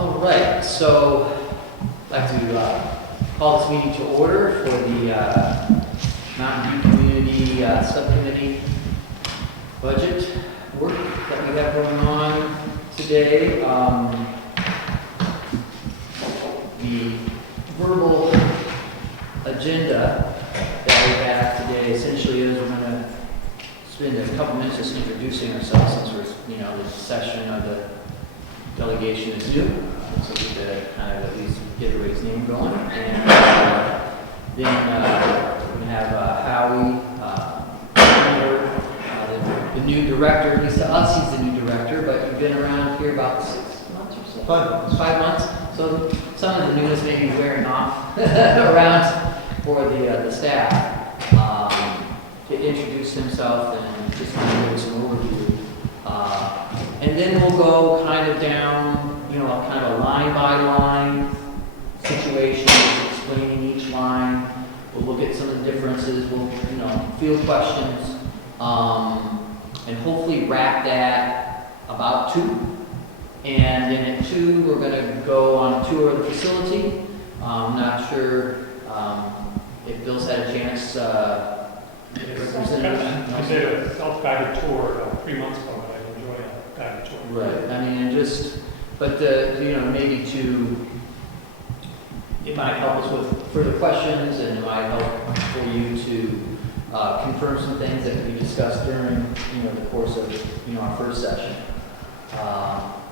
All right, so I'd like to call this meeting to order for the Mountain View Community Subcommittee budget work that we have going on today. The verbal agenda that we have today essentially is we're going to spend a couple minutes just introducing ourselves since we're, the session of the delegation is new, so we could kind of at least get everybody's name going. And then we're going to have Howie, Chandler, the new director. At least to us, he's the new director, but you've been around here about 6 months or so? 5 months. 5 months. So some of the newness may be wearing off around for the staff to introduce himself and just kind of give some overview. And then we'll go kind of down, kind of a line-by-line situation, explaining each line. We'll look at some of the differences. We'll, field questions, and hopefully wrap that about 2. And then at 2, we're going to go on a tour of the facility. I'm not sure if Bill's had a chance. I did a self-guided tour 3 months ago. I enjoy a guided tour. Right. I mean, maybe it might help us with further questions, and it might help for you to confirm some things that we discussed during, the course of, our first session.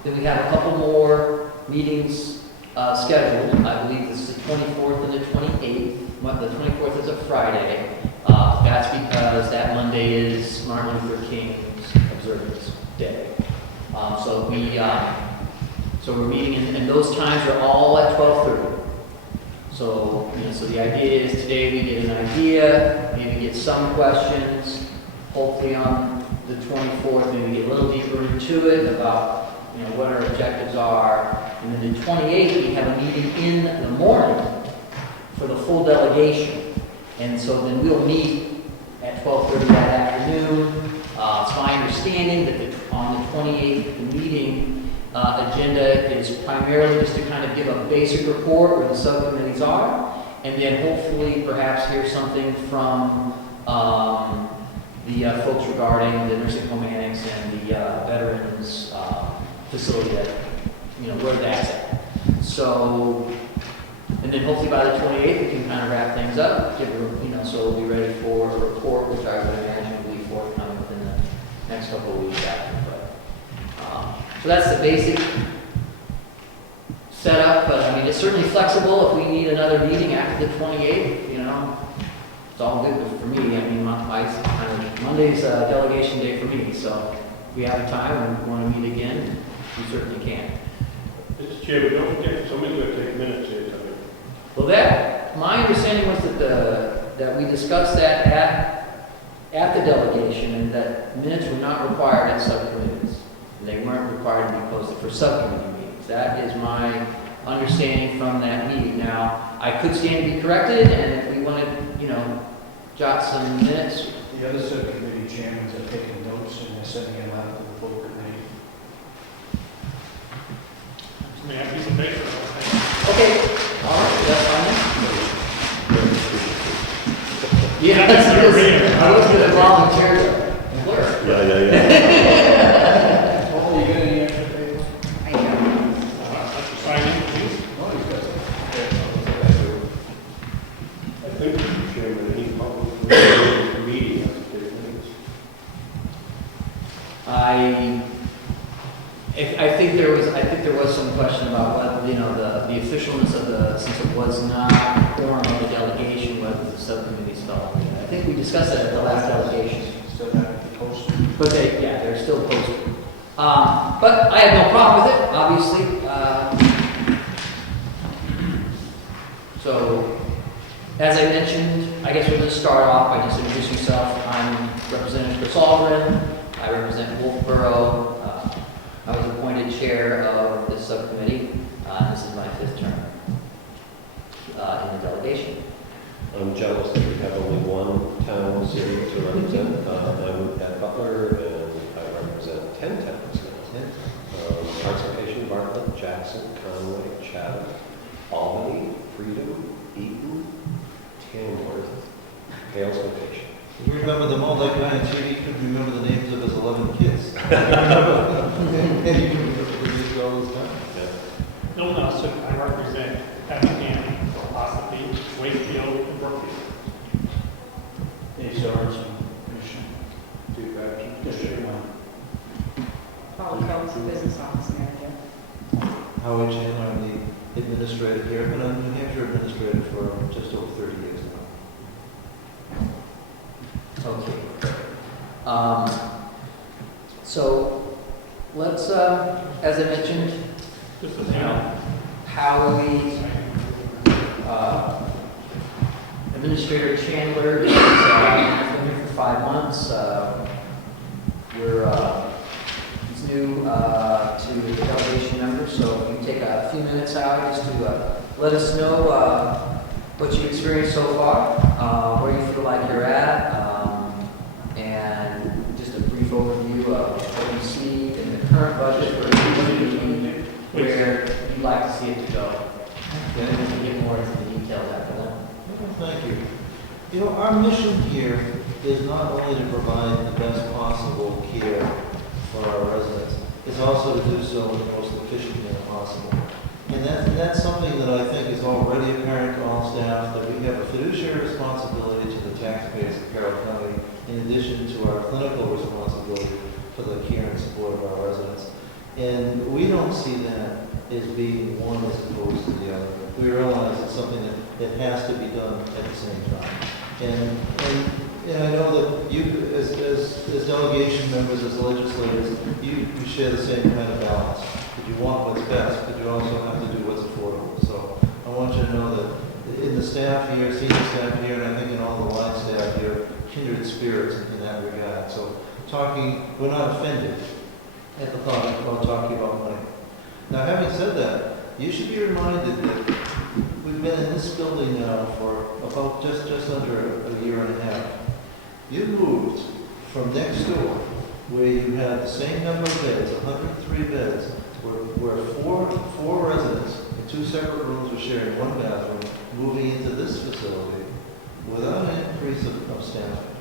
Then we have a couple more meetings scheduled. I believe this is the 24th and the 28th. The 24th is a Friday. That's because that Monday is Martin Luther King's Observance Day. So we're meeting, and those times are all at 12:30. So, so the idea is today we get an idea, maybe get some questions. Hopefully on the 24th, maybe get a little deeper into it about, what our objectives are. And then the 28th, we have a meeting in the morning for the full delegation. And so then we'll meet at 12:30 that afternoon. It's my understanding that on the 28th, the meeting agenda is primarily just to kind of give a basic report where the subcommittees are, and then hopefully perhaps hear something from the folks regarding the nursing home annex and the veterans facility that, where that's at. So, and then hopefully by the 28th, we can kind of wrap things up, so we'll be ready for a report, which I would imagine will be forthcoming within the next couple of weeks after. So that's the basic setup, but I mean, it's certainly flexible if we need another meeting after the 28th, it's all good for me. I mean, Monday's delegation day for me, so if we have time and we want to meet again, we certainly can. Mr. Chairman, don't forget, somebody's going to take minutes here. Well, my understanding was that we discussed that at the delegation, and that minutes were not required at subcommittees. They weren't required to be posted for subcommittee meetings. That is my understanding from that meeting. Now, I could stand to be corrected, and if we want to, jot some minutes. The other subcommittee chairmen are taking notes and they're sending them out to the full committee. May I have a piece of paper? Okay. All right. That's fine. Yeah, I was going to volunteer to clerk. Yeah. Oh, you got any extra paper? I know. Sign in, please. Oh, you got some. I think, Mr. Chairman, any public meeting has to take minutes. I think there was some question about whether, the officialness of since it was not a quorum of the delegation, whether the subcommittees fell under that. I think we discussed that at the last delegation. Still have to post them. But they're still posted. But I have no problem with it, obviously. So, as I mentioned, I guess we'll just start off by just introducing yourself. I'm Representative Algren. I represent Wolfboro. I was appointed chair of this subcommittee. This is my 5th term in the delegation. I'm Chandler. We have only one town city to represent. I'm at Butler, and I represent 10 towns now. Arts location, Bartlett, Jackson, Conway, Chatham, Albany, Freedom, Eaton, Tamworth, Hales Location. You remember them all, that guy on TV couldn't remember the names of his 11 kids. And you can remember the names of all those times. Bill Nelson, I represent Babson, Ossipee, Wakefield, and Brookfield. Dave Sorensen, Commission. Steve Babson, District 1. Paula, business office manager. Howard Chandler, I'm the administrator here. I've been a New Hampshire administrator for just over 30 years now. Okay. So let's, as I mentioned, This is now. Howie, Administrator Chandler is been here for 5 months. He's new to the delegation members, so if you take a few minutes out just to let us know what you've experienced so far, where you feel like you're at, and just a brief overview of what you see in the current budget for where you'd like to see it to go. And then we can get more into the details after that. Thank you. You know, our mission here is not only to provide the best possible care for our residents, it's also to do so in the most efficient manner possible. And that's something that I think is already apparent to all staff, that we have a fiduciary responsibility to the taxpayers of Carroll County, in addition to our clinical responsibility for the care and support of our residents. And we don't see that as being one as opposed to the other. We realize it's something that has to be done at the same time. And I know that you, as delegation members, as legislators, you share the same kind of balance. That you want what's best, but you also have to do what's affordable. So I want you to know that in the staff here, senior staff here, and I think in all the line staff here, kindred spirits in that regard. So we're not offended at the thought about talking about money. Now, having said that, you should be reminded that we've been in this building now for about just under a year and a half. You moved from next door, where you had the same number of beds, 103 beds, where four residents in 2 separate rooms were sharing 1 bathroom, moving into this facility without an increase of staffing.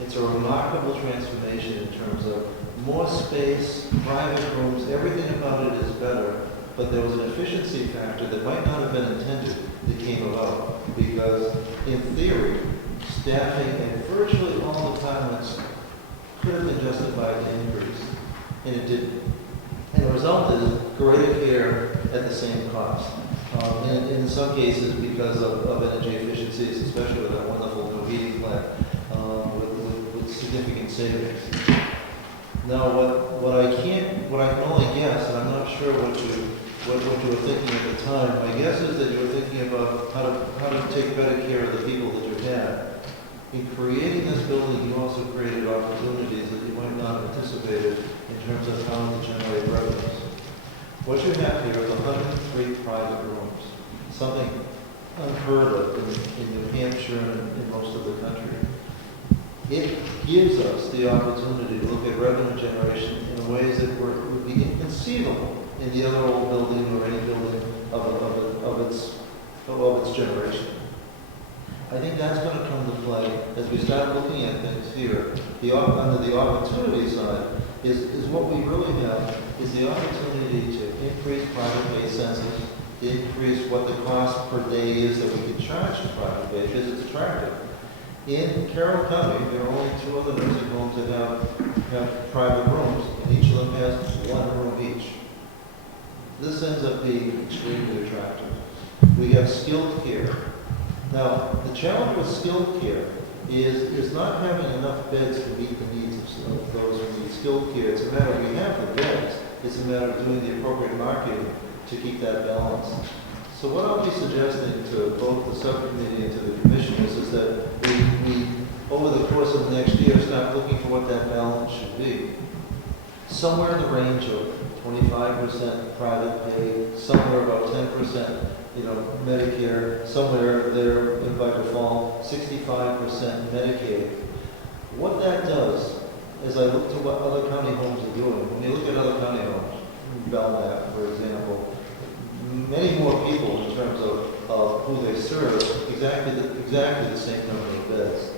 It's a remarkable transformation in terms of more space, private rooms, everything about it is better, but there was an efficiency factor that might not have been intended that came about, because in theory, staffing at virtually all departments could have been justified to increase, and it didn't. And the result is greater care at the same cost. And in some cases, because of energy efficiencies, especially with that wonderful new heating plant, with significant savings. Now, what I can only guess, and I'm not sure what you were thinking at the time. My guess is that you were thinking about how to take better care of the people that you had. In creating this building, you also created opportunities that you might not have anticipated in terms of how to generate revenues. What you have here is 103 private rooms, something unheard of in New Hampshire and in most of the country. It gives us the opportunity to look at revenue generation in ways that would be inconceivable in the other old building or any building of its generation. I think that's going to come to play as we start looking at things here. Under the opportunity side is what we really have is the opportunity to increase private pay census, increase what the cost per day is that we can charge for private pay because it's attractive. In Carroll County, there are only 2 other nursing homes that have private rooms, and each of them has 1 room each. This ends up being extremely attractive. We have skilled care. Now, the challenge with skilled care is not having enough beds to meet the needs of those who need skilled care. It's a matter of we have the beds. It's a matter of doing the appropriate marketing to keep that balance. So what I'll be suggesting to both the subcommittee and to the commission is that we, over the course of the next year, start looking for what that balance should be. Somewhere in the range of 25% private pay, somewhere about 10%, Medicare, somewhere there in by default, 65% Medicaid. What that does, as I look to what other county homes are doing, when you look at other county homes, Belknap, for example, many more people in terms of who they serve, exactly the same number of beds.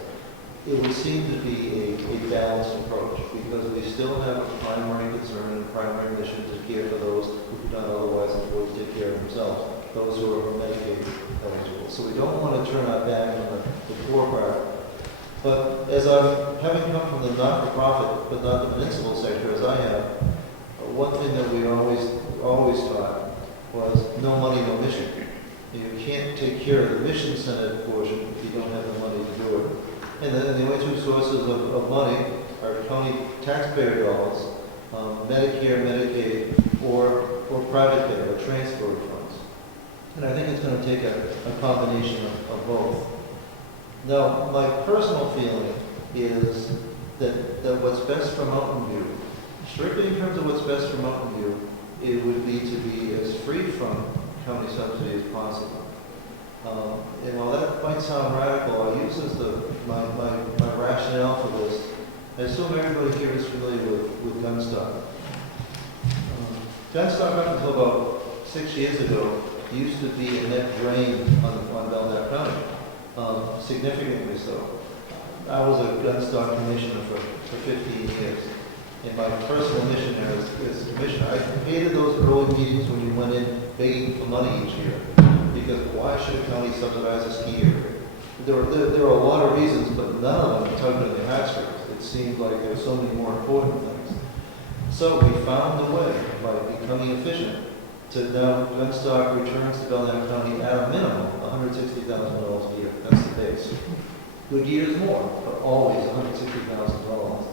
It would seem to be a balanced approach, because we still have a primary concern and primary mission to care for those who do not otherwise afford to take care of themselves, those who are Medicaid eligible. So we don't want to turn our back on the poor part. But as having come from the not-for-profit, but not the municipal sector as I have, one thing that we always taught was no money, no mission. You can't take care of the mission-centered portion if you don't have the money to do it. And the only two sources of money are county taxpayer dollars, Medicare, Medicaid, or private pay, or transfer funds. And I think it's going to take a combination of both. Now, my personal feeling is that what's best for Mountain View, strictly in terms of what's best for Mountain View, it would be to be as free from county subsidy as possible. And while that might sound radical, I use as my rationale for this. I assume everybody here is familiar with gun stock. Gun stock up until about 6 years ago used to be a net drain on Belknap County, significantly so. I was a gun stock commissioner for 15 years. And my personal mission as commissioner, I hated those early meetings when you went in begging for money each year. Because why should a county subsidize a skier? There are a lot of reasons, but none of them tugged on the heartstrings. It seemed like there were so many more important things. So we found a way, by becoming efficient, to now gun stock returns to Belknap County at a minimum $160,000 a year. That's the base. Good years more, but always $160,000.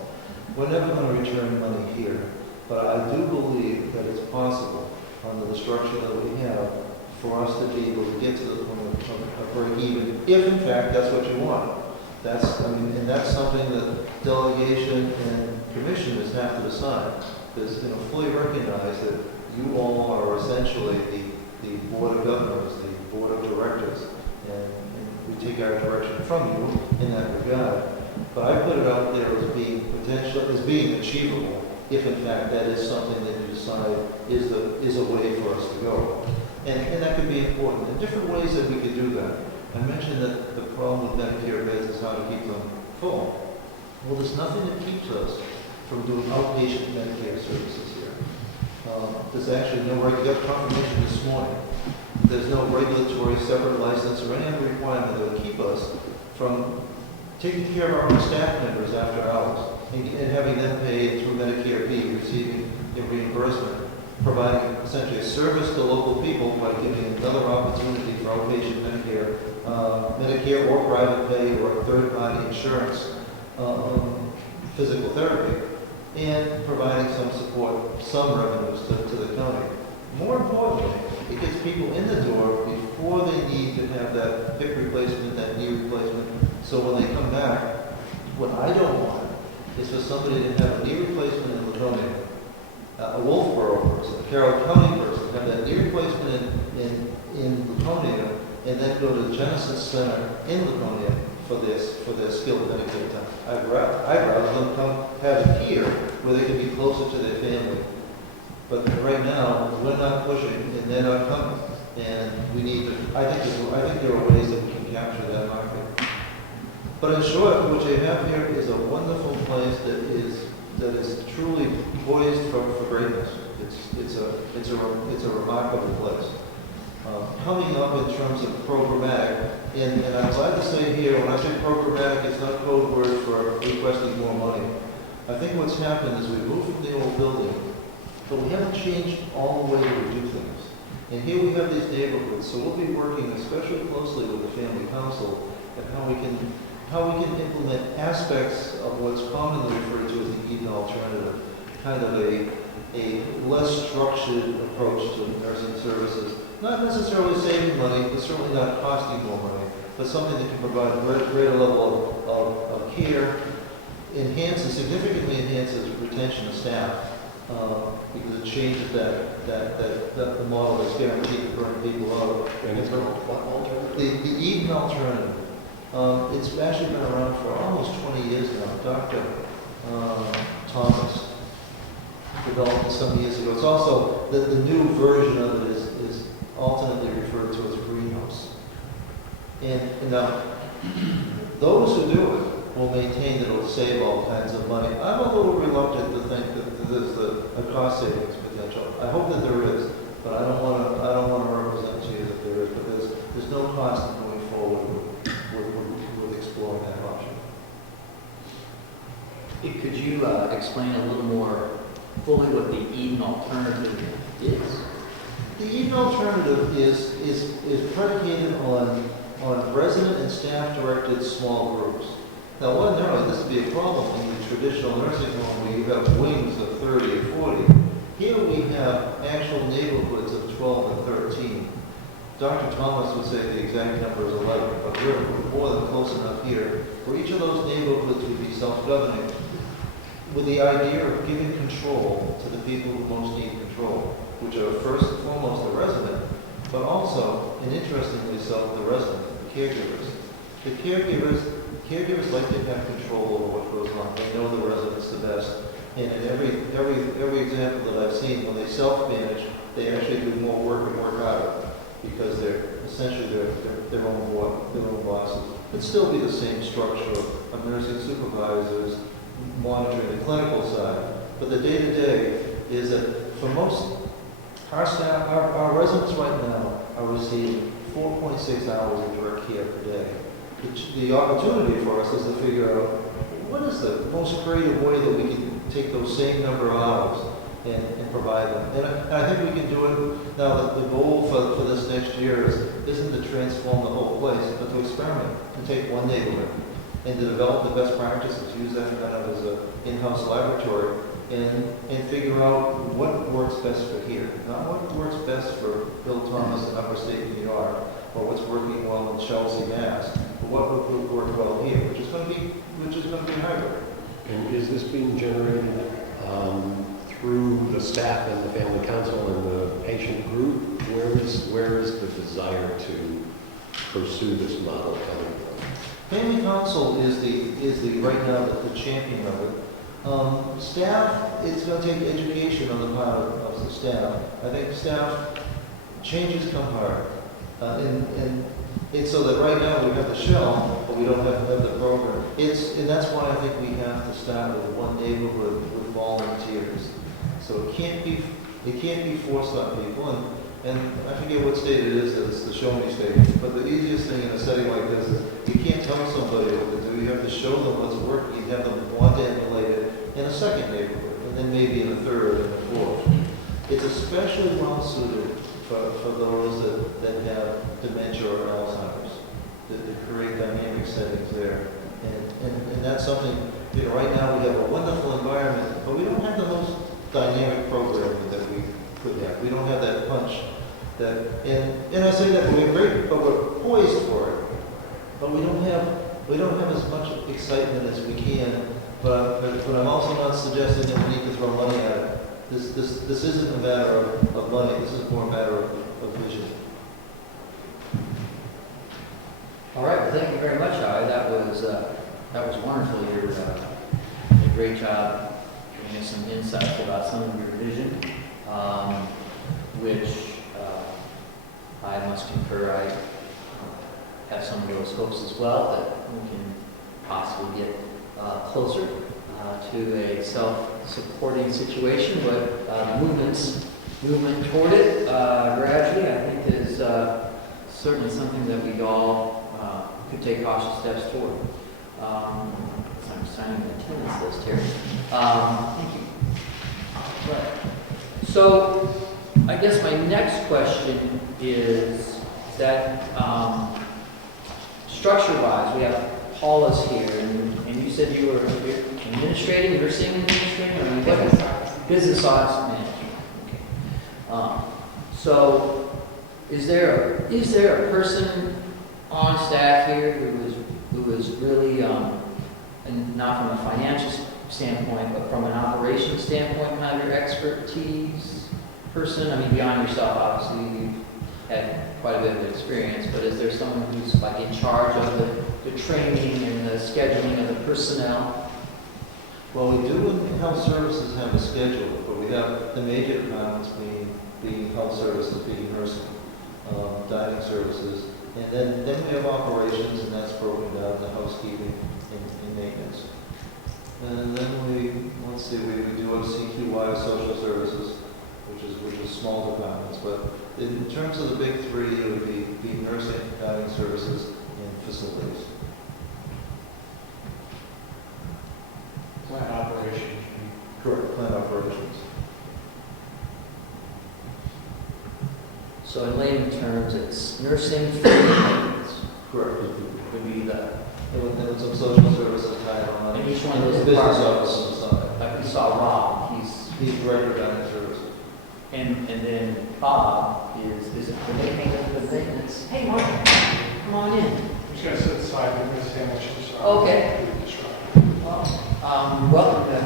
We're never going to return money here, but I do believe that it's possible under the structure that we have for us to be able to get to the point of break even, if in fact that's what you want. And that's something that delegation and commissioners have to decide. Because fully recognize that you all are essentially the board of governors, the board of directors, and we take our direction from you in that regard. But I put it out there as being potential, as being achievable, if in fact that is something that you decide is a way for us to go. And that could be important. There are different ways that we could do that. I mentioned that the problem with Medicare beds is how to keep them full. Well, there's nothing that keeps us from doing outpatient Medicare services here. There's actually no regular confirmation this morning. There's no regulatory separate license or any other requirement that would keep us from taking care of our own staff members after hours and having them paid through Medicare B, receiving a reimbursement, providing essentially a service to local people by giving another opportunity for outpatient Medicare or private pay or third-party insurance, physical therapy, and providing some support, some revenues to the county. More importantly, it gets people in the door before they need to have that hip replacement, that knee replacement. So when they come back, what I don't want is for somebody to have a knee replacement in Laconia, a Wolfboro person, a Carroll County person, have that knee replacement in Laconia, and then go to the Genesis Center in Laconia for their skilled Medicaid time. I'd rather them come have it here where they can be closer to their family. But right now, we're not pushing, and they're not coming. And we need to, I think there are ways that we can capture that market. But in short, what you have here is a wonderful place that is truly poised for greatness. It's a remarkable place. Coming up in terms of programmatic, and I'm glad to say here, when I say programmatic, it's not code word for requesting more money. I think what's happened is we've moved from the old building, but we haven't changed all the way that we do things. And here we have these neighborhoods, so we'll be working especially closely with the Family Council at how we can implement aspects of what's commonly referred to as the Eden alternative, kind of a less structured approach to nursing services. Not necessarily saving money, but certainly not costing more money, but something that can provide a greater level of care, significantly enhances retention of staff, because it changes the model that's guaranteed to burn people out. And it's what alternative? The Eden alternative. It's actually been around for almost 20 years now. Dr. Thomas developed it some years ago. It's also, the new version of it is And now, those who do it will maintain that it'll save all kinds of money. I'm a little reluctant to think that there's a cost savings potential. I hope that there is, but I don't want to represent to you that there is, because there's no cost in moving forward with exploring that option. Could you explain a little more fully what the Eden alternative is? The Eden alternative is predicated on resident and staff-directed small groups. Now, ordinarily, this would be a problem in the traditional nursing home where you have wings of 30 or 40. Here we have actual neighborhoods of 12 and 13. Dr. Thomas would say the exact number is 11, but we're more than close enough here where each of those neighborhoods would be self-governing, with the idea of giving control to the people who most need control, which are first and foremost the resident, but also, and interestingly so, the resident, the caregivers. The caregivers like to have control over what goes on. They know the residents the best. And in every example that I've seen, when they self-manage, they actually do more work and work harder because they're essentially their own bosses. It'd still be the same structure of nursing supervisors monitoring the clinical side, but the day-to-day is that for most, our staff, our residents right now are receiving 4.6 hours of direct care per day. The opportunity for us is to figure out what is the most creative way that we can take those same number of hours and provide them. And I think we can do it. Now, the goal for this next year isn't to transform the whole place, but to experiment and take one neighborhood and to develop the best practices, use that kind of as an in-house laboratory, and figure out what works best for here. Not what works best for Bill Thomas in upstate New York, or what's working well in Chelsea, Mass, but what would work well here, which is going to be hybrid. And is this being generated through the staff and the family council and the patient group? Where is the desire to pursue this model coming from? Family council is the right now the champion of it. Staff, it's going to take education on the part of the staff. I think staff changes come hard, and so that right now we have the shell, but we don't have the program. And that's why I think we have to start with one neighborhood with volunteers. So it can't be forced on people. And I forget what state it is, that it's the show me state. But the easiest thing in a setting like this is you can't tell somebody what to do. You have to show them what's working. You have them want to emulate it in a second neighborhood, and then maybe in a third and a fourth. It's especially well suited for those that have dementia or Alzheimer's, that create dynamic settings there. And that's something, right now we have a wonderful environment, but we don't have the most dynamic programming that we could have. We don't have that punch. And I say that we're great, but we're poised for it. But we don't have as much excitement as we can. But I'm also not suggesting that we need to throw money at it. This isn't a matter of money. This is more a matter of vision. All right, well, thank you very much, Howie. That was wonderful. You did a great job giving us some insights about some of your vision, which I must concur. I have some of those hopes as well that we can possibly get closer to a self-supporting situation, but movement toward it gradually, I think, is certainly something that we all could take cautious steps toward. I'm signing the attendance list here. Thank you. Right. So, I guess my next question is that structure-wise, we have Paula's here, and you said you were administrating, nursing administrating, or Business office. Business office management. Okay. So, is there a person on staff here who is really, and not from a financial standpoint, but from an operations standpoint, kind of your expertise person? I mean, beyond yourself, obviously, you've had quite a bit of experience, but is there someone who's like in charge of the training and the scheduling of the personnel? Well, we do in health services have a schedule, but we have the major departments being health services, being nursing, dining services, And then we have operations, and that's broken down into housekeeping and maintenance. And then let's see, we do have CQY social services, which is small departments, but in terms of the big three, it would be nursing, dining services, and facilities. Plant operations. Correct. Plant operations. So in layman terms, it's nursing, food, and maintenance Correct. would be the, And then some social services tied on. and each one of those Business departments, office on the side. like we saw Rob, He's director of dining services. and then Bob is the maintenance, the maintenance. Hey, Mark, come on in. I'm just gonna sit aside and miss sandwiches. Okay. Welcome then.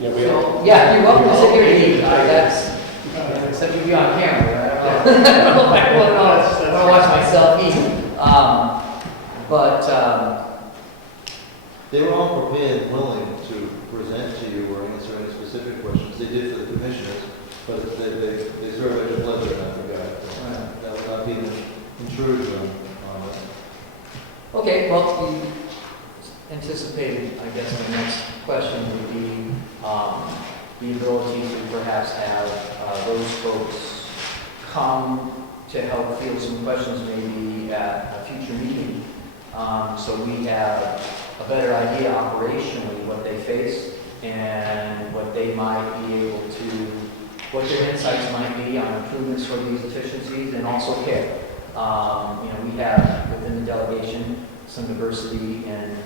Yeah, we all, So, yeah, you're welcome to sit here and eat. That's, except you'll be on camera. I don't know if I want to watch myself eat. They were all prepared and willing to present to you or answer any specific questions. They did for the commissioners, but they sort of had pleasure in that regard. That would not be an intrusion on it. Okay, well, you anticipated, I guess, my next question would be the ability to perhaps have those folks come to help field some questions maybe at a future meeting. So we have a better idea operationally what they face and what they might be able to, what their insights might be on improvements for these efficiencies and also care. We have within the delegation some diversity in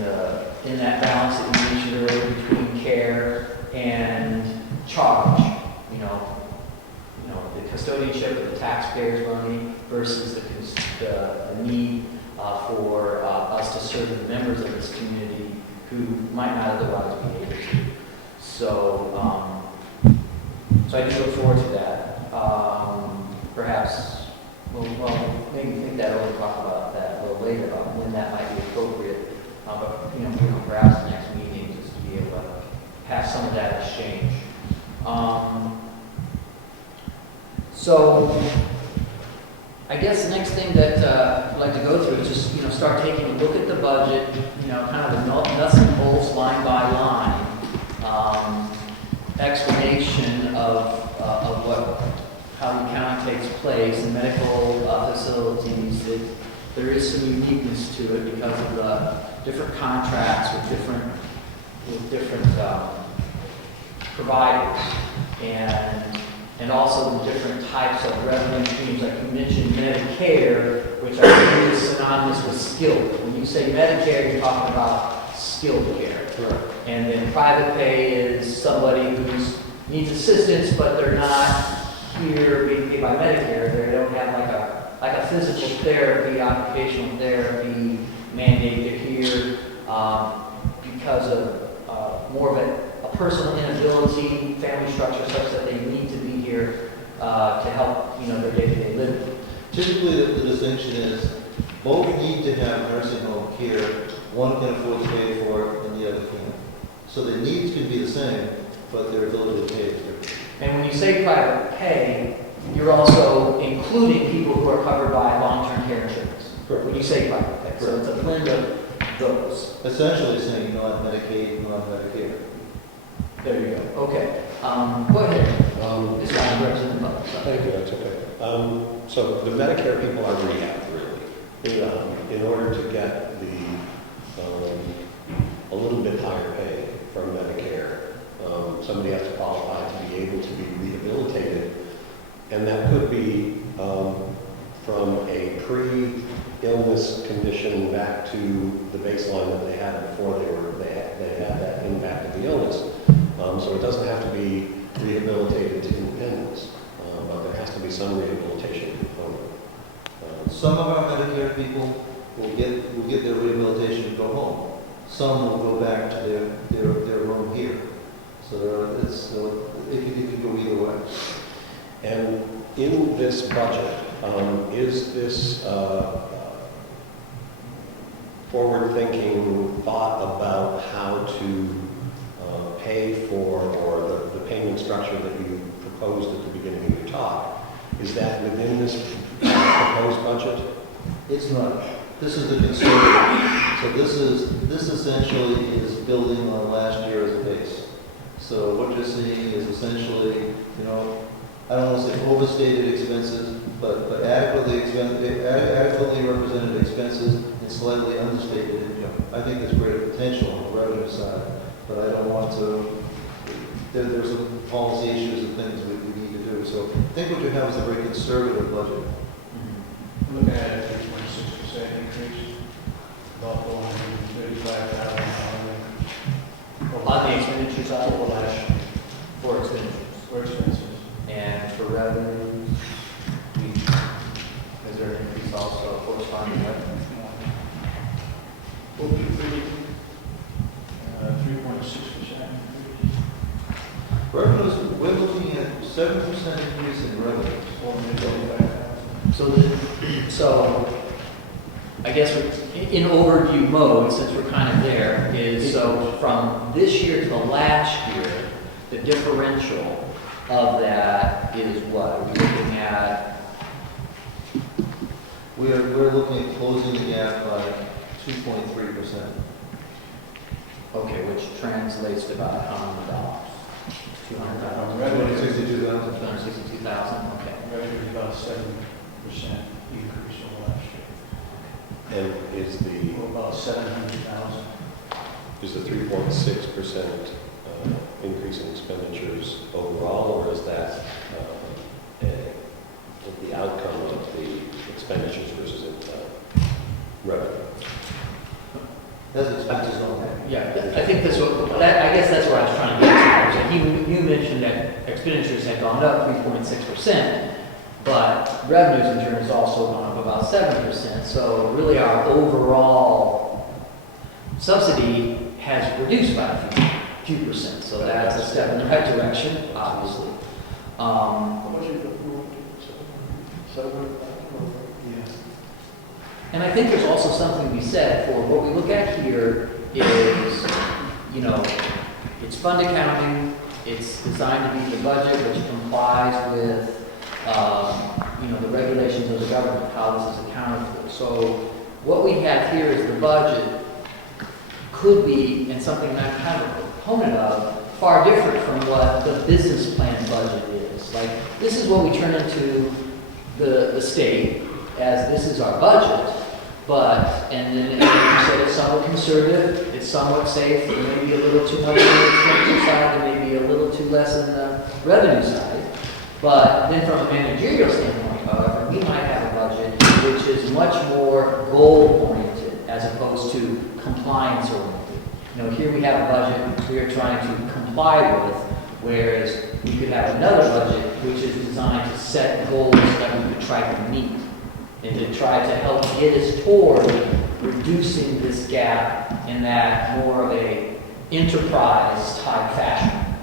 that balance that you mentioned earlier between care and charge. The custodianship of the taxpayers' money versus the need for us to serve the members of this community who might not otherwise be able to. So I do look forward to that. Perhaps, well, maybe think that over, talk about that a little later, about when that might be appropriate. But perhaps the next meeting, just to be able to have some of that exchange. So I guess the next thing that I'd like to go through is just start taking a look at the budget, kind of the nuts and bolts, line by line, explanation of how the accounting takes place in medical facilities. There is some uniqueness to it because of the different contracts with different providers and also the different types of revenue streams. Like you mentioned Medicare, which I think is synonymous with skilled. When you say Medicare, you're talking about skilled care. Correct. And then private pay is somebody who needs assistance, but they're not here being paid by Medicare. They don't have like a physical therapy, occupational therapy mandate. They're here because of more of a personal inability, family structure such that they need to be here to help their day-to-day living. Typically, the distinction is both need to have nursing home care. One can afford to pay for it and the other can't. So the needs can be the same, but their ability to pay is different. And when you say private pay, you're also including people who are covered by long-term care insurance. Correct. When you say private pay. So it's a blend of those. Essentially saying non-Medicaid, non-Medicare. There you go. Okay. Go ahead. This guy represents the public. thank you, that's okay. So the Medicare people are rehab, really. In order to get a little bit higher pay from Medicare, somebody has to qualify to be able to be rehabilitated. And that could be from a pre-illness condition back to the baseline that they had before they had that impact of the illness. So it doesn't have to be rehabilitated to independence, but there has to be some rehabilitation component. Some of our Medicare people will get their rehabilitation and go home. Some will go back to their room here. So it can go either way. And in this budget, is this forward-thinking thought about how to pay for, or the payment structure that you proposed at the beginning of your talk, is that within this proposed budget? It's not. This is the conservative. So this essentially is building on last year as a base. So what you're seeing is essentially, you know, I don't want to say overstated expenses, but adequately represented expenses and slightly understated income. I think there's greater potential on the revenue side, but I don't want to, there's some policy issues and things we need to do. So I think what you have is a very conservative budget. Looking at a 3.6% increase, about $435,000. On the expenditure side, Over last year, for expenditures. for expenses. And for revenues, is there an increase also corresponding with? 3.6% increase. Revenues, we're looking at 7% increase in revenues. $435,000. So I guess in overview mode, since we're kind of there, is so from this year to last year, the differential of that is what? Are we looking at? We're looking at closing the gap by 2.3%. Okay, which translates to about how many dollars? 200,000. Revenue, 62,000. 262,000, okay. revenue is about 7% increase over last year. And is Or about 700,000. the 3.6% increase in expenditures overall, or is that the outcome of the expenditures versus revenue? That's expenses only. Yeah, I think that's what, I guess that's what I was trying to get to. You mentioned that expenditures had gone up 3.6%, but revenues in turn has also gone up about 7%. So really our overall subsidy has reduced by a few percent. So that's a step in the right direction, obviously. How much is the food? 700,000? Yeah. And I think there's also something to be said for what we look at here is, you know, it's fund accounting, it's designed to be the budget which complies with, you know, the regulations of the government, how this is accounted for. So what we have here is the budget could be, and something that I'm kind of a proponent of, far different from what the business plan budget is. Like, this is what we turn into the state as this is our budget. But, and then as you said, it's somewhat conservative, it's somewhat safe, there may be a little too much on the expenditure side, there may be a little too less on the revenue side. But then from a managerial standpoint, however, we might have a budget which is much more goal-oriented as opposed to compliance-oriented. You know, here we have a budget we are trying to comply with, whereas we could have another budget which is designed to set goals that we could try to meet and to try to help get us toward reducing this gap in that more of a enterprise type fashion.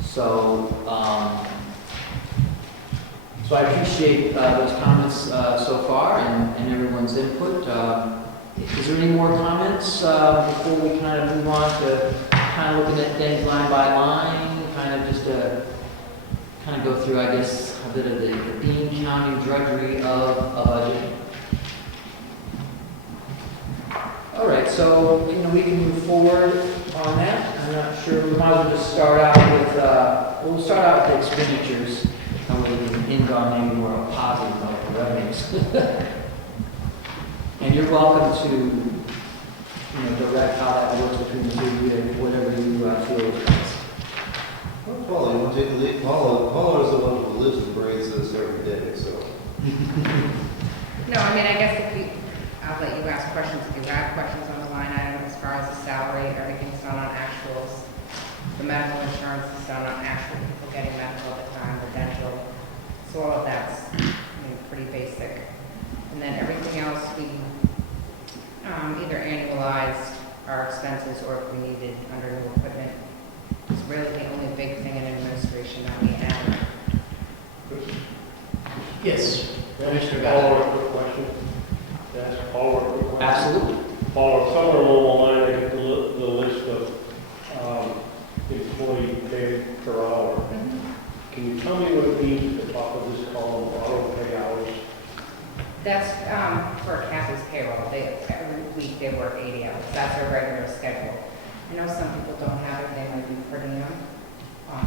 So, so I appreciate those comments so far and everyone's input. Is there any more comments before we kind of move on to kind of looking at things line by line, kind of just kind of go through, I guess, a bit of the Bean County drudgery of a budget. All right, so, you know, we can move forward on that. I'm not sure, we might as well just start out with, we'll start out with the expenditures, and we can end on maybe more of a positive note for revenues. And you're welcome to, you know, direct how that works between the two of you, whatever you feel is best. Well, Paula, you want to take the lead? Paula is the one who lives and breathes this every day, so. No, I mean, I guess I'll let you ask questions if you have questions on the line item as far as the salary, everything's done on actuals. The medical insurance is done on actual people getting medical at the time, the dental. So all of that's, I mean, pretty basic. And then everything else, we either annualized our expenses or if we needed under new equipment. It's really the only big thing in administration that we have. Yes. Mr. Paula, a quick question. That's Paula, a quick question. Absolutely. Paula, somewhere along the line, I get the list of employee pay per hour. Can you tell me what it means at the top of this column, auto pay hours? That's, for Kathy's payroll, every week they work 80 hours, that's their regular schedule. I know some people don't have it, they might be per diem.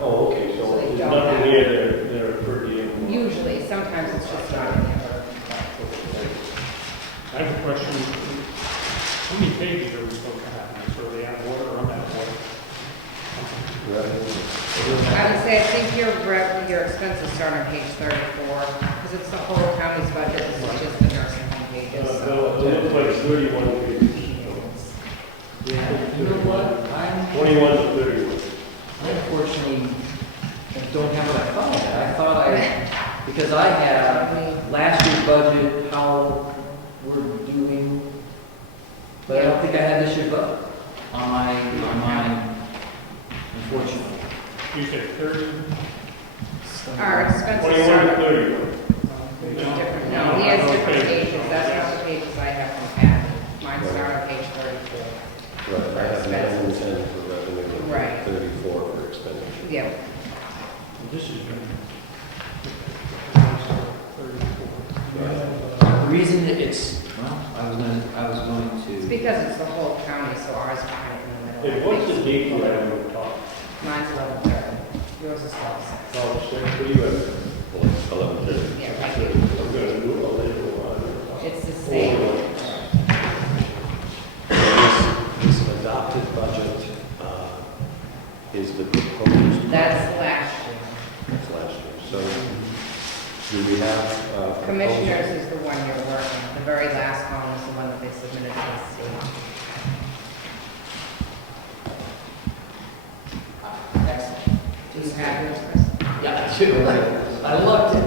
Oh, okay, so So they there's don't nothing have- near their per diem. Usually, sometimes it's just not in there. I have a question. How many pages are we supposed to have? So they have water or not water? I would say, I think your expenses start on page 34, because it's the whole county's budget, this is just the nursing home pages. It So. looks like 31 pages. Yeah, you know what? 21 to 31. I unfortunately don't have what I thought I had. I thought because I have last year's budget, how we're doing, but I don't think I had this year's budget on mine, unfortunately. You said 30? Our expenses 21 to start, 31. different, no, he has different pages, that's not the pages I have from Kathy. Mine start on page 34. Right, I have 910 for revenue Right. and 34 for expenditure. Yeah, This is. The reason that it's, well, I was going it's to, because it's the whole county, so ours is kind of in the middle. Hey, what's the date you have on the top? Mine's 11:30, yours is 12:06. Oh, six, what do you have? 11:30. Yeah, right here. I'm gonna do a little on. It's the same. This adopted budget is the proposed. That's last year. That's last year. So do we have? proposal? Commissioners is the one you're working, the very last column is the one that they submitted to the state. excellent. Do you have yours, Chris? Yeah, I do. I looked it.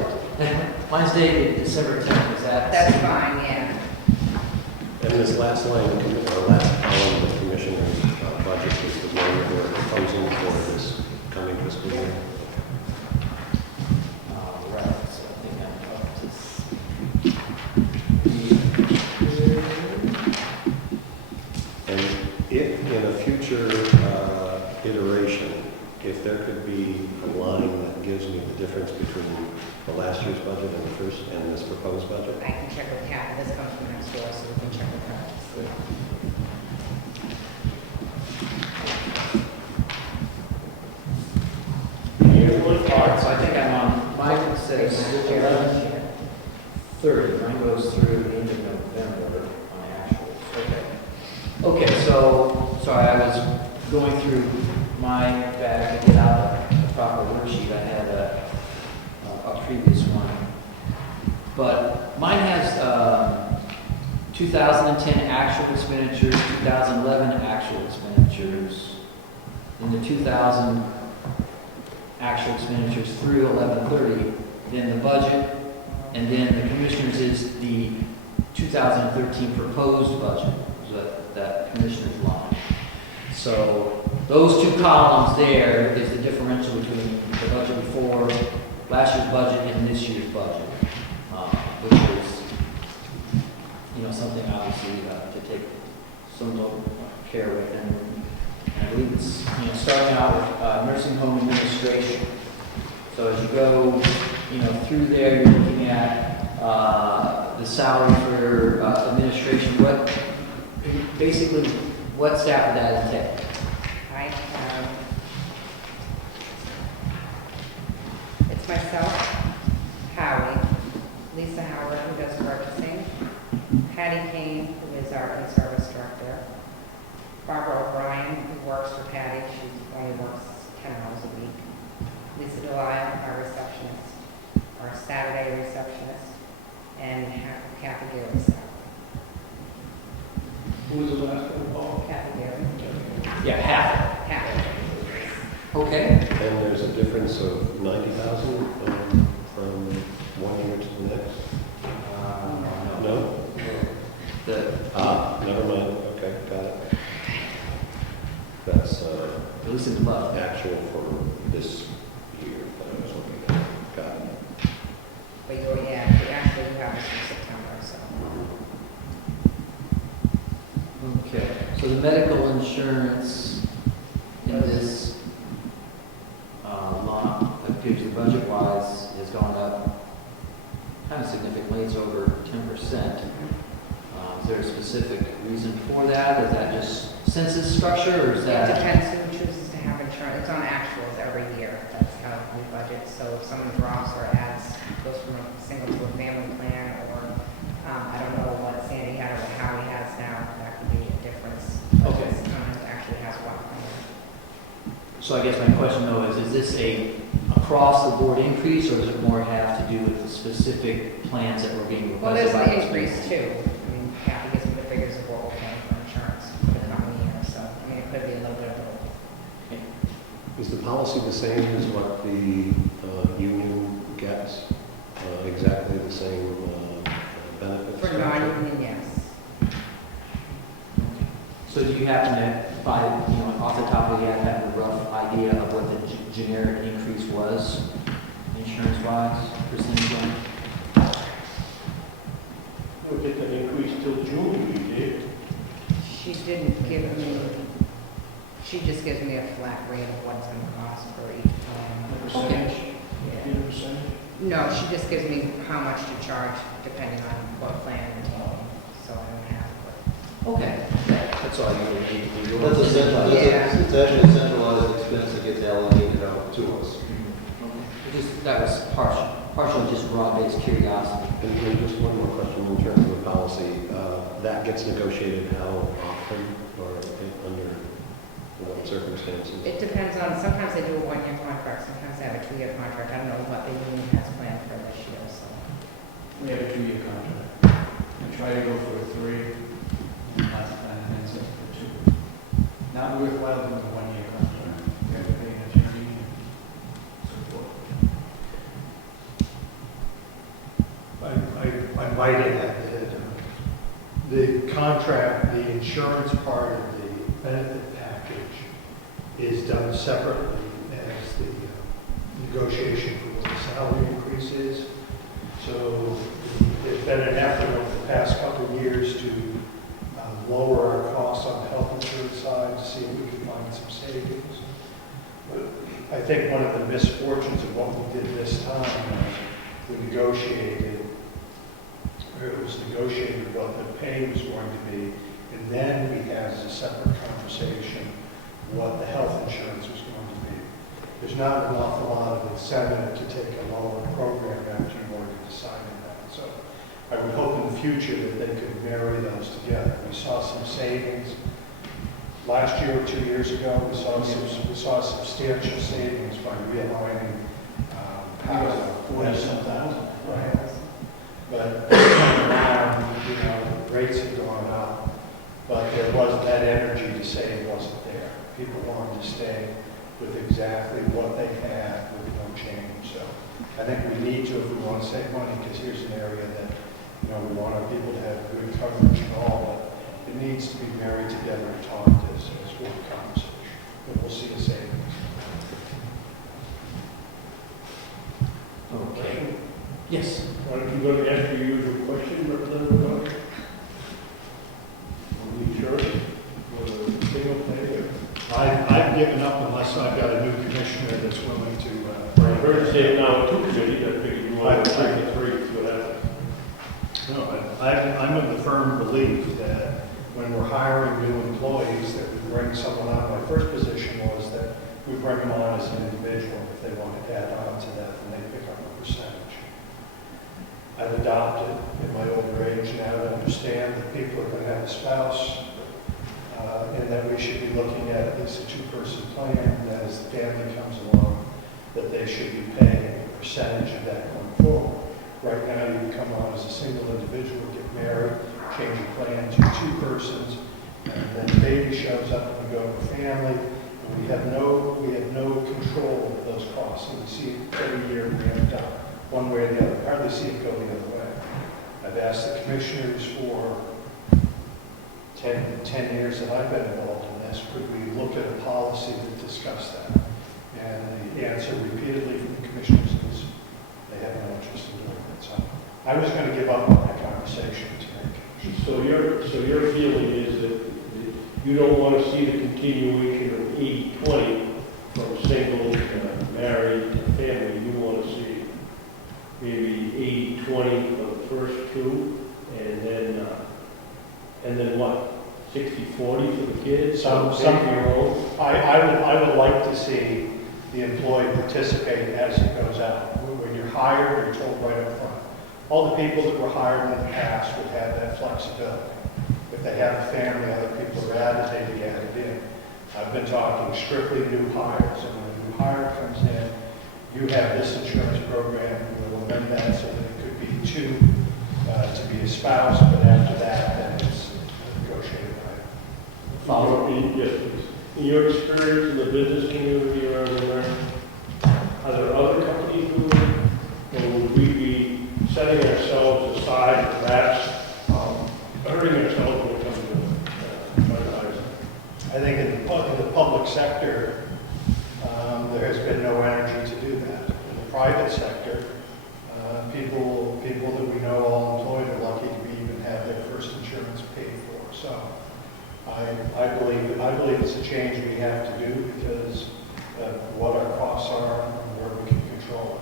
Mine's dated December 10th, is that? That's fine, yeah. And this last line, or last column, the commissioner's budget is the one that we're proposing for this coming fiscal year. All right, so I think I'm up to And if in a future iteration, if there could be a line that gives me the difference between the last year's budget and the first and this proposed budget, I can check with Kathy, this comes from next door, so we can check with her. All right, so I think I'm on, mine says 11:30, mine goes through the end of November on actuals. Okay. Okay, so, sorry, I was going through my bag to get out a proper worksheet. I had a previous one. But mine has 2010 actual expenditures, 2011 actual expenditures, and the 2000 actual expenditures through 11/30, then the budget, and then the commissioners is the 2013 proposed budget, that commissioner's line. So those two columns there is the differential between the budget before, last year's budget and this year's budget, which is, something obviously to take some care with. And I believe it's, starting out with nursing home administration. So as you go, through there, you're looking at the salary for administration. Basically, what staff would that entail? I have, it's myself, Howie, Lisa Howard, who does purchasing, Patty Kane, who is our in-service director, Barbara O'Brien, who works for Patty, she only works 10 hours a week, Lisa Delisle, our receptionist, our Saturday receptionist, and Kathy Gary's salary. Who was the last one, Paul? Kathy Gary. Yeah, half. Kathy. Okay. and there's a difference of 90,000 from one year to the next. No. No? Never mind. Okay, got it. That's At least in the budget. actual for this year that I was looking at. Got it. But you actually have this in September, so. Okay, so the medical insurance in this line, that gives you budget-wise, has gone up kind of significantly. rates over 10%. Is there a specific reason for that? Is that just census structure, or is It that? depends who chooses to have insurance. It's on actuals every year. That's how we budget. So if someone drops or adds, goes from a single to a family plan, or I don't know what Sandy had or how he has now, that could be a difference. Okay. Sometimes it actually has one plan. So I guess my question though is this a across-the-board increase, or does it more have to do with the specific plans that were being Well, requested there's by the those increase people? too. I mean, Kathy gives me the figures of what we're paying for insurance for the coming year, so, I mean, it could be a little bit of both. Is the policy the same as what the union gets? Exactly the same benefits? For non-union, yes. So do you happen to, by, off the top of your head, have a rough idea of what the generic increase was, insurance-wise, percentage-wise? We'll get that increase till June, we did. She didn't give me, she just gives me a flat rate of what it's gonna cost for each The plan. percentage? Yeah. Give a percentage? No, she just gives me how much to charge depending on what plan I'm taking, so I don't have to. Okay, that's all you really need. That's a central, Yeah. it's actually a centralized expense that gets allocated out to us. That was partially just raw-based curiosity. And just one more question in terms of the policy. That gets negotiated how often or under what circumstances? It depends on, sometimes they do a one-year contract, sometimes they have a two-year contract. I don't know what the union has planned for this year, so. We have a 2-year contract. We try to go for a 3, and not to plan an incentive for 2. Not worthwhile doing a 1-year contract. We have to pay an attorney and so forth. I might add that the contract, the insurance part of the benefit package is done separately as the negotiation for what the salary increase is. So there's been an effort over the past couple of years to lower our costs on the health insurance side to see if we can find some savings. But I think one of the misfortunes of what we did this time was we negotiated, or it was negotiated what the pay was going to be, and then we had as a separate conversation what the health insurance was going to be. There's not an awful lot of incentive to take a lower program after you've already decided that. So I would hope in the future that they could marry those together. We saw some savings last year or 2 years ago. We saw substantial savings by realigning Paula. 40-some thousand. Right. But this time around, rates have gone up, but there wasn't that energy to say it wasn't there. People wanted to stay with exactly what they had with no change. So I think we need to, if we want to save money, because here's an area that, we want our people to have good coverage and all, but it needs to be married together and talked as one conversation. But we'll see a savings. Okay. Yes. Why don't you go to ask your usual question, Representative Butler? On the insurance, or the single payer? I've given up unless I've got a new commissioner that's willing to. I heard you say now 2 committees, I figured you wanted to take the 3, see what happens. No, I'm of the firm belief that when we're hiring new employees, that we bring someone on. My first position was that we bring them on as an individual. If they want to add on to that, then they pick up a percentage. I've adopted in my older age now to understand that people are going to have a spouse, and that we should be looking at least a 2-person plan, and that as the family comes along, that they should be paying a percentage of that going forward. Right now, you come on as a single individual, get married, change your plan to 2 persons, and then the baby shows up and we go to a family, and we have no control of those costs. And we see it every year we end up one way or the other. Hardly see it go the other way. I've asked the commissioners for 10 years that I've been involved in this, could we look at a policy that discussed that? And the answer repeatedly from the commissioners is they have no interest in doing it. So I was going to give up on that conversation today. So your feeling is that you don't want to see the continuation of 80-20 from single, married to family. You want to see maybe 80-20 for first two, and then what? 60/40 for the kids? Some Year old? I would like to see the employee participate as it goes out. When you're hired, you're told right up front. All the people that were hired in the past would have that flexibility. If they have a family, other people are added, they get added in. I've been talking strictly new hires, and when a new hire comes in, you have this insurance program, we'll amend that so that it could be two to be a spouse, but after that, then it's negotiated by. Follow up, yes, please. In your experience in the business community around there, are there other companies doing it? Or would we be setting ourselves aside, perhaps hurting ourselves when it comes to advertising? I think in the public sector, there has been no energy to do that. In the private sector, people that we know all employed are lucky to even have their first insurance paid for. So I believe it's a change we have to do because of what our costs are and where we can control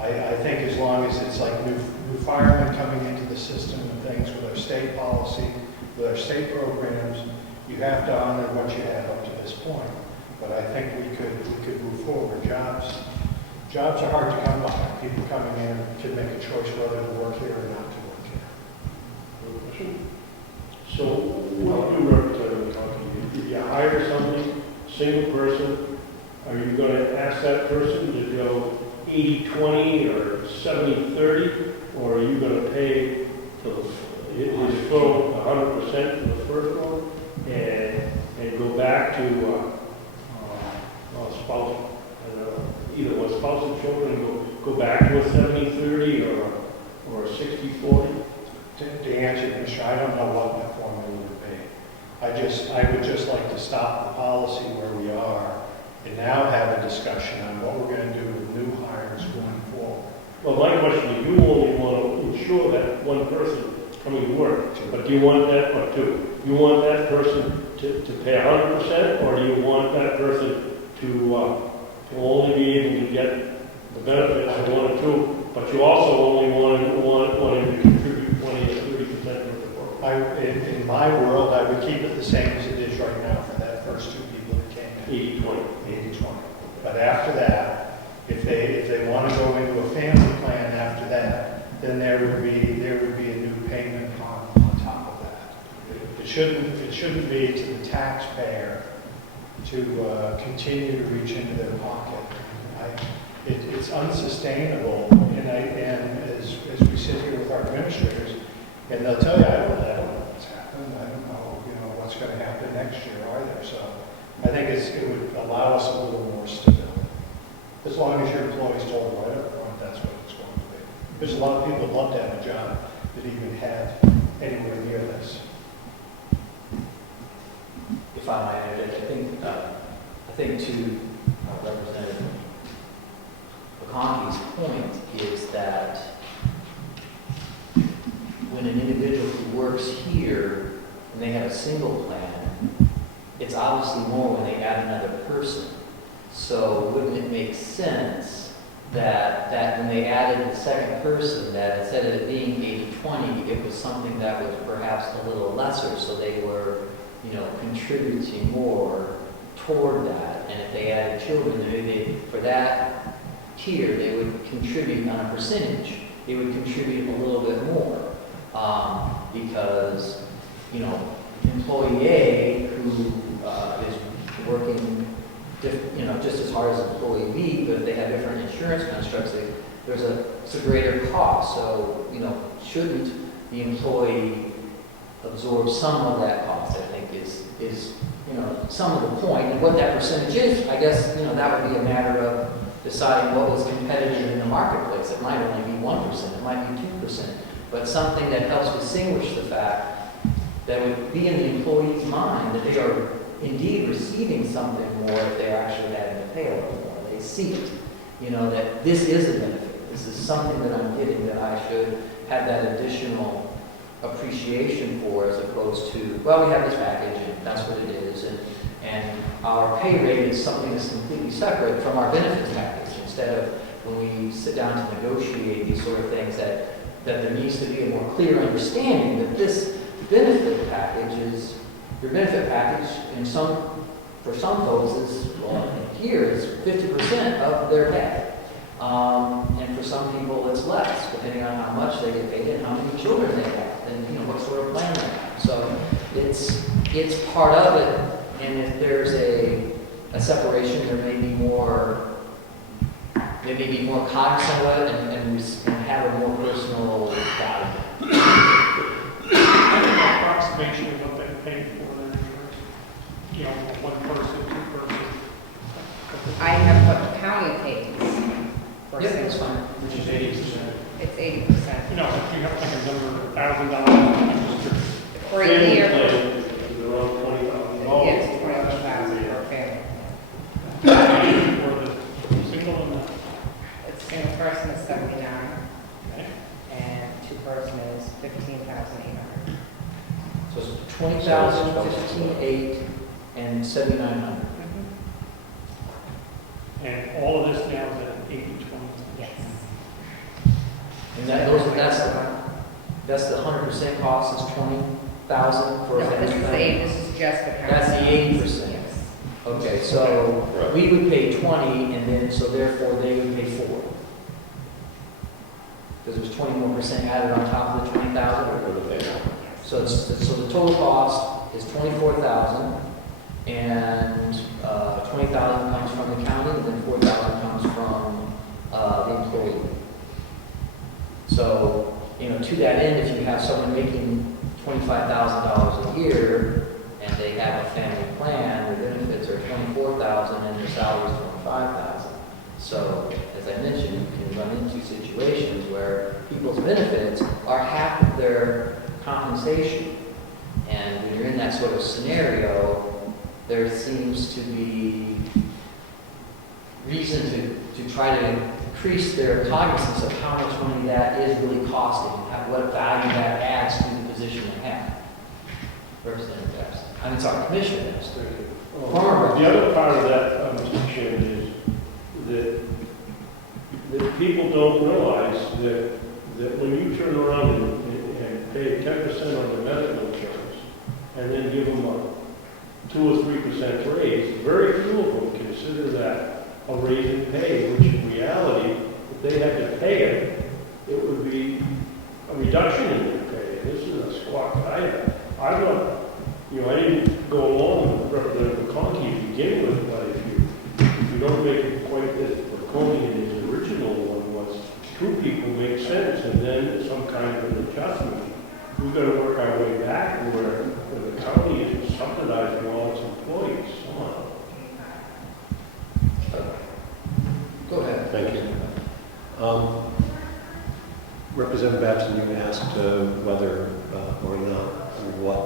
it. I think as long as it's like new firemen coming into the system and things with our state policy, with our state programs, you have to honor what you have up to this point. But I think we could move forward. Jobs are hard to come by. People coming in can make a choice whether to work here or not to work here. So what do you represent McConkey? If you hire somebody, single person, are you going to ask that person to go 80-20 or 70-30? Or are you going to pay his full 100% for the first one and go back to spouse, either one spouse and children, go back to a 70-30 or a 60-40? To answer your question, I don't know what that formula would be. I would just like to stop the policy where we are and now have a discussion on what we're going to do with new hires going forward. Well, my question is, you only want to ensure that one person coming to work, but do you want that, or two? You want that person to pay 100%, or do you want that person to only be able to get the benefits of one or two, but you also only want him to contribute 20 or 30% of the work? In my world, I would keep it the same as it is right now for that first two people that came in. 80-20. 80-20. But after that, if they want to go into a family plan after that, then there would be a new payment on top of that. It shouldn't be to the taxpayer to continue to reach into their pocket. It's unsustainable, and as we sit here with our administrators, and they'll tell you, I don't know what's happened. I don't know, what's going to happen next year either. So I think it would allow us a little more stability. As long as your employee's told right up front, that's what it's going to be. There's a lot of people who'd love to have a job that even had anywhere near this. If I might add, I think to Representative McConkey's point is that when an individual who works here and they have a single plan, it's obviously more when they add another person. So wouldn't it make sense that when they added the second person, that instead of it being 80-20, it was something that was perhaps a little lesser, so they were, contributing more toward that. And if they added children, maybe for that tier, they would contribute on a percentage. They would contribute a little bit more because, employee A who is working just as hard as employee B, but if they have different insurance constructs, it's a greater cost. So, shouldn't the employee absorb some of that cost? I think is some of the point. And what that percentage is, I guess, that would be a matter of deciding what was competitive in the marketplace. It might only be 1%, it might be 2%, but something that helps distinguish the fact that would be in the employee's mind that they are indeed receiving something more if they're actually having to pay a little more. They see it, that this is a benefit. This is something that I'm getting that I should have that additional appreciation for, as opposed to, well, we have this package and that's what it is, and our pay rate is something that's completely separate from our benefits package. Instead of when we sit down to negotiate these sort of things that that there needs to be a more clear understanding that this benefit package is, your benefit package for some folks is, well, here is 50% of their pay. And for some people it's less, depending on how much they get paid and how many children they have, and what sort of plan they have. So it's part of it, and if there's a separation, there may be more, they may be more cognizant of it and have a more personal value. I think an approximation of what they pay for their insurance, for one person, two person. I have what the county pays for a Yep, that's single. fine. Which is 80%. It's 80%. If you have like a number, $1,000, For a year, They're around $20,000. yes, 21,000 per family. for the single and the, A single person is 79, okay. and two person is 15,800. So it's 20,000, 15,800, and 7,900. And all of this now is at 80/20. Yes. And that's the 100% cost is 20,000 for a No, family this is plan? this is just the county. That's the 80%. Yes. Okay, so Right. we would pay 20, and then, so therefore, they would pay 4. Because there's 20% added on top of the 20,000. For the family. So so the total cost is 24,000, and 20,000 comes from the county, and then 4,000 comes from the employee. So, to that end, if you have someone making $25,000 a year, and they have a family plan, their benefits are 24,000, and their salary is 25,000. So, as I mentioned, you can run into situations where people's benefits are half of their compensation. And when you're in that sort of scenario, there seems to be reason to try to increase their cognizance of how much money that is really costing, what value that adds to the position they have. Representative Babson. Commissioner Babson. The other part of that, Mr. Chairman, is that people don't realize that when you turn around and pay 10% on the medical insurance, and then give them a 2 or 3% raise, very few of them consider that a raise in pay, which in reality, if they had to pay it, it would be a reduction in their pay. This is a squawk item. I'm not, I didn't go along with Representative McConkey to begin with, but if you don't make it quite as draconian as the original one was, two people make sense, and then some kind of an adjustment. We've got to work our way back where the county is subsidizing all its employees somehow. Go ahead. Thank you. Representative Babson, you asked whether or not what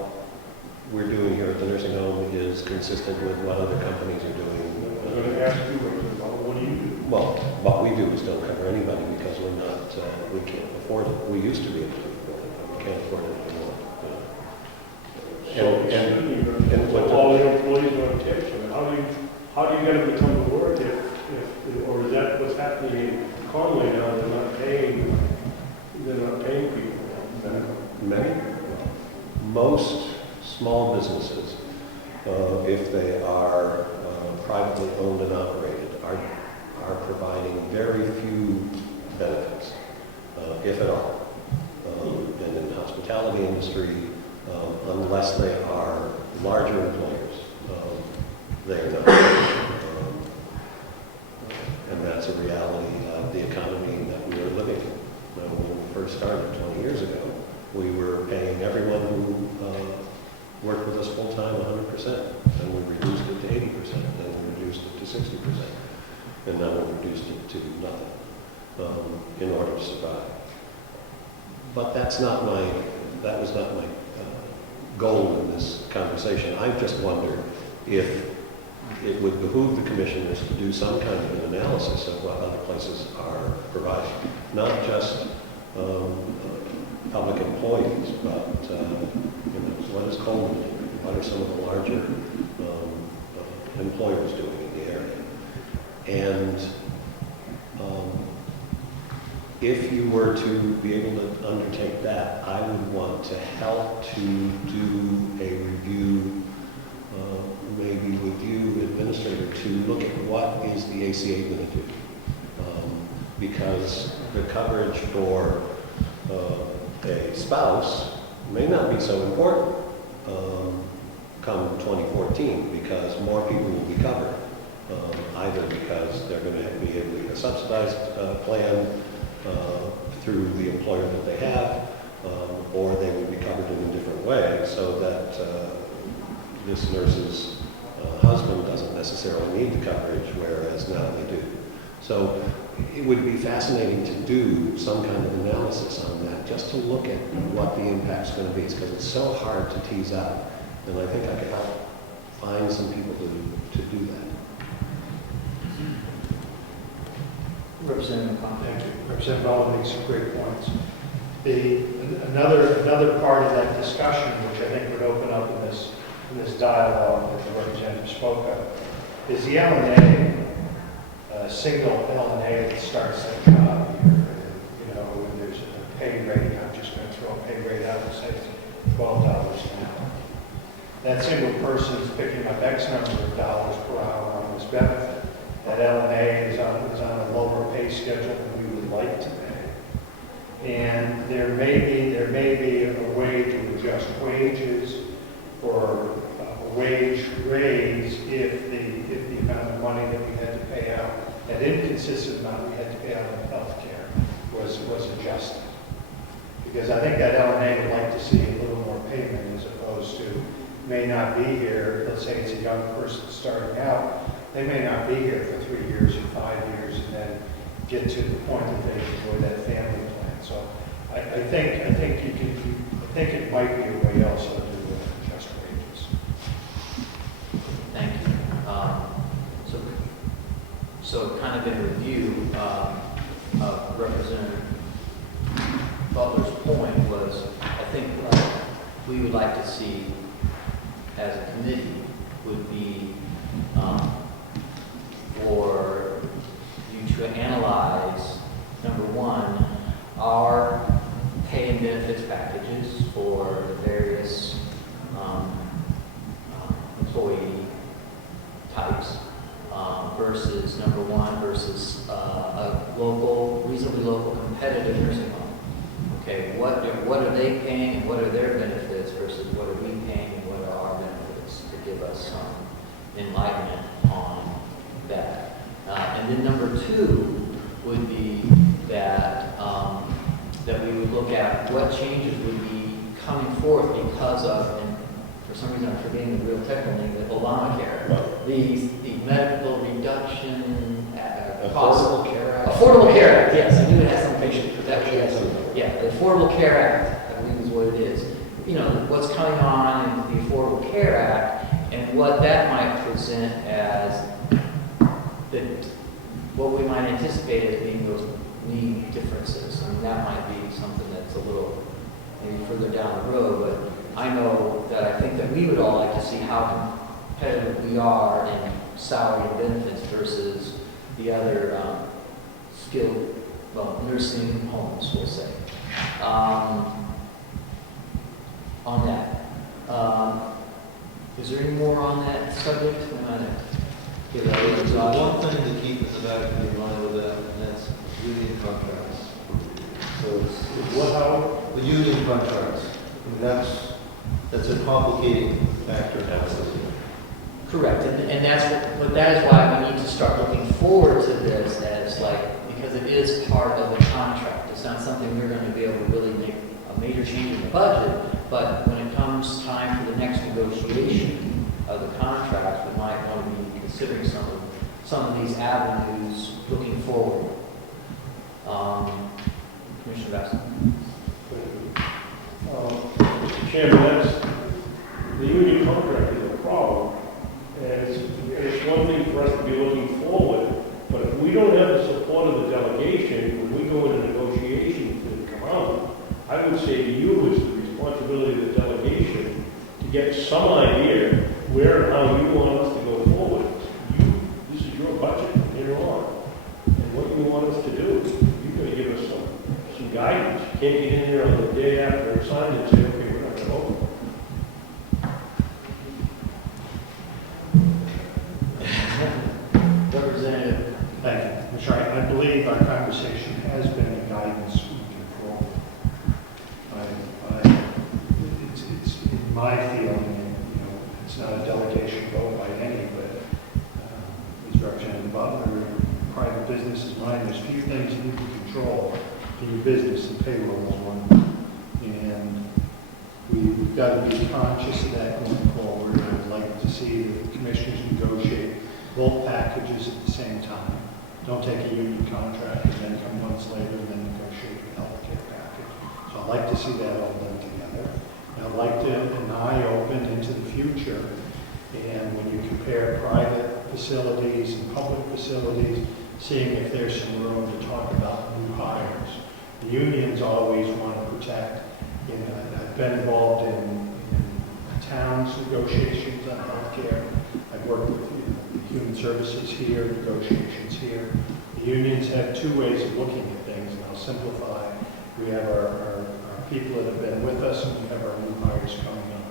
we're doing here at the nursing home is consistent with what other companies are doing. I'm going to ask you about what do you do? Well, what we do is don't cover anybody because we're not, we can't afford it. We used to be able to afford it, but we can't afford it anymore. So all the employees are on tips, and how do you get them to come to work or is that what's happening in Conway now? They're not paying people. Most small businesses, if they are privately owned and operated, are providing very few benefits, if at all. And in the hospitality industry, unless they are larger employers, they are not. And that's a reality of the economy that we are living in. When we first started 20 years ago, we were paying everyone who worked with us full-time 100%, and we reduced it to 80%, and we reduced it to 60%, and then we reduced it to nothing in order to survive. But that was not my goal in this conversation. I just wondered if it would behoove the commissioners to do some kind of an analysis of what other places are providing, not just public employees, but what is Coleman doing? What are some of the larger employers doing in the area? And if you were to be able to undertake that, I would want to help to do a review, maybe with you, administrator, to look at what is the ACA going to do. Because the coverage for a spouse may not be so important come 2014, because more people will be covered, either because they're going to be able a subsidized plan through the employer that they have, or they would be covered in a different way, so that this nurse's husband doesn't necessarily need the coverage, whereas now they do. So it would be fascinating to do some kind of analysis on that, just to look at what the impact's going to be, because it's so hard to tease out. And I think I could help find some people to do that. Representative McConkey. Thank you. Representative Butler makes some great points. Another part of that discussion, which I think would open up in this dialogue that the representative spoke of, is the L&A, single L&A that starts that job here. You know, when there's a pay rate, I'm just going to throw a pay rate out and say it's $12 an hour. That single person is picking up X number of dollars per hour on this benefit. That L&A is on a lower pay schedule than we would like to pay. And there may be a way to adjust wages or a wage raise if the amount of money that we had to pay out, that inconsistent amount we had to pay out in health care was adjusted. Because I think that L&A would like to see a little more payment, as opposed to may not be here, let's say it's a young person starting out, they may not be here for 3 years or 5 years and then get to the point that they enjoy that family plan. So I think it might be a way also to adjust wages. Thank you. So kind of in review, of Representative Butler's point was, I think what we would like to see as a committee would be for you to analyze, number one, our pay and benefits packages for the various employee types versus, number one, versus a local, reasonably local competitive nursing home. Okay, what are they paying and what are their benefits versus what are we paying and what are our benefits, to give us some enlightenment on that. And then number two would be that that we would look at what changes would be coming forth because of, and for some reason I'm forgetting the real technical name, the Obamacare, the medical reduction Affordable Care Act. Affordable Care Act, yes, I knew it had some patient protection. Yeah, the Affordable Care Act, I believe is what it is. You know, what's coming on in the Affordable Care Act and what that might present as what we might anticipate as being those need differences. I mean, that might be something that's a little maybe further down the road, but I know that I think that we would all like to see how competitive we are in salary and benefits versus the other skilled, nursing homes, we'll say. On that. Is there any more on that subject? There's one thing to keep in the back of your mind with that, and that's union contracts. So it's the union contracts. I mean, that's a complicating factor. Correct, and that is why we need to start looking forward to this as because it is part of the contract. It's not something we're going to be able to really make a major change in the budget, but when it comes time for the next negotiation of the contract, we might want to be considering some of these avenues looking forward. Commissioner Babson. Mr. Chairman, the union contract is a problem. And it's one thing for us to be looking forward, but if we don't have the support of the delegation, when we go into negotiations to come out, I would say to you it's the responsibility of the delegation to get some idea where and how you want us to go forward. This is your budget from here on. And what you want us to do, you've got to give us some guidance. You can't get in there on the day after it's signed and say, okay, we're not going to open. Representative. Thank you. Mr. Wright, I believe our conversation has been a guidance moving forward. It's in my feeling, and, it's not a delegation vote by any, but as Representative Butler, private business is mine. There's few things you can control in your business, and payroll is one. And we've got to be conscious of that going forward. I'd like to see the commissioners negotiate both packages at the same time. Don't take a union contract and then come months later and then negotiate a healthcare package. So I'd like to see that all done together. And I'd like to an eye open into the future. And when you compare private facilities and public facilities, seeing if there's some room to talk about new hires. The unions always want to protect. I've been involved in towns negotiations on healthcare. I've worked with human services here, negotiations here. The unions have two ways of looking at things, and I'll simplify. We have our people that have been with us, and we have our new hires coming up.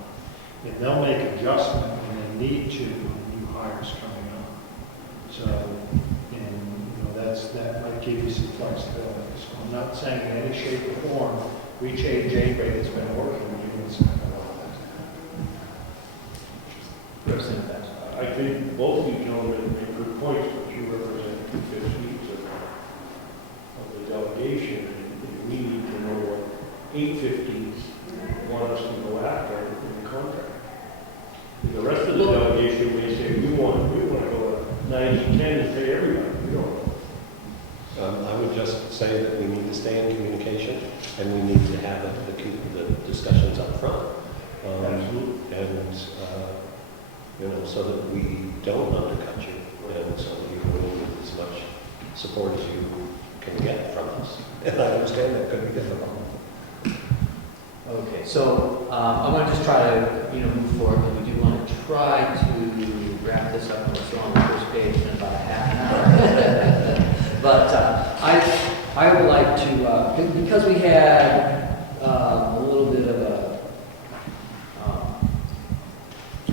And they'll make adjustment when they need to when new hires coming up. So, that might give you some flexibility. So I'm not saying in any shape or form, we change anybody that's been working with unions and allow that to happen. Representative. I think both of you gentlemen make good points, but you represent 2/15 of the delegation, and we need to know what 8/15 want us to go after in the contract. And the rest of the delegation may say, we want to go 90/10 and pay everybody. We don't know. I would just say that we need to stay in communication, and we need to have the discussions up front. Absolutely. And, so that we don't undercut you, and so that you will get as much support as you can get from us. And I understand that could be difficult. Okay, so I'm going to just try to, move forward, and we do want to try to wrap this up. We're still on the first page in about half an hour. But I would like to, because we had a little bit of a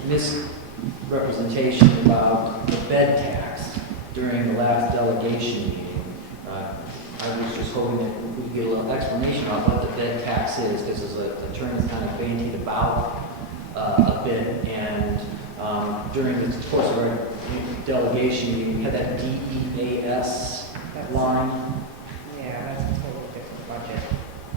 misrepresentation about the bed tax during the last delegation meeting, I was just hoping that we could get a little explanation on what the bed tax is, because the term is kind of bandied about a bit. And during the course of our delegation meeting, we had that DEAS line. Yeah, that's a totally different budget.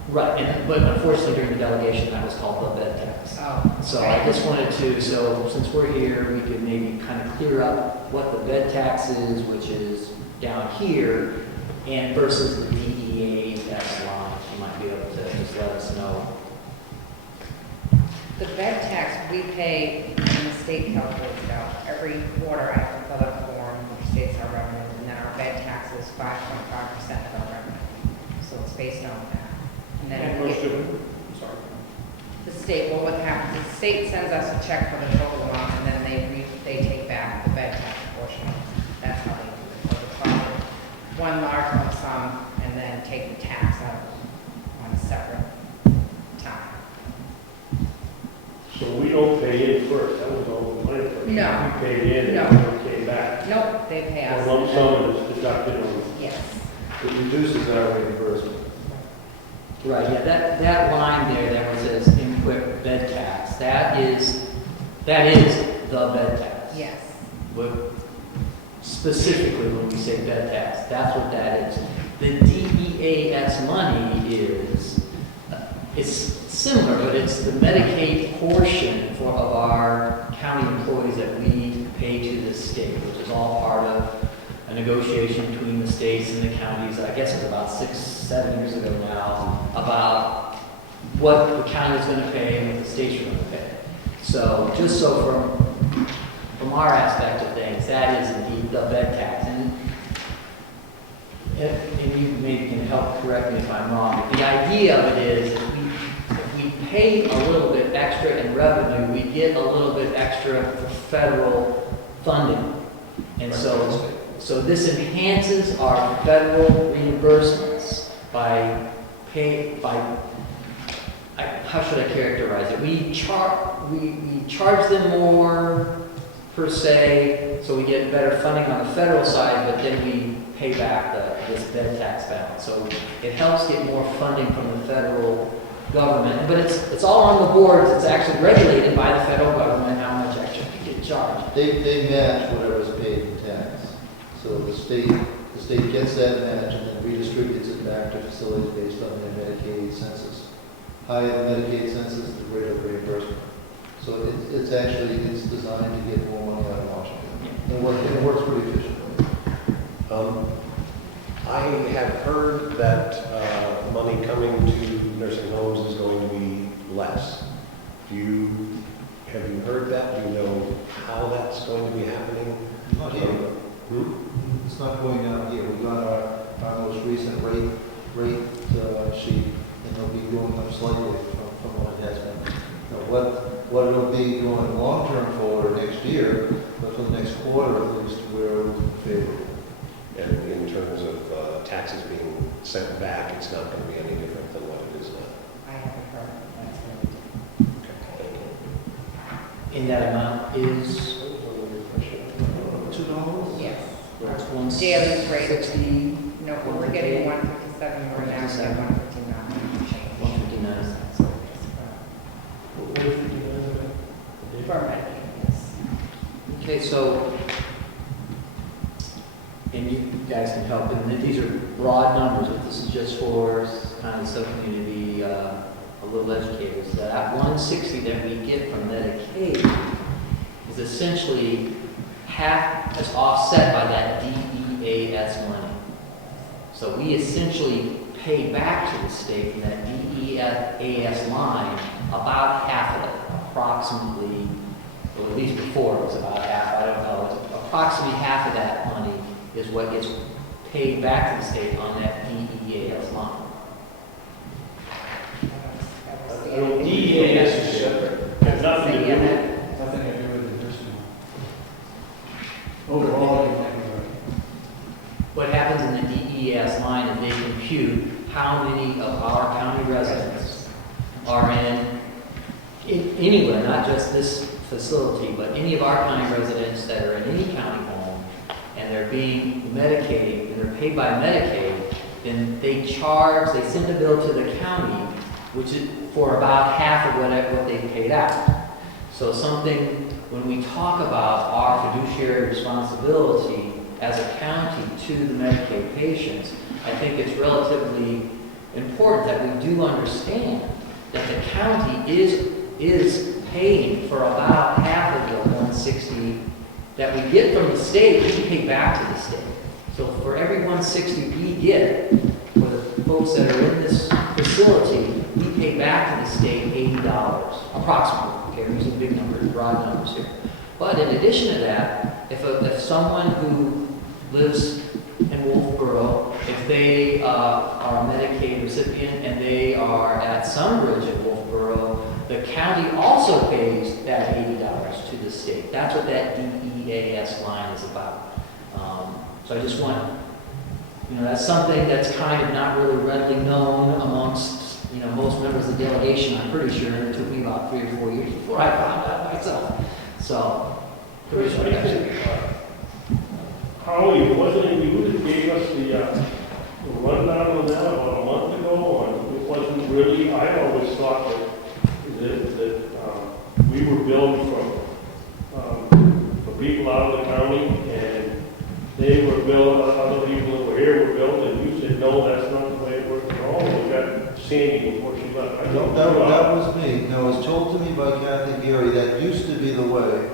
Right, but unfortunately during the delegation that was called the bed tax. Oh. So I just wanted to, since we're here, we could maybe kind of clear up what the bed tax is, which is down here, and versus the DEAS line. You might be able to just let us know. The bed tax we pay, and the state calculates it out. Every quarter I have to fill out a form which states our revenue, and then our bed tax is 5.5% of our revenue. So it's based on that. And then And most of it, sorry. the state, well, what happens, the state sends us a check for the total amount, and then they take back the bed tax portion. That's how they do it. So it's probably one large lump sum, and then take the tax out on a separate time. So we don't pay in first, that was all the money first. No. We paid in No. and we came back. Nope, they pay A us. lump sum is deducted on. Yes. It reduces our reimbursement. Right, yeah, that line there that says input bed tax, that is the bed tax. Yes. Specifically when we say bed tax, that's what that is. The DEAS money is, it's similar, but it's the Medicaid portion of our county employees that we pay to the state, which is all part of a negotiation between the states and the counties. I guess it's about 6-7 years ago now, about what the county is going to pay and what the states are going to pay. So just so from our aspect of things, that is indeed the bed tax. And you maybe can help correct me if I'm wrong. But the idea of it is if we pay a little bit extra in revenue, we get a little bit extra for federal funding. And so this enhances our federal reimbursements by pay by, how should I characterize it? We charge them more per se, so we get better funding on the federal side, but then we pay back this bed tax balance. So it helps get more funding from the federal government, but it's all on the boards. It's actually regulated by the federal government how much actually you get charged. They match whatever is paid in tax. So the state gets that match and then redistributes it back to facilities based on their Medicaid census. Higher the Medicaid census, the greater the reimbursement. So it's designed to get more money out of Washington. It works pretty efficiently. I have heard that money coming to nursing homes is going to be less. Have you heard that? Do you know how that's going to be happening? Not here. It's not going down here. We got our most recent rate sheet, and it'll be going up slightly from what it has been. Now, what it'll be going long-term forward or next year, but for the next quarter at least, we're looking favorable. And in terms of taxes being sent back, it's not going to be any different than what it is now. I haven't heard. And that amount is $2? Yes. That's Daily rate. 160, No, we were getting 157, we're now at 159. 159. For Medicaid, yes. Okay, so, and you guys can help, and these are broad numbers, but this is just for kind of the subcommunity, a little educators. That 160 that we get from Medicaid is essentially half is offset by that DEAS money. So we essentially pay back to the state from that DEAS line about half of it, approximately, or at least before it was about half, I don't know, approximately half of that money is what gets paid back to the state on that DEAS line. DEAS is separate, has nothing to do with. Nothing to do with the nursing home. Overall, you think What happens in the DES line is they compute how many of our county residents are in anywhere, not just this facility, but any of our county residents that are in any county home, and they're being Medicaid, and they're paid by Medicaid, then they send a bill to the county, which is for about half of what they paid out. So when we talk about our fiduciary responsibility as a county to the Medicaid patients, I think it's relatively important that we do understand that the county is paying for about half of the 160 that we get from the state. We pay back to the state. So for every 160 we get, for the folks that are in this facility, we pay back to the state $80, approximately. Okay, we're using big numbers, broad numbers here. But in addition to that, if someone who lives in Wolfboro, if they are a Medicaid recipient and they are at Sunbridge in Wolfboro, the county also pays that $80 to the state. That's what that DEAS line is about. So I just want, that's something that's kind of not really readily known amongst, most members of the delegation, I'm pretty sure. And it took me about 3 or 4 years before I found out myself. So, pretty sure that's Howie, wasn't it you that gave us the rundown on that about a month ago? And it wasn't really, I always thought that we were billed for people out of the county, and they were billed, other people that were here were billed, and you said, no, that's not the way it works at all. We got Sandy before she left. I don't know. That was me. No, it was told to me by Kathy Gary that used to be the way.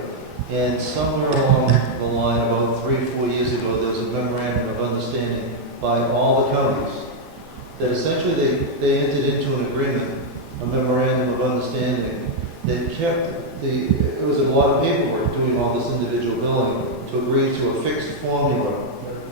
And somewhere along the line, about 3 or 4 years ago, there was a memorandum of understanding by all the counties that essentially they entered into an agreement, a memorandum of understanding that kept it was a lot of paperwork doing all this individual billing to agree to a fixed formula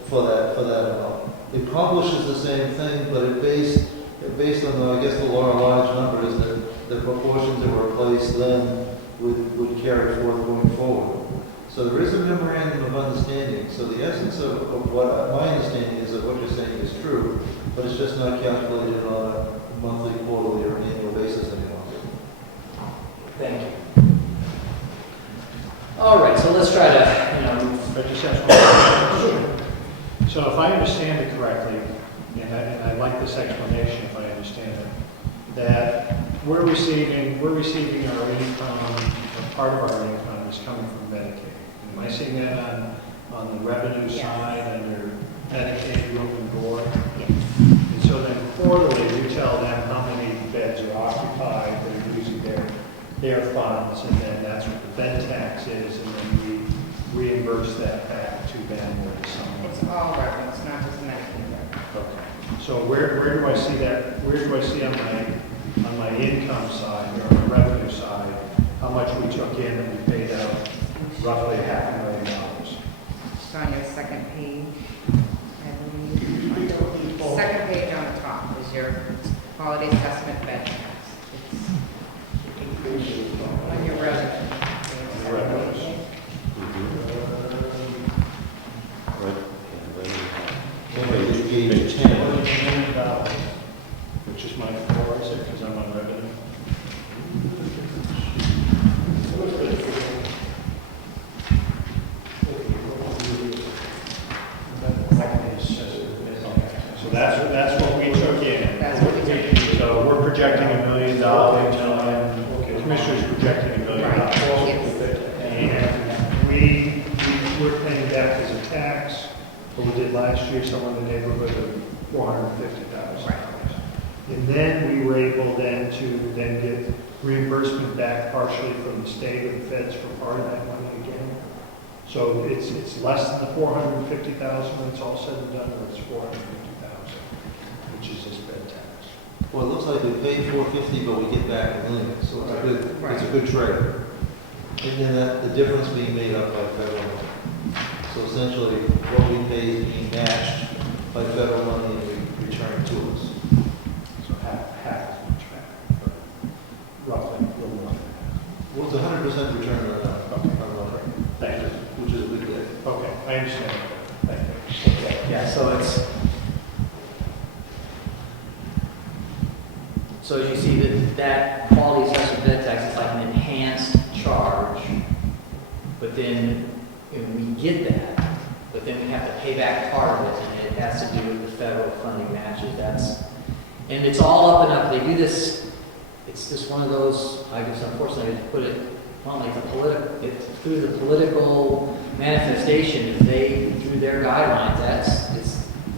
for that amount. It publishes the same thing, but it based on the law of large numbers that the proportions that were placed then would carry forward going forward. So there is a memorandum of understanding. So the essence of what my understanding is of what you're saying is true, but it's just not calculated on monthly, quarterly, or an annual basis any longer. Thank you. All right, so let's try to, If I just ask one question. So if I understand it correctly, and I like this explanation if I understand it, that we're receiving our income, or part of our income is coming from Medicaid. Am I seeing that on the revenue Yes. side under Medicaid room and board? Yes. And so then quarterly, we tell them how many beds are occupied, they're using their funds, and then that's what the bed tax is, and then we reimburse that back to them or to someone. It's all revenue, it's not just Medicaid revenue. Okay. So where do I see that, where do I see on my income side, or on the revenue side, how much we took in and we paid out roughly $500,000? It's on your second page, I believe. Second page on the top is your holiday assessment bed tax. It's on your revenue. The revenues. Right. Page 10. Which is my floor, is it, because I'm on revenue? So that's what we took in. That's what we took in. So we're projecting $1 million, and Commissioner's projecting $1 million. Right, yes. And we're paying back as a tax, what we did last year, somewhere in the neighborhood of $450,000. And then we were able then to then get reimbursement back partially from the state and feds for part of that money again. So it's less than the $450,000 when it's all said and done, or it's $450,000, which is this bed tax. Well, it looks like we paid $450, but we get back $1 million, so it's a good trade. And then the difference being made up by federal money. So essentially, what we pay is being matched by federal money and returned to us. So half as much back, or roughly a little more than half. Well, it's 100% return on that, Thank you. which is a good day. Okay, I understand. Thank you. yeah, so as you see that quality assessment bed tax is like an enhanced charge, but then we get that, but then we have to pay back part of it, and it has to do with the federal funding matches. And it's all up and up. They do this, it's just one of those, I guess unfortunately to put it bluntly, it's through the political manifestation, if they, through their guidelines,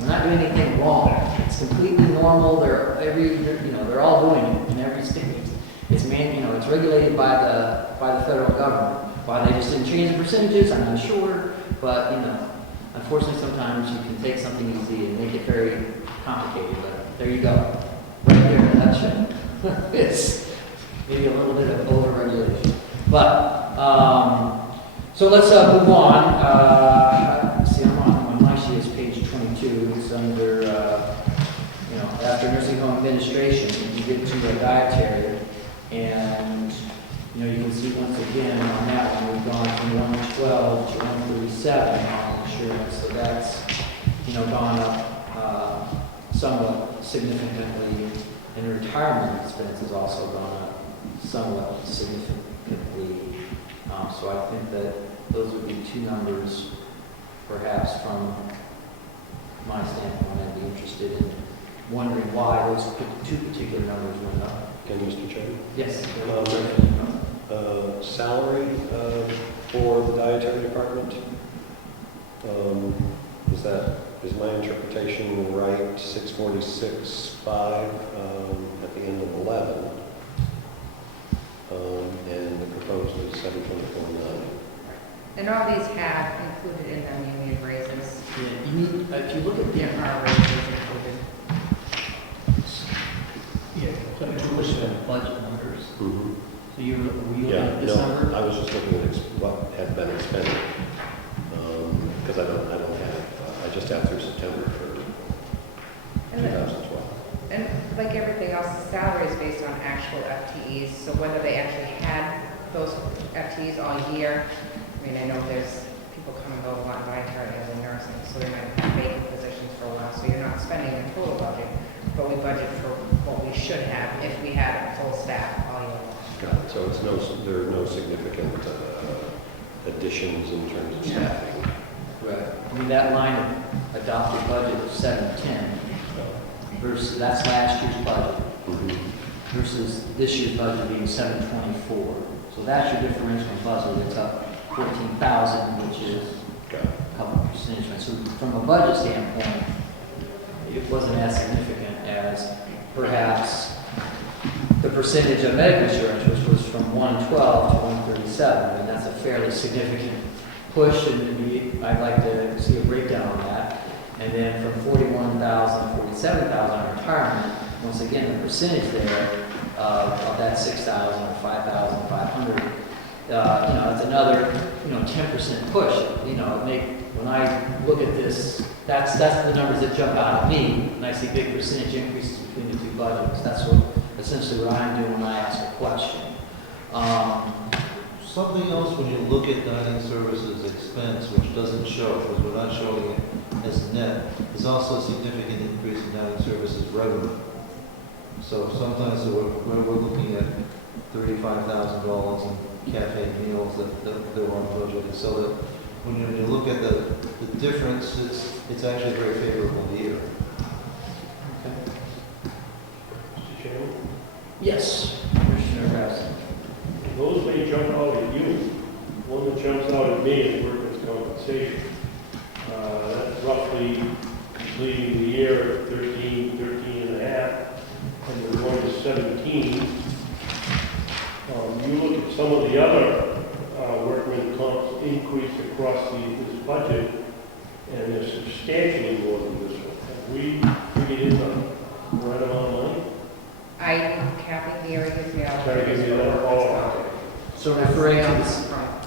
we're not doing anything wrong. It's completely normal. They're all doing it in every state. It's regulated by the federal government. Why they just didn't change the percentages, I'm not sure. But unfortunately, sometimes you can take something easy and make it very complicated. But there you go, right there in a nutshell. It's maybe a little bit of over-regulation. But so let's move on. See, I'm on my sheet is page 22. It's under after nursing home administration, you get to the dietary, and you can see once again on that one we've gone from 112 to 137 on insurance, so that's gone up somewhat significantly, and retirement expense has also gone up somewhat significantly. So I think that those would be two numbers, perhaps from my standpoint, I'd be interested in wondering why those two particular numbers went up. Again, Mr. Chairman? Yes. Salary for the dietary department, is my interpretation right, 646.5 at the end of 11, and the proposed is 724.9. And all these have included in them union raises. Yeah, you need, if you look at There are raises included. so if you look at budget numbers, Mm-hmm. so were you looking Yeah, at this number? no, I was just looking at what had been expended, because I don't have, I just have through September for And then- 2012. And like everything else, the salary is based on actual FTEs, so whether they actually had those FTEs all year, I mean, I know there's people come and go a lot in dietary as a nursing, so they might have vacant positions for a while, so you're not spending the total budget, but we budget for what we should have if we had a full staff all year long. Got it. So it's no, there are no significant additions in terms of staffing. Right. I mean, that line of adopted budget of 710 versus, that's last year's budget versus this year's budget being 724. So that's your differential in budget. It's up 14,000, which is Got it. a couple of percentage points. So from a budget standpoint, it wasn't as significant as perhaps the percentage of medical insurance, which was from 112 to 137. And that's a fairly significant push, and I'd like to see a breakdown on that. And then from 41,000 to 47,000 on retirement, once again, the percentage there of that 6,000 or 5,500, it's another, 10% push. When I look at this, that's the numbers that jump out at me, and I see big percentage increases between the two budgets. That's essentially what I'm doing when I ask a question. Something else when you look at dining services expense, which doesn't show, because we're not showing it as net, is also a significant increase in dining services revenue. So sometimes we're looking at $35,000 in cafe meals that were budgeted. So that when you look at the difference, it's actually a very favorable year. Mr. Chairman, Yes, Commissioner Babson. those may jump out at you. One that jumps out at me is workers' compensation. That's roughly leading the year at 13 and a half, and we're going to 17. You look at some of the other workmen's comps increase across this budget, and they're substantially more than this one. Have we figured in the right amount of money? Kathy Gary gives me all. Try to give you that all. So referring to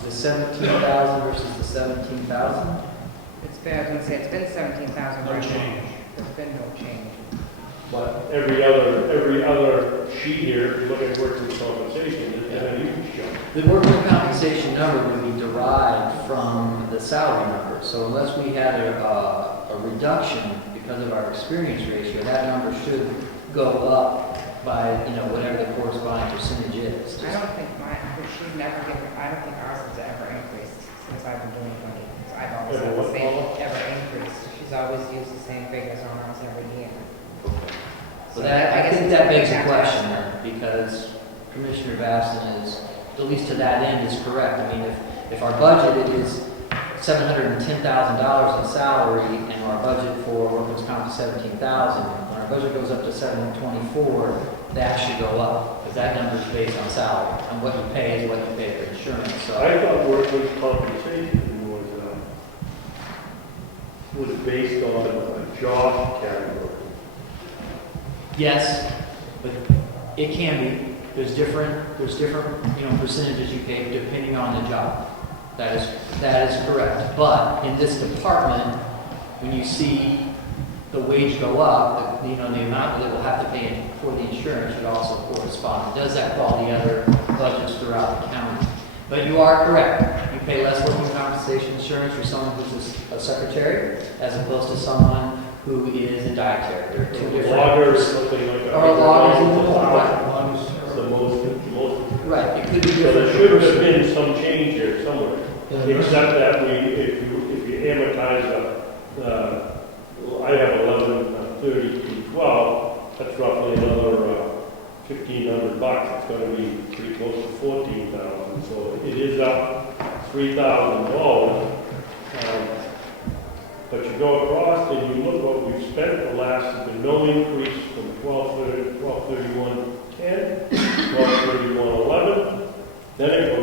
the 17,000 versus the 17,000? It's been, I was gonna say, it's been 17,000. No right now. change. There's been no change. But every other sheet here, if you look at workers' compensation, it's a huge jump. The workers' compensation number would be derived from the salary number. So unless we had a reduction because of our experience ratio, that number should go up by, whatever the corresponding percentage is. I don't think she's never given, I don't think ours has ever increased since I've been doing budget. I've always had the same, ever increased. She's always used the same figures on ours every year. So I think that begs a question then, because Commissioner Babson is, at least to that end, is correct. I mean, if our budget is $710,000 in salary and our budget for workers' comp is $17,000, when our budget goes up to $724, that should go up, because that number is based on salary, and what you pay is what you pay for insurance. So I thought workers' compensation was based on a job category. yes, but it can be. There's different, percentages you pay depending on the job. That is correct. But in this department, when you see the wage go up, the amount that we'll have to pay for the insurance should also correspond. It does that for all the other budgets throughout the county. But you are correct. You pay less workers' compensation insurance for someone who's a secretary as opposed to someone who is a dietary. They're two different. Loggers, something like that. Or loggers even more, Loggers, the most. Right, it could be So different. there should have been some change here somewhere, Yeah. except that if you amortize I have 1130 to 12, that's roughly another $1,500. It's going to be pretty close to 14,000. So it is up $3,000. But you go across and you look what we've spent the last, there's been no increase from 12/31/10, 12/31/11. Then it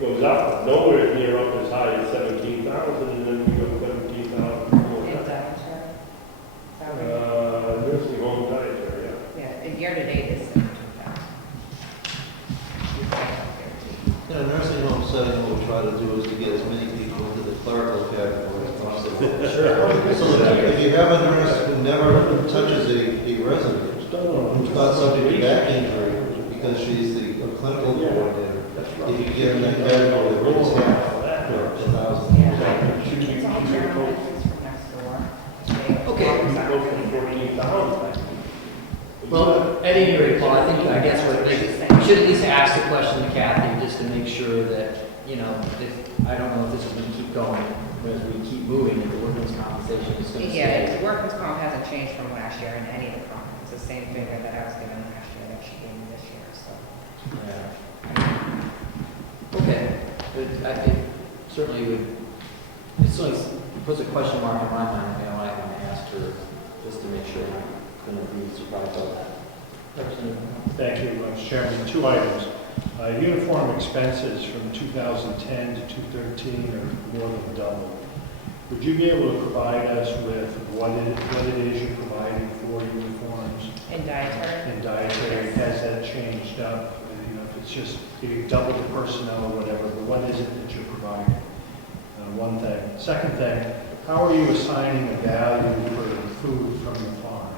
goes up, but nowhere near up as high as 17,000, and then we go 17,000 more. In dietary? Salary? Nursing home dietary, yeah. Yeah, and year to date is 17,000. In a nursing home setting, what we try to do is to get as many people into the clerical category as possible. Sure. So that if you have a nurse who never touches a resident, who's not subject to back injury because she's the clinical coordinator, if you get in that category, we're just half for 1,000. Yeah. It's all general benefits from next door. Okay. Well, at any rate, Paul, I guess we should at least ask the question to Kathy, just to make sure that, you know, if, I don't know if this is gonna keep going, as we keep moving, if the workers' compensation is gonna Yeah, stay. the workers' comp hasn't changed from last year in any of the funds. It's the same figure that I was given last year that she gave me this year, so. Yeah. Okay, I think certainly would, it certainly puts a question mark in my mind, you know, I want to ask her, just to make sure I'm gonna be surprised by that. Representative. Thank you, Mr. Chairman. Two items. Uniform expenses from 2010 to 2013 are more than double. Would you be able to provide us with what it is you're providing for uniforms And dietary? and dietary? Has that changed up? You know, if it's just, if you double the personnel or whatever, but what is it that you're providing? One thing. Second thing, how are you assigning a value for food from the farm?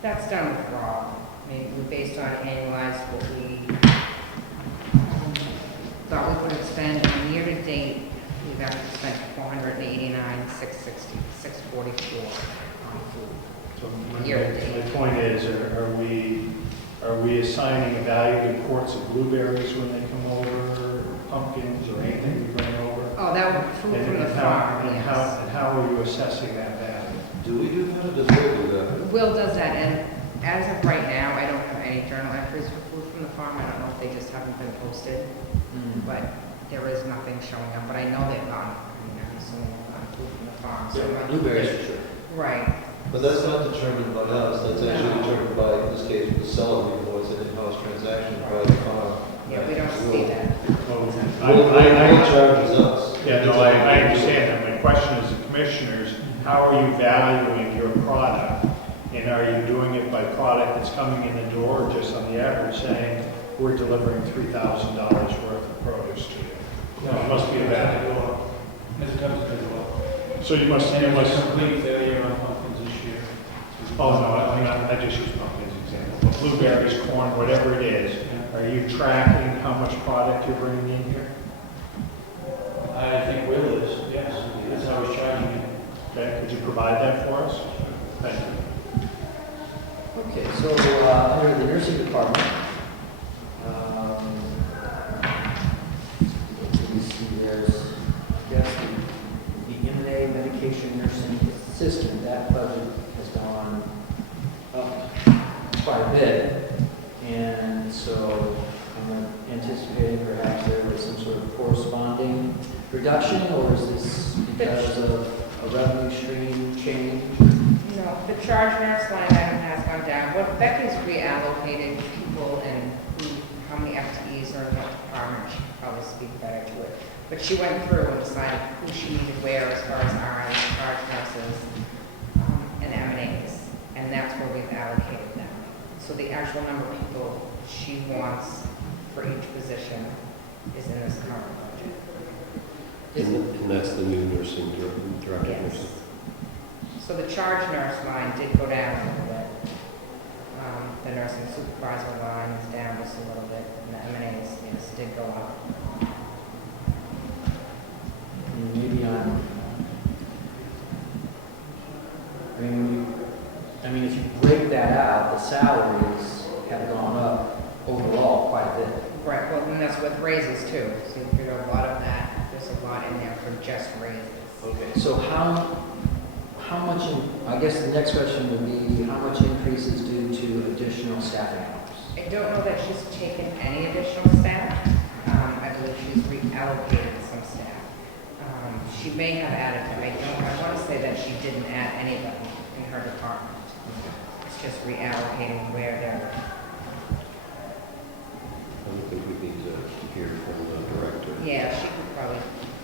That's done with Rob. I mean, we're based on annualized what we thought we could spend. And year to date, we've actually spent $489,644 on food. So Year to date. my point is, are we assigning a value to quarts of blueberries when they come over, pumpkins, or anything we bring over? Oh, that would be food from the farm, And yes. how are you assessing that value? Do we do that or does Will do that? Will does that, and as of right now, I don't have any journal entries for food from the farm. I don't know if they just haven't been posted, but there is nothing showing up. But I know they've gone, I mean, I'm assuming they've gone food from the farm. So Yeah, blueberries for sure. Right. But that's not determined by us, that's actually determined by, in this case, the seller reports an in-house transaction by the farm. Yeah, we don't see that. Well, Will charges us. Yeah, no, I understand that. My question is, the commissioners, how are you valuing your product? And are you doing it by product that's coming in the door, or just on the average saying, we're delivering $3,000 worth of produce to you? No, it must be a value. As it comes to the law. So you must, And it was a complete failure on pumpkins this year. oh no, I just use pumpkins as an example. But blueberries, corn, whatever it is, are you tracking how much product you're bringing in here? I think Will is, yes. That's how he's charging it. Okay, could you provide that for us? Thank you. Okay, so, under the nursing department, let me see, there's, I guess, the MA medication nursing assistant, that budget has gone up quite a bit. And so I'm anticipating perhaps there was some sort of corresponding reduction, or is this because of a revenue stream change? No, the charge nurse line item has gone down. What Becky's reallocated people and how many FTEs are in what department, she could probably speak better to it. But she went through and decided who she needed where as far as RNs, charge nurses, and M&As. And that's where we've allocated them. So the actual number of people she wants for each position is in this current budget. And that's the new nursing director. Yes. nursing. So the charge nurse line did go down a little bit. The nursing supervisor line is down just a little bit, and the M&As, yes, did go up. Maybe I mean, if you break that out, the salaries have gone up overall quite a bit. Right, well, and that's with raises too, so you figure a lot of that, there's a lot in there for just raises. Okay. So how much, I guess the next question would be, how much increase is due to additional staffing hours? I don't know that she's taken any additional staff. I believe she's reallocated some staff. She may have added them. I want to say that she didn't add anybody in her department. It's just reallocating where they're. I think we need to hear from the director. Yeah, she could probably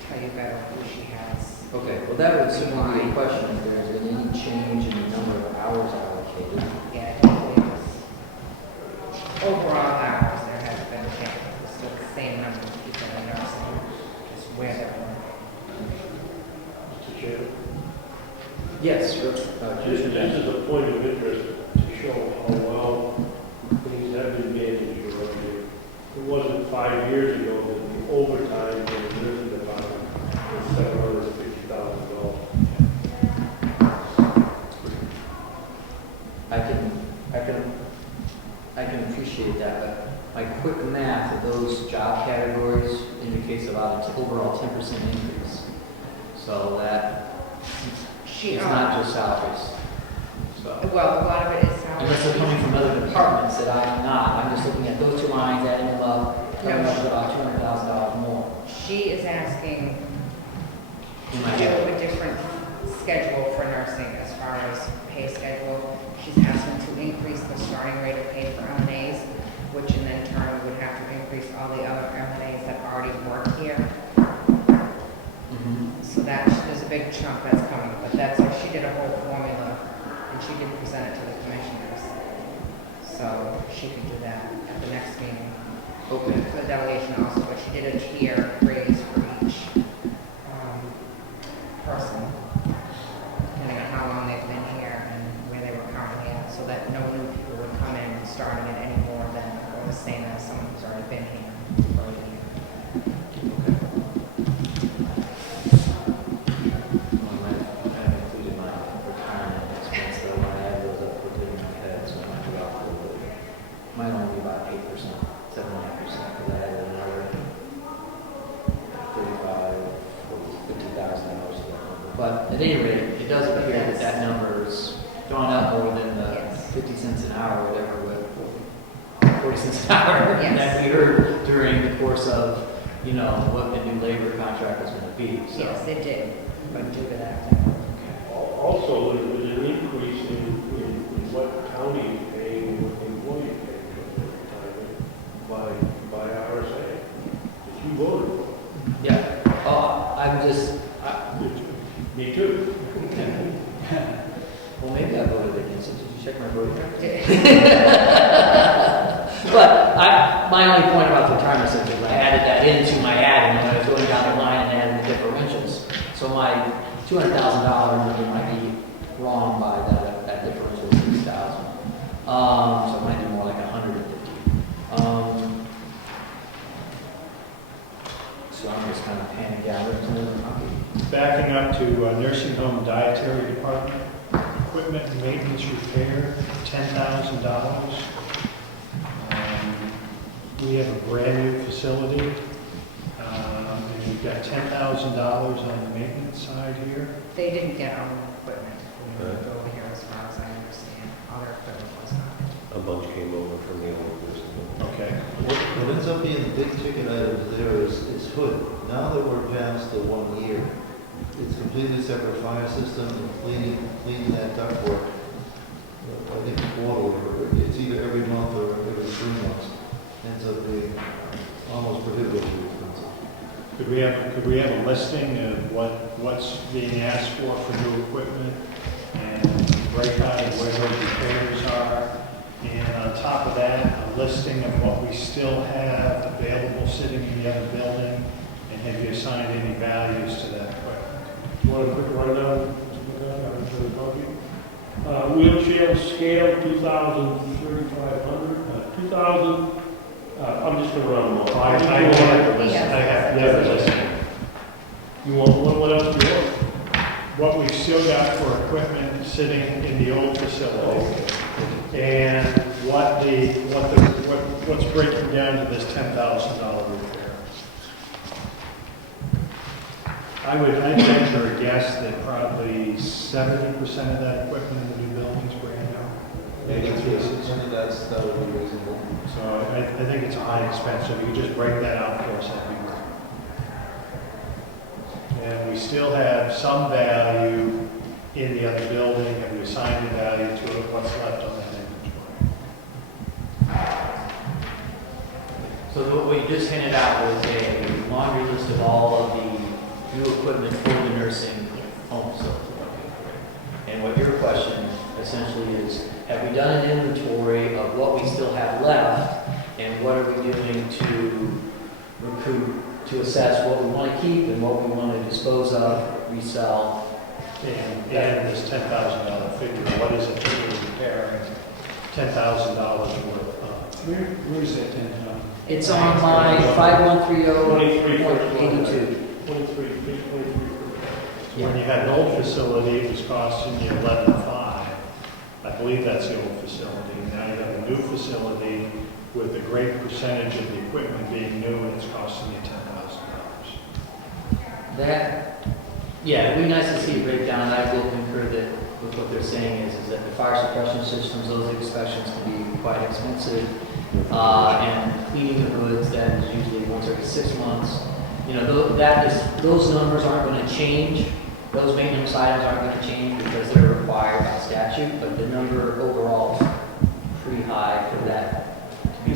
tell you better who she has. Okay, well, that would certainly be a question, if there's been any change in the number of hours allocated. Yeah, I don't believe it's overall hours, there hasn't been a change. It's still the same number of people in nursing, just where they're working. Mr. Chairman, Yes, this is a point of interest to show how well things have been managed around here. It wasn't 5 years ago that the overtime in the nursing department was $750,000. I can appreciate that, but my quick math of those job categories indicates about an overall 10% increase. So that, it's not just salaries. So, Well, a lot of it is salary. unless they're coming from other departments that I'm not, I'm just looking at those two lines, adding them up, coming up with about $200,000 more. She is asking In my to do head. a different schedule for nursing as far as pay schedule. She's asking to increase the starting rate of pay for LNAs, which in then turn would have to increase all the other LNAs that already work here. So that, there's a big chunk that's coming, but that's, like, she did a whole formula, and she did present it to the commissioners. So she could do that at the next meeting. Okay. For the delegation also, but she did a tier raise for each person, depending on how long they've been here and where they were currently at, so that no new people would come in starting at any more than, or the same as someone who's already been here for a year. I've included my retirement expense, though I have those up quickly in my head, so it might be off a little bit. Might only be about 8%, 7.5%, because I added another 35, 50,000 dollars to that number. But at any rate, it does appear that that number has gone up more than the Yes. 50 cents an hour, or whatever, with 40 cents an hour Yes. that we heard during the course of, you know, what the new labor contract was going to be. So. Yes, it did, but due to that. Also, there was an increase in what county is paying and what the employee is paying for retirement by RSA, that you voted for. Yeah. Oh, I'm just. Me too. Well, maybe I voted against it. Did you check my voting record? But my only point about the retirement system is I added that into my adding when I was going down the line and adding the differentials. So my $200,000 number might be wrong by that differential of $6,000. So it might be more like 150. So I'm just kind of panning down. Backing up to nursing home dietary department, equipment and maintenance repair, $10,000. We have a brand new facility, and we've got $10,000 on the maintenance side here. They didn't get our own equipment when we moved over here, as far as I understand. All their equipment was not. A bunch came over from the old person. Okay. What ends up being the big ticket items there is hood. Now that we're past the 1 year, it's completely separate fire system and cleaning that ductwork. I think quarterly, or it's either every month or every 3 months. Ends up being almost prohibitively expensive. Could we have a listing of what's being asked for new equipment and breakdown of where those repairs are? And on top of that, a listing of what we still have available sitting in the other building, and have you assigned any values to that equipment? You want a quick rundown, Mr. McConkey? Wheelchair scale, 2,300, 2,000. I'm just going to run them all. I have the list. I have the list. You want, what else do you want? What we've still got for equipment sitting in the old facility, and what's breaking down to this $10,000 repair. I'd venture a guess that probably 70% of that equipment in the new building's brand new. Major pieces. That would be reasonable. So I think it's a high expense, so if you could just break that out for us, that'd be great. And we still have some value in the other building, and we assigned the value to it, what's left on that inventory. So what we just handed out was a laundry list of all of the new equipment for the nursing home facility. And what your question essentially is, have we done an inventory of what we still have left, and what are we doing to recruit, to assess what we want to keep and what we want to dispose of, resell? And this $10,000 figure, what is it that we're repairing $10,000 worth of? Where is that $10,000? It's on line 5130.82. 23. When you had an old facility, it was costing you $11,500. I believe that's the old facility. Now you have a new facility with a great percentage of the equipment being new, and it's costing you $10,000. That, yeah, it'd be nice to see a breakdown. I will concur that with what they're saying is that the fire suppression systems, those inspections can be quite expensive. And cleaning the hoods, that is usually once every 6 months. You know, those numbers aren't going to change. Those maintenance items aren't going to change because they're required by statute, but the number overall is pretty high for that. I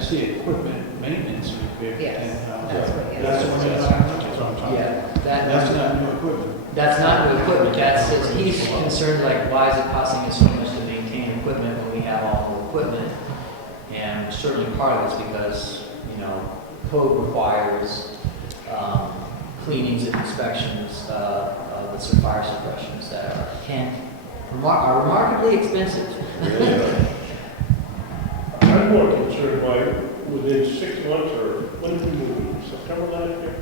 see equipment maintenance repair. Yes, $10,000. that's what, yes. That's the one you're talking about? That's what I'm talking about. Yeah, That's not new equipment. that's not new equipment. He's concerned, like, why is it costing us so much to maintain equipment when we have all the equipment? And certainly part of it's because, you know, code requires cleanings and inspections with some fire suppressions that are remarkably expensive. I'm more concerned by within 6 months or when did we move? September last year?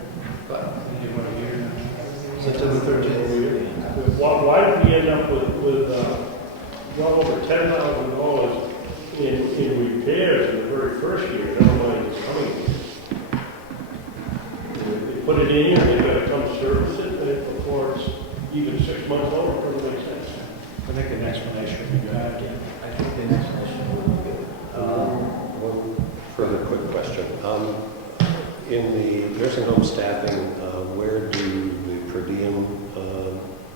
But You want to hear that? September 13th. Why did we end up with well over $10,000 in repairs in the very first year? Never mind it's coming. They put it in here, they gotta come service it before it's even 6 months old. It doesn't make sense. I think an explanation would be good. I think the next question will be good. One further quick question. In the nursing home staffing, where do the per diem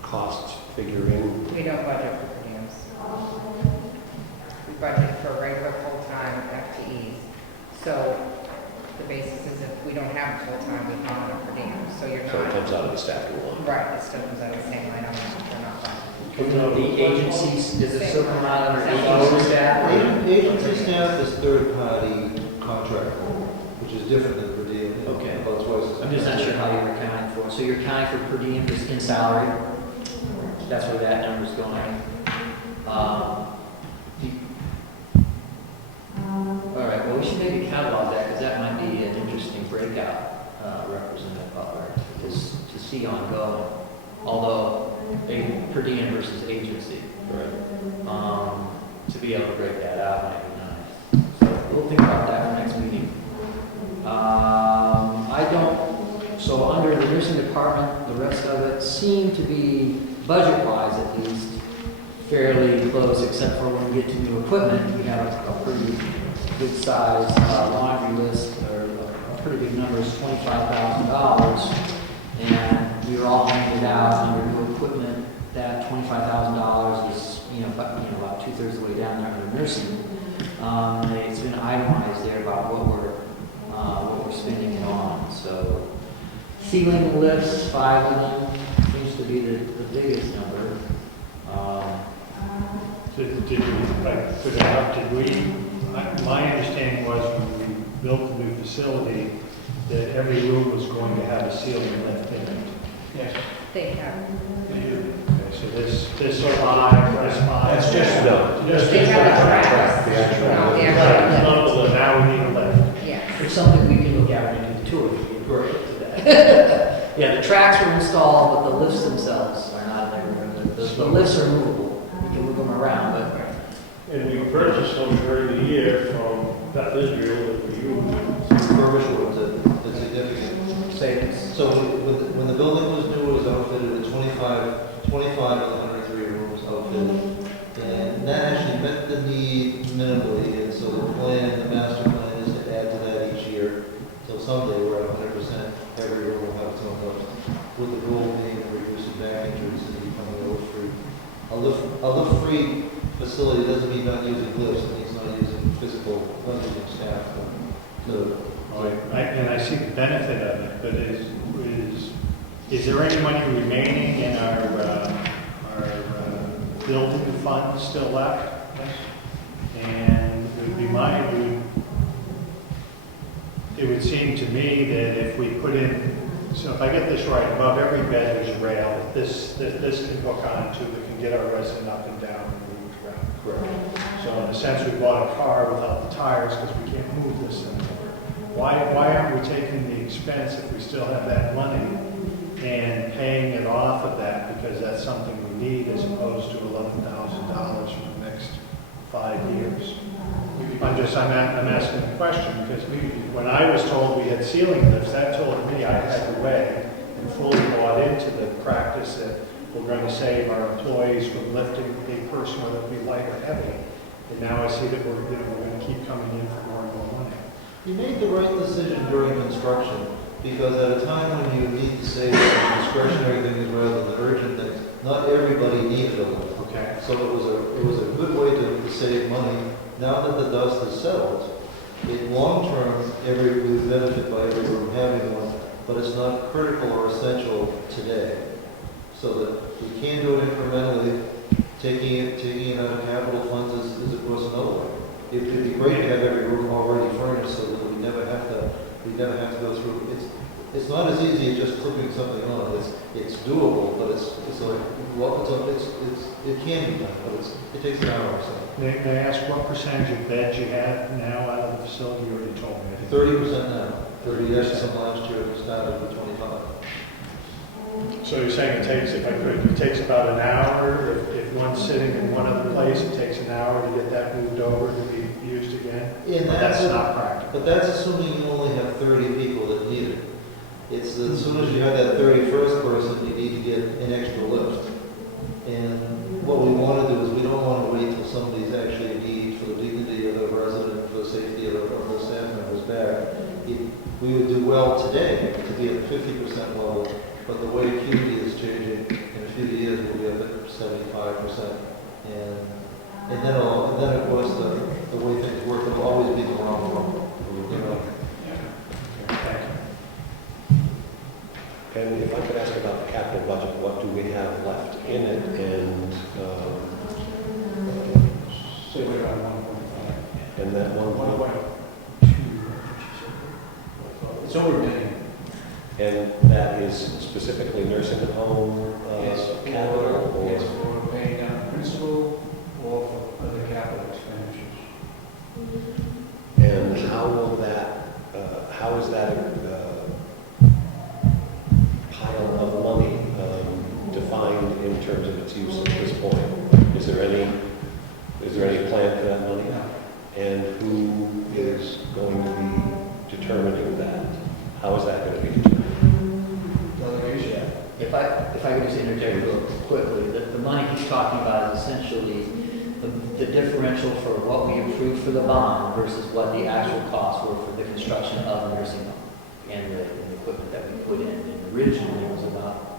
costs figure in? We don't budget for per diems. We budget for regular full-time FTEs. So the basis is if we don't have full-time, we come on a per diem. So you're So it not, comes out of the staffing line. right, it still comes out of the same line item, we're not budgeting. The agencies, does it still come out under agency staff? Agency staff is third-party contract, which is different than per diem. Okay. About twice as I'm just not sure how you're accounting for it. So you're accounting for per diem just in salary? That's where that number's going. All right, well, we should maybe catalog that because that might be an interesting breakout, Representative Butler, to see ongoing. Although, per diem versus agency. Right. To be able to break that out might be nice. So we'll think about that for next meeting. So under the nursing department, the rest of it seemed to be, budget-wise at least, fairly close, except for when we get to new equipment, we have a pretty good size laundry list, or a pretty big number, is $25,000. And we were all handed out under new equipment, that $25,000 is, about 2/3 of the way down there under nursing. It's been itemized there about what we're spending it on. So ceiling lifts, 5 of them, seems to be the biggest number. My understanding was when we built the new facility, that every room was going to have a ceiling lift in it. Yes, They have, they do. Okay, so this 5, this 5. That's just, No. just. they have a track. The actual- No, the Right, actual so now we need a lift. lift. Yes. It's something we can look at when we do the tour. We can work to that. Yeah, the tracks were installed, but the lifts themselves are not in there. The lifts are movable. We can move them around, but And we purchased them during the year from Beth Israel that we use. refurbished ones that significant. savings. So when the building was new, it was outfitted with 25 of the 103 rooms outfitted. And that actually met the need minimally, and so the master plan is to add to that each year. So someday we're at 100%, every room will have its own lift. With the goal being to reduce the back injuries and becoming lift-free. A lift-free facility doesn't mean not using lifts, it means not using physical lifting staff. And I see the benefit of it, but is there any money remaining in our building fund still left? Yes. And it would be it would seem to me that if we put in, so if I get this right, above every bed there's a rail that this can hook onto, that can get our resident up and down and move around. Correct. So in a sense, we bought a car without the tires because we can't move this anymore. Why aren't we taking the expense if we still have that money and paying it off of that because that's something we need as opposed to $11,000 for the next 5 years? I'm asking the question because when I was told we had ceiling lifts, that told me I had to weigh and fully bought into the practice that we're going to save our employees from lifting a person, whether it be light or heavy. And now I see that we're going to keep coming in for more and more money. You made the right decision during construction, because at a time when you need to save on discretionary things rather than urgent things, not everybody needed a lift. Okay. So it was a good way to save money. Now that the dust has settled, in long term, we benefit by every room having one, but it's not critical or essential today. So that we can do it incrementally. Taking it out of capital funds is of course another way. It would be great to have every room already furnished so that we never have to go through. It's not as easy as just clipping something on. It's doable, but it's like, well, it can be done, but it takes an hour or so. May I ask what percentage of beds you have now out of the facility? You already told me. 30% now. 30% last year. It started with 25. So you're saying it takes about an hour, if one's sitting in one other place, it takes an hour to get that moved over to be used again? And That's not practical. But that's assuming you only have 30 people that need it. It's as soon as you have that 31st person, you need to get an extra lift. And what we want to do is we don't want to wait till somebody's actually in need for the dignity of the resident, for the safety of the staff members back. We would do well today to be at the 50% level, but the way acuity is changing, in a few years we'll be up at 75%. And then of course the way things work, it'll always be the wrong one. You know? And if I could ask about the capital budget, what do we have left in it? And So we're around 1.5. and that one, 1.2. It's over a million. and that is specifically nursing home capital, or Yes, for paying down principal or for other capital expenditures. and how will that? How is that pile of money defined in terms of its use at this point? Is there any plan for that money? No. And who is going to be determining that? How is that going to be determined? Delegation. If I could just interject real quickly, the money he's talking about is essentially the differential for what we approved for the bond versus what the actual costs were for the construction of the nursing home and the equipment that we put in. And originally it was about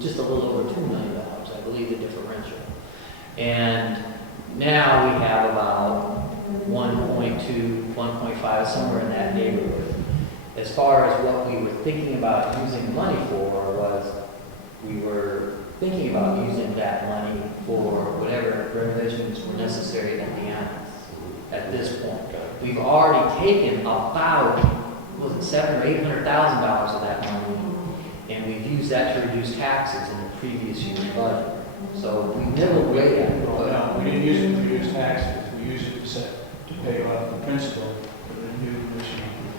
just a little over $2 million, I believe, the differential. And now we have about 1.2, 1.5, somewhere in that neighborhood. As far as what we were thinking about using the money for was, we were thinking about using that money for whatever renovations were necessary at the annex at this point. We've already taken about, was it $700,000 or $800,000 of that money, and we've used that to reduce taxes in the previous year's budget. So we nibbled away at it. Well, no, we didn't use it to reduce taxes. We used it to pay off the principal for the new nursing home.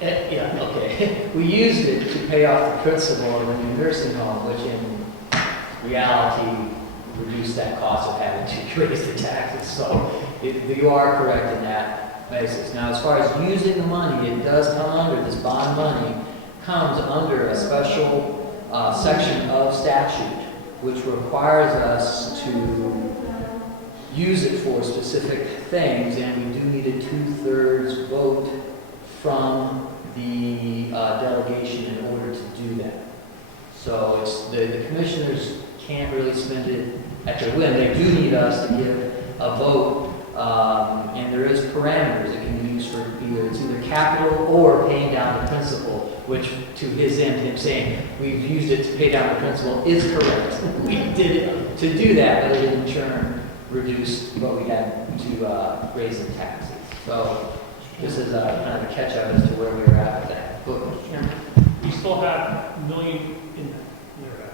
Yeah, okay. We used it to pay off the principal of the new nursing home, which in reality reduced that cost of having to raise the taxes. So you are correct in that basis. Now, as far as using the money, it does come under, this bond money comes under a special section of statute which requires us to use it for specific things, and we do need a 2/3 vote from the delegation in order to do that. So it's the commissioners can't really spend it at their whim. They do need us to give a vote, and there is parameters. It can be used for either capital or paying down the principal, which to his end, him saying we've used it to pay down the principal is correct. We did it to do that, but it in turn reduced what we had to raise in taxes. So this is kind of a catch-up as to where we were at with that. But, We still have $1 million in there.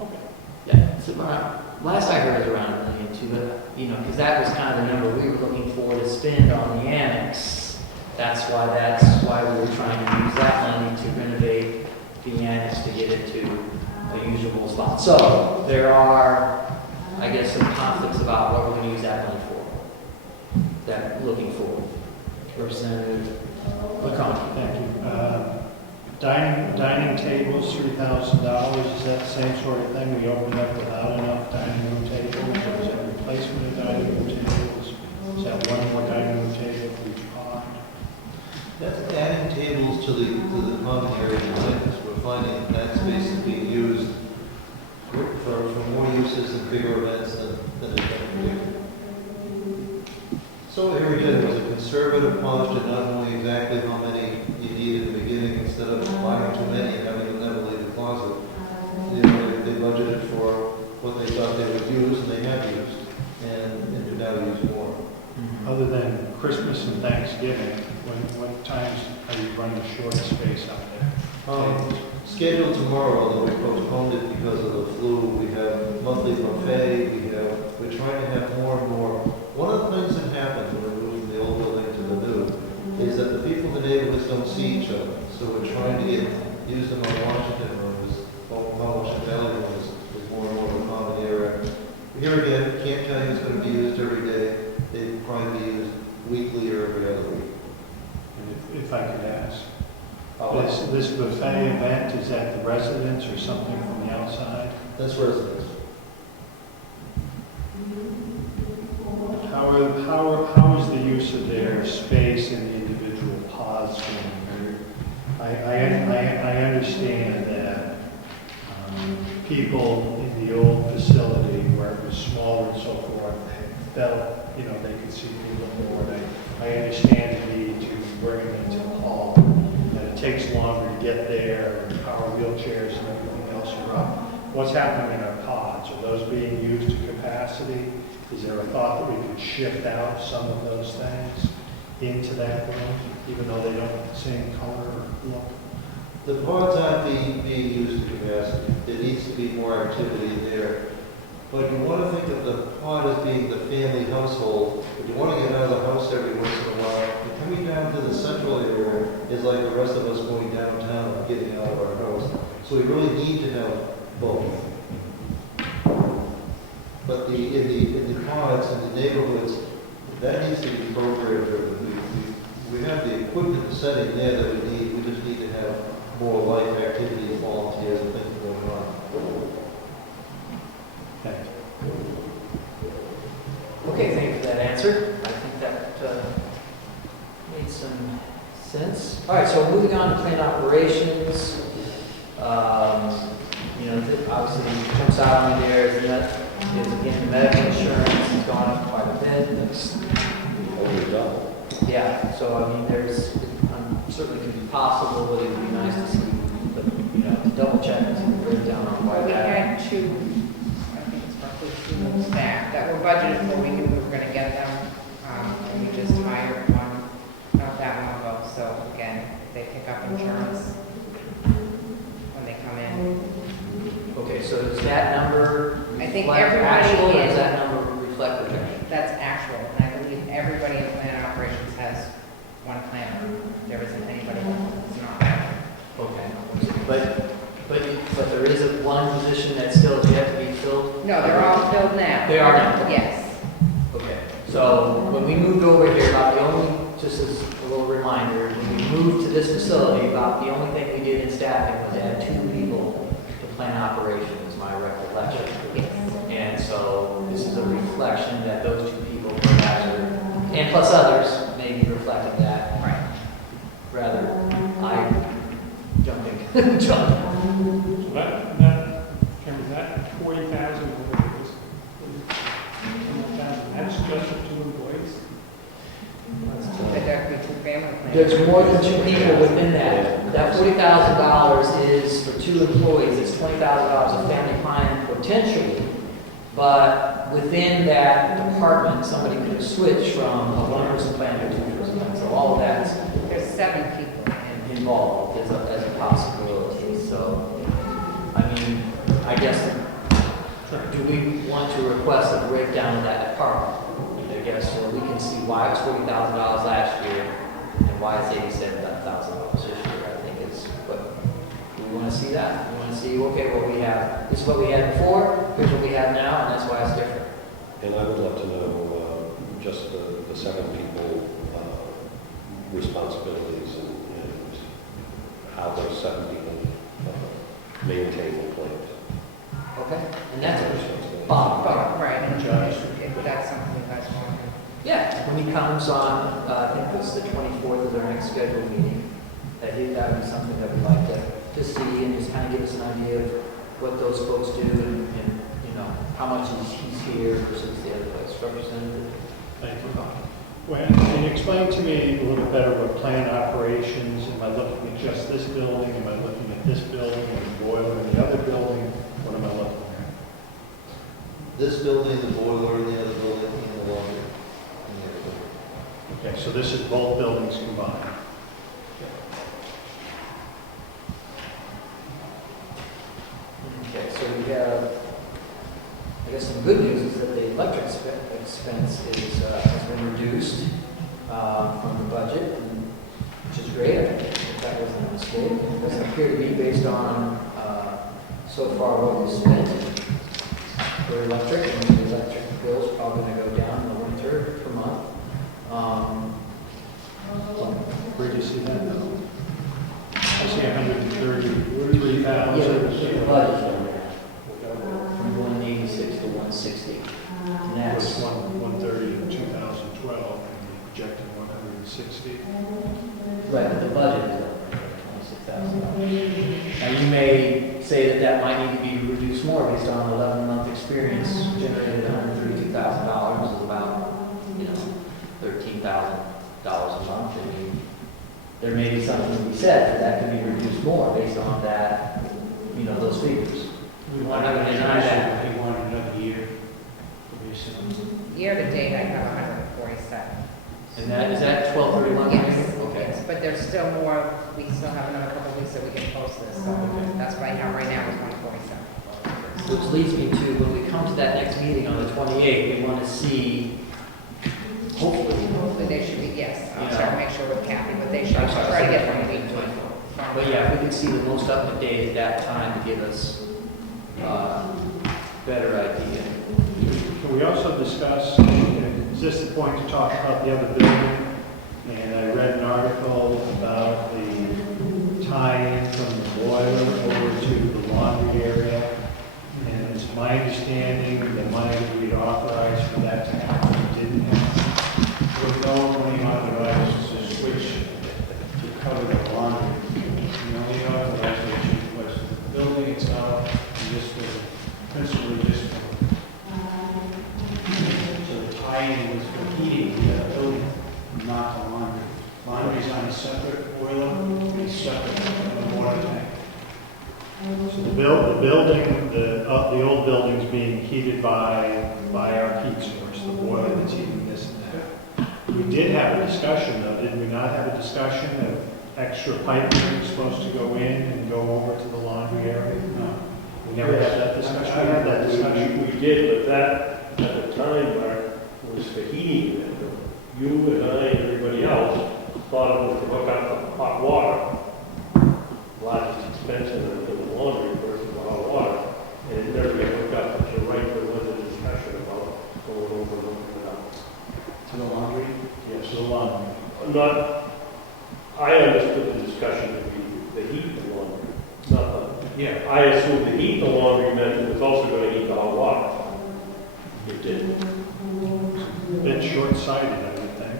Okay. yeah, it's around, last I heard it was around $1 million too, but, because that was kind of the number we were looking for to spend on the annex. That's why we were trying to use that money to renovate the annex to get it to the usual spot. So there are, I guess, some conflicts about what we're going to use that money for, that looking for. Representative McConkey. Thank you. Dining tables, $3,000, is that the same sort of thing? We opened up without enough dining room tables, or is that replacement of dining room tables? Is that one more dining room table for each pod? That's adding tables to the common area behind us. We're finding that space is being used for more uses and bigger events than it's been here. So here again, it was a conservative posture, not knowing exactly how many you need in the beginning, instead of buying too many and having them never leave the closet. They budgeted for what they thought they would use, and they have used, and do now use more. Other than Christmas and Thanksgiving, what times are you running short of space out there? Scheduled tomorrow, although we postponed it because of the flu. We have monthly buffet. We're trying to have more and more. One of the things that happens when we move from the old building to the new is that the people in the neighborhoods don't see each other. So we're trying to use them on Washington Room. Washington Valley Room is more and more of a common area. Here again, can't tell you it's going to be used every day. They'd probably be used weekly or every other week. And if I could ask, this buffet event, is that the residents or something from the outside? That's residents. How is the use of their space in the individual pods going? I understand that people in the old facility where it was smaller and so forth felt, they could see people more. I understand the need to bring them into the hall, that it takes longer to get there, and power wheelchairs and everything else are up. What's happening in our pods? Are those being used to capacity? Is there a thought that we could shift out some of those things into that room, even though they don't have the same color or look? The pods aren't being used to capacity. There needs to be more activity there. But you want to think of the pod as being the family household. If you want to get out of the house every once in a while, coming down to the central area is like the rest of us going downtown and getting out of our house. So we really need to have both. But in the pods, in the neighborhoods, that needs to be program driven. We have the equipment setting there that we need. We just need to have more life activity, volunteers, and things going on. Thank you. Okay, thank you for that answer. I think that made some sense. All right, so moving on to planned operations. Obviously, jumps out on me there is again, the medical insurance has gone up quite a bit. Yeah, so I mean, there's certainly could be possible, but it would be nice to see, but to double check and break down on why Well, we that. had two, I think it's roughly two staff that were budgeted for, we knew we were gonna get them, and we just hired one, not that long ago, so again, they pick up insurance when they come in. Okay, so does that number I think reflect everybody actual, or in- does that number reflect projection? That's actual, and I believe everybody in plant operations has one planner. There isn't anybody that's not. Okay, but there is one position that still is yet to be filled? No, they're all filled now. They are now? Yes. Okay, so when we moved over here, just as a little reminder, when we moved to this facility, about the only thing we did in staffing was add 2 people to plant operations, my recollection. Yes. And so this is a reflection that those 2 people perhaps are, and plus others, may be reflecting that. Right. Rather, jumping. So that 40,000, that's just for 2 employees? But there could be 2 family planners. There's more than 2 people within that. That $40,000 is for 2 employees. It's $20,000 of family plan potentially, but within that department, somebody could have switched from a 1-person plan to a 2-person plan. So all of that's There's 7 people. involved as a possibility. So, I mean, I guess, do we want to request a breakdown of that department? I guess so we can see why it's $40,000 last year and why it's $87,000 this year. I think is what we want to to see that. We want to see, okay, what we have, this is what we had before, here's what we have now, and that's why it's different. And I would love to know just the seven people responsibilities and how those seven people maintain the plant. Okay? And that's Bob. Right, and Judge. if that's something you guys want to. Yeah, when he comes on, I think it's the 24th of their next scheduled meeting, that would be something that we'd like to see and just kind of give us an idea of what those folks do and you know, how much he's here versus the other place represented. Thank you. Well, can you explain to me a little better what plant operations, am I looking at just this building, am I looking at this building, and the boiler in the other building, what am I looking at? This building, the boiler, the other building, and the laundry. And the other building. Okay, so this is both buildings combined. Okay, so we have, I guess some good news is that the electric expense is, has been reduced from the budget, which is great. I think that wasn't a mistake. It doesn't appear to be based on so far what we spent for electric, and the electric bill is probably going to go down in the winter per month. Where do you see that though? I see 133,000. Yeah, the budget's down there, from 186 to 160. And It was that's, 130 in 2012, and projected 160. right, but the budget is up $26,000. Now, you may say that that might need to be reduced more based on 11-month experience generated $132,000, which is about, you know, $13,000 a month. I mean, there may be something to be said that can be reduced more based on that, you know, those figures. We want to deny that. They want another year. Year to date, I have 147. And that, is that 12/31? Yes. Okay. Yes, but there's still more, we still have another couple of weeks that we can post this, so that's what I have right now is 147. Which leads me to, when we come to that next meeting on the 28th, we want to see, hopefully, Hopefully they should be, yes, I'll Yeah. try to make sure with Kathy, but they should I'm sorry, try to get 28th, from week 24th. But yeah, if we could see the most up to date at that time to give us better idea. Can we also discuss, is this the point to talk about the other building? And I read an article about the tie-in from the boiler over to the laundry area. And it's my understanding the money that we'd authorized for that to happen didn't happen. With no money authorized to switch to cover the laundry. The only authorization was the building itself, and this was principally just for, so the tie-in was for heating the building, not the laundry. Laundry's on a separate boiler, it's separate from the water tank. So the building, the old building's being heated by our heat source, the boiler that's heating this and that. We did have a discussion though, did we not have a discussion of extra piping supposed to go in and go over to the laundry area? No. We never had that discussion. I had that discussion. We did, but that, at the time, Mark, was for heating. You and I and everybody else thought it was to hook up the hot water. A lot expensive than the laundry versus the hot water. And it never got hooked up, but you're right, there was a discussion about going over and hooking it up. To the laundry? Yes. So the laundry. Not, I understood the discussion to be the heat the laundry, not the, Yeah. I assumed the heat the laundry meant it was also going to heat the hot water. It didn't. A bit short-sighted, I would think.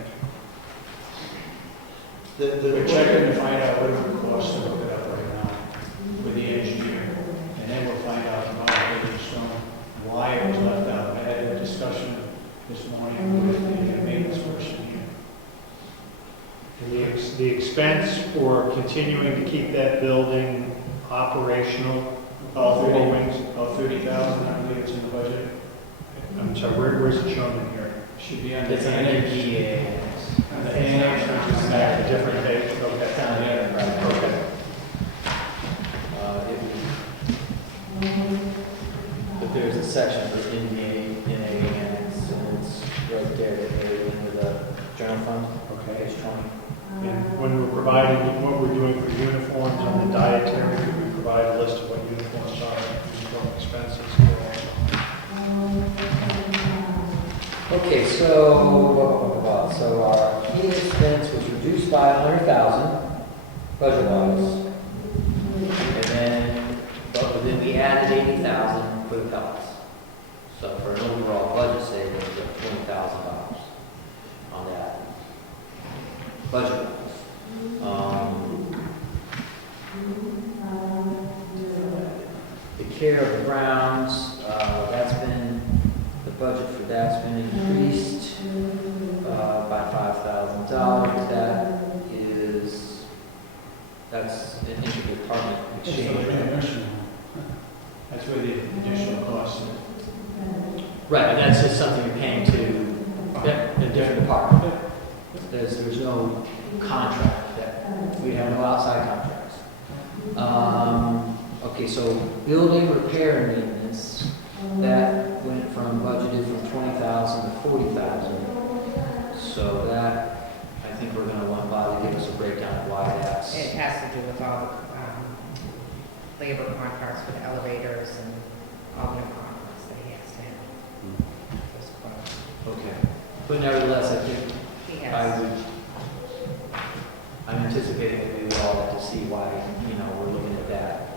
We're checking to find out what it would cost to hook it up right now with the engineer. And then we'll find out about the stone, why it was left out. I had a discussion this morning with the maintenance person here. And the expense for continuing to keep that building operational, all four wings, About 30,000, I believe it's in the budget. I'm sorry, where's it shown in here? Should be on the It's an annex. NDA. On the annex, which is Back back. a different page, okay. Okay. But there's a section for NDA, NA annex, and it's right there at the end of the general fund, page 20. And when we're providing, what we're doing for uniforms on the dietary, we provide a list of what uniforms are, uniform expenses. Okay, so our heating expense was reduced by 100,000, budget-wise. And then we added 80,000 for the pellets. So for an overall budget savings of $20,000 on that, budget-wise. The care of the grounds, the budget for that's been increased by $5,000. That's an interdepartment exchange. That's where the additional costs are. Right, but that's just something you're paying to a different department. There's no contract, we have no outside contracts. Okay, so building repair and maintenance, that went from budgeted from 20,000 to 40,000. So that, I think we're gonna want Bob to give us a breakdown of why that's. It has to do with all the labor contracts for the elevators and all the contracts that he has to have. Okay, but nevertheless, I think He has. I'm anticipating that we would all have to see why, we're looking at that.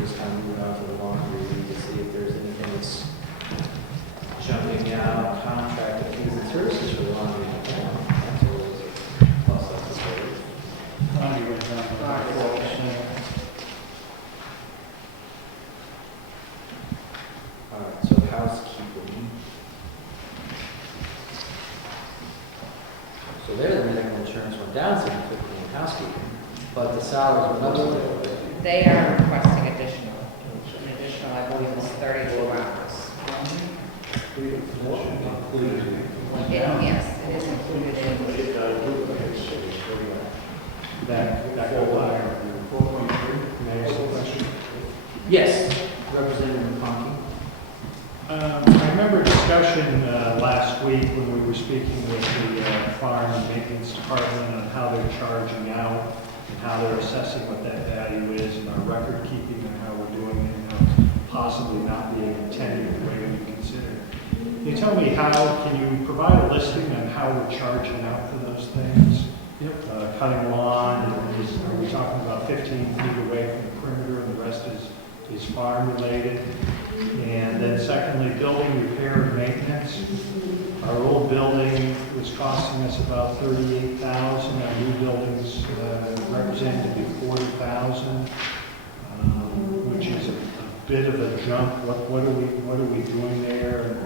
Just kind of moving on to the laundry to see if there's anything that's jumping out, contract fees and services for the laundry. That's always a plus up the road. Laundry went down by 4%. All right, so housekeeping. So there, the medical insurance went down significantly in housekeeping, but the salaries went up significantly. They are requesting additional, I believe it's 32 hours. Yes, it is included in. That whole higher. 4.3. May I ask a question? Yes, Representative McConkey. I remember a discussion last week when we were speaking with the farm and maintenance department on how they're charging out and how they're assessing what that value is and our record keeping and how we're doing it, possibly not being intended the way we consider. Can you tell me can you provide a listing on how we're charging out for those things? Yep. Cutting lawn, are we talking about 15 feet away from the perimeter and the rest is farm related? And then secondly, building repair and maintenance. Our old building was costing us about $38,000. Our new buildings represented to be $40,000, which is a bit of a jump. What are we doing there?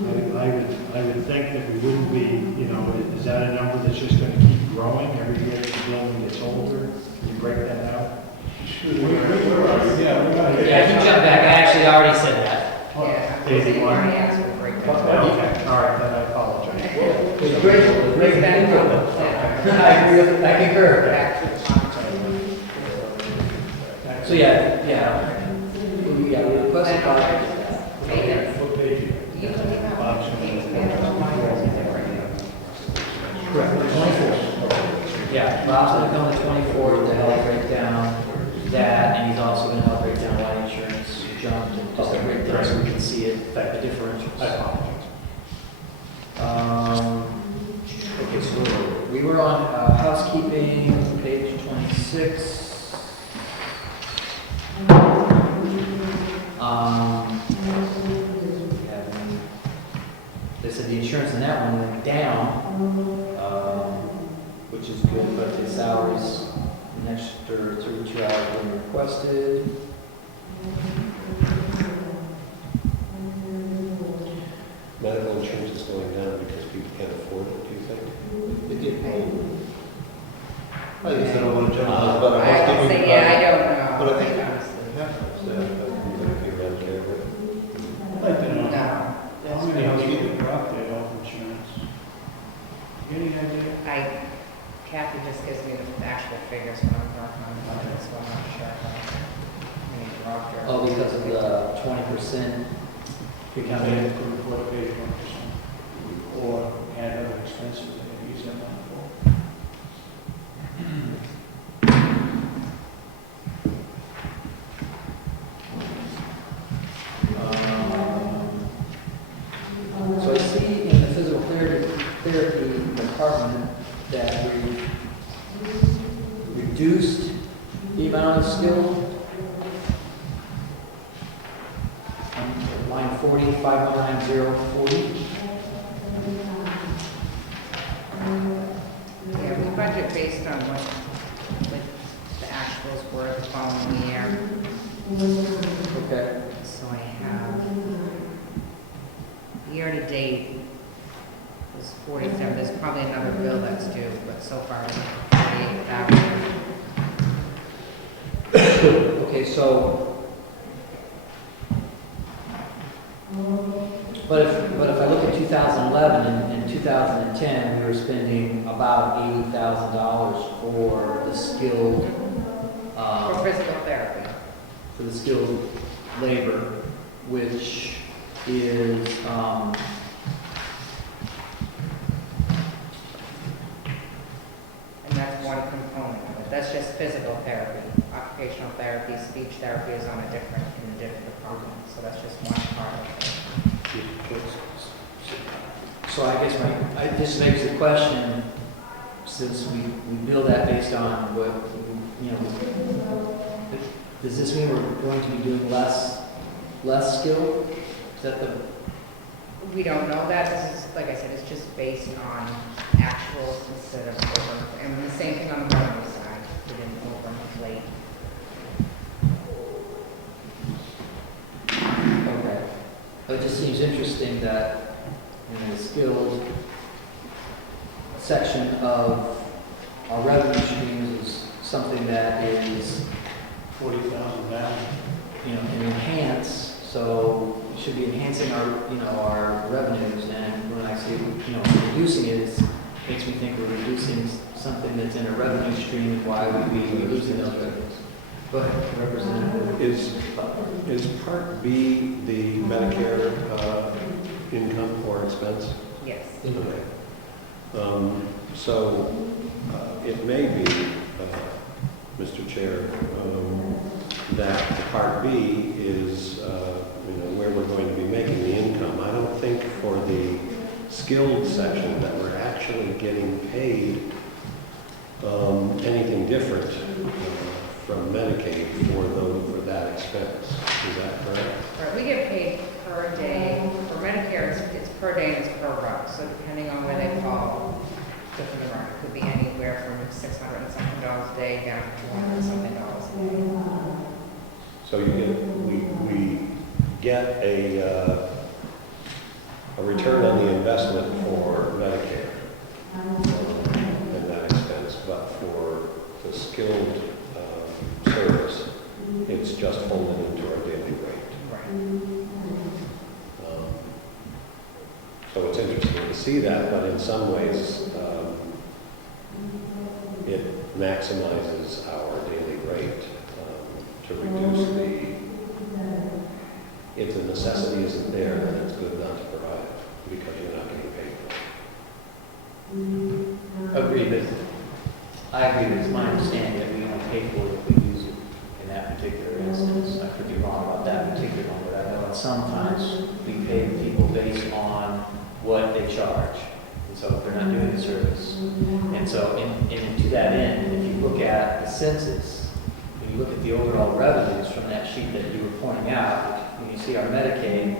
I would think that we wouldn't be, is that a number that's just going to keep growing every year as the building gets older? Can you break that out? Yeah, if you jump back, I actually already said that. Yeah. David, He already asked for a breakdown. Okay, all right, then I apologize. It was great, great input. I concur. So we requested Maintenance. What page? You can leave out. Babson. Correct, 24. Yeah, Bob's going to come the 24th to help break down that, and he's also going to help break down why insurance jumped and just to break down so we can see it, the differentials. I apologize. Okay, so we were on housekeeping, page 26. They said the insurance on that one went down, which is good, but the salaries next 32 hours were requested. Medical insurance is going down because people can't afford it, do you think? They get paid. I guess I don't want to jump on but I would say, yeah, I don't know. But I think honestly. I'd like to know No. how many housekeeping are out there health insurance? Any idea? Kathy just gives me the actual figures when I'm working on the budget, so I'm not sure how many dropped or. Oh, because of the 20%. They come in for the quarter page 1%. Or add other expenses that they use that money for. department that we reduced the amount of skill. On line 40, 519040. Yeah, we budget based on what the actuals were the following year. Okay. So I have, year-to-date was 47, there's probably another bill that's due, but so far it's 48,000. Okay, so, but if I look at 2011 and 2010, we were spending about $80,000 for the skilled, For physical therapy. for the skilled labor, which is, And that's one component of it. That's just physical therapy. Occupational therapy, speech therapy is on a different, in a different department. So that's just one part of it. so I guess this makes the question, since we build that based on what, you know, does this mean we're going to be doing less skill? Is that the, We don't know that. This is, like I said, it's just based on actuals instead of over. And the same thing on the revenue side. We didn't overinflate. okay. It just seems interesting that in the skilled section of our revenue streams is something that is, 40,000 down. you know, can enhance, so we should be enhancing our, you know, our revenues, and when I say, you know, reducing it, it makes me think we're reducing something that's in a revenue stream, and why would we be losing those revenues? Go ahead, Representative. Is Part B the Medicare income or expense? Yes. Okay. So it may be, Mr. Chair, that Part B is, where we're going to be making the income. I don't think for the skilled section that we're actually getting paid anything different from Medicaid for that expense. Is that correct? Right, we get paid per day. For Medicare, it's per day and it's per run. So depending on where they fall within the run, it could be anywhere from $600 and something a day down to $200 and something a day. So we get a return on the investment for Medicare and that expense, but for the skilled service, it's just folded into our daily rate. Right. So it's interesting to see that, but in some ways, it maximizes our daily rate to reduce if the necessity isn't there, then it's good not to provide it because you're not getting paid for it. Agreed, but I agree, it's my understanding that we don't pay for it if we use it in that particular instance. I could be wrong about that particular one, but I know that sometimes we pay people based on what they charge. And so if they're not doing the service. And so to that end, if you look at the census, when you look at the overall revenues from that sheet that you were pointing out, when you see our Medicaid,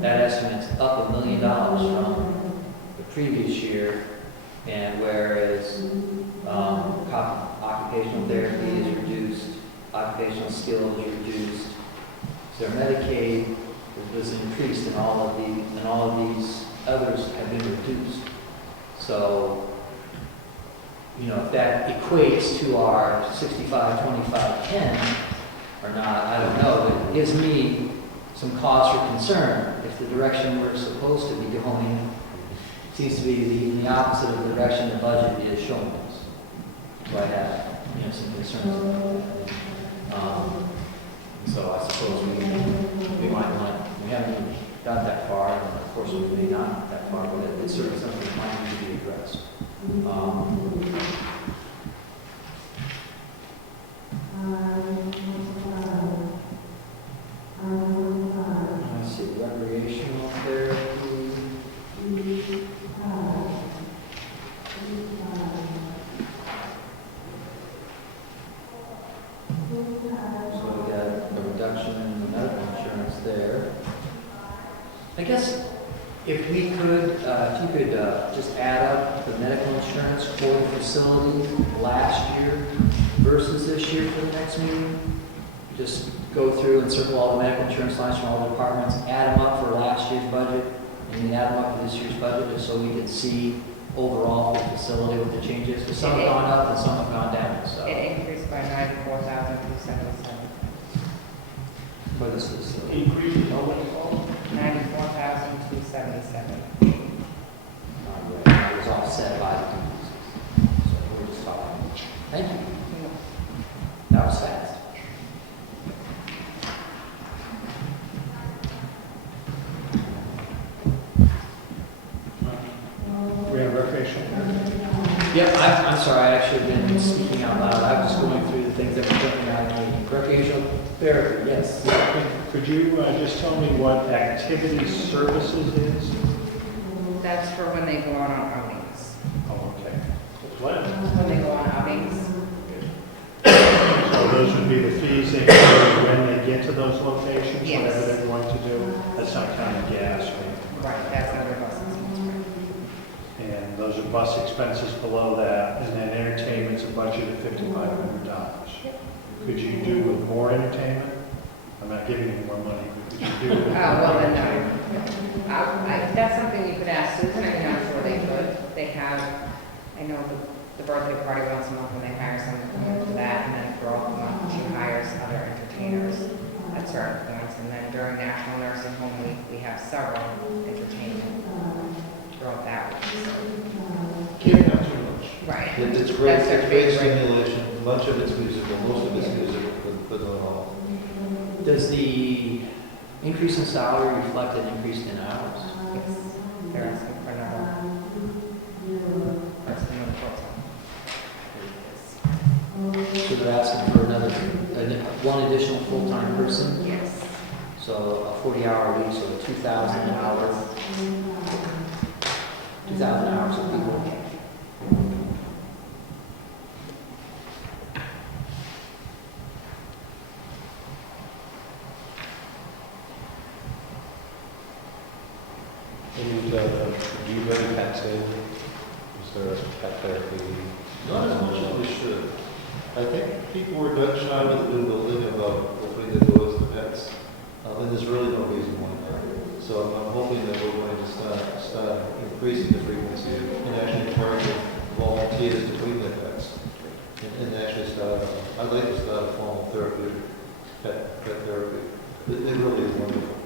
that estimate's up $1 million from the previous year, and whereas occupational therapy is reduced, occupational skill is reduced, so our Medicaid was increased, and all of these others have been reduced. So, you know, if that equates to our 65, 25, 10 or not, I don't know, but it gives me some cause for concern if the direction we're supposed to be going seems to be the opposite of the direction the budget is showing us. So I have, you know, some concerns about that. So I suppose we might want, we haven't even got that far, and of course we may not get that far, but it's certainly something that might need to be addressed. I see recreational therapy. I guess if we could, if you could just add up the medical insurance for the facility last year versus this year for the next meeting. Just go through and circle all the medical insurance lines from all the departments, add them up for last year's budget, and then add them up for this year's budget, just so we can see overall the facility what the changes. Because some have gone up and some have gone down, so. It increased by 94,277. For this facility. Increase in how much? 94,277. It was offset by the decreases. So we're just talking. Thank you. That was fast. We have recreation. Yep, I'm sorry, I actually have been speaking out loud. I was just going through the things that were jumping out at me. Recreational therapy, yes. Could you just tell me what activity services is? That's for when they go on outings. Oh, okay. What? When they go on outings. So those would be the fees they pay when they get to those locations, Yes. whatever they're going to do? That's not counting gas or anything. Right, that's under buses. And those are bus expenses below that, and then entertainment's a budget of $5,500. Could you do with more entertainment? I'm not giving you more money, but could you do with more Well, then, entertainment? no. That's something you could ask Susan, I mean, I'm sure they could. They have, I know the birthday party once a month, and they hire someone to come in for that, and then throughout the month, she hires other entertainers at certain points, and then during National Nursing Home Week, we have several entertainment throughout that week. Can't have too much. Right. It's great, That's their it's great favorite. stimulation, much of it's musical, most of it's musical, but not all. Does the increase in salary reflect an increase in hours? Yes, they're asking for another person in the full-time. So they're asking for another, one additional full-time person? Yes. So a 40-hour week, so 2,000 an hour. 2,000 hours of people. And do you bring pets in? Is there a pet therapy? Not as much as we should. I think people were gun shy with the new building about opening the doors to pets, and there's really no reason why not. So I'm hoping that we're going to start increasing the frequency and actually encouraging volunteers to bring their pets. And actually start, I'd like to start a formal therapy, pet therapy. It really is wonderful.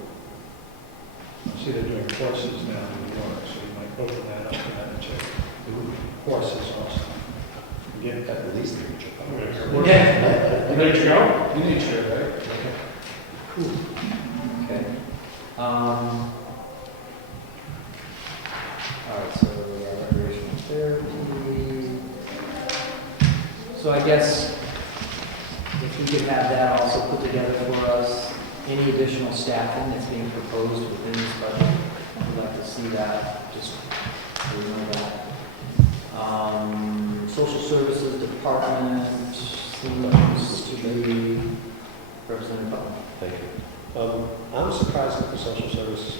I see they're doing courses now in New York, so you might open that up and have a check. Courses also. Get that At least 3 Yeah. You ready to go? You need to, right? Okay. All right, so we have recreational therapy. So I guess if we could have that also put together for us, any additional staffing that's being proposed within this budget, I'd like to see that, just so we know that. Social Services Department seems to be Representative Butler. Thank you. I'm surprised that the social service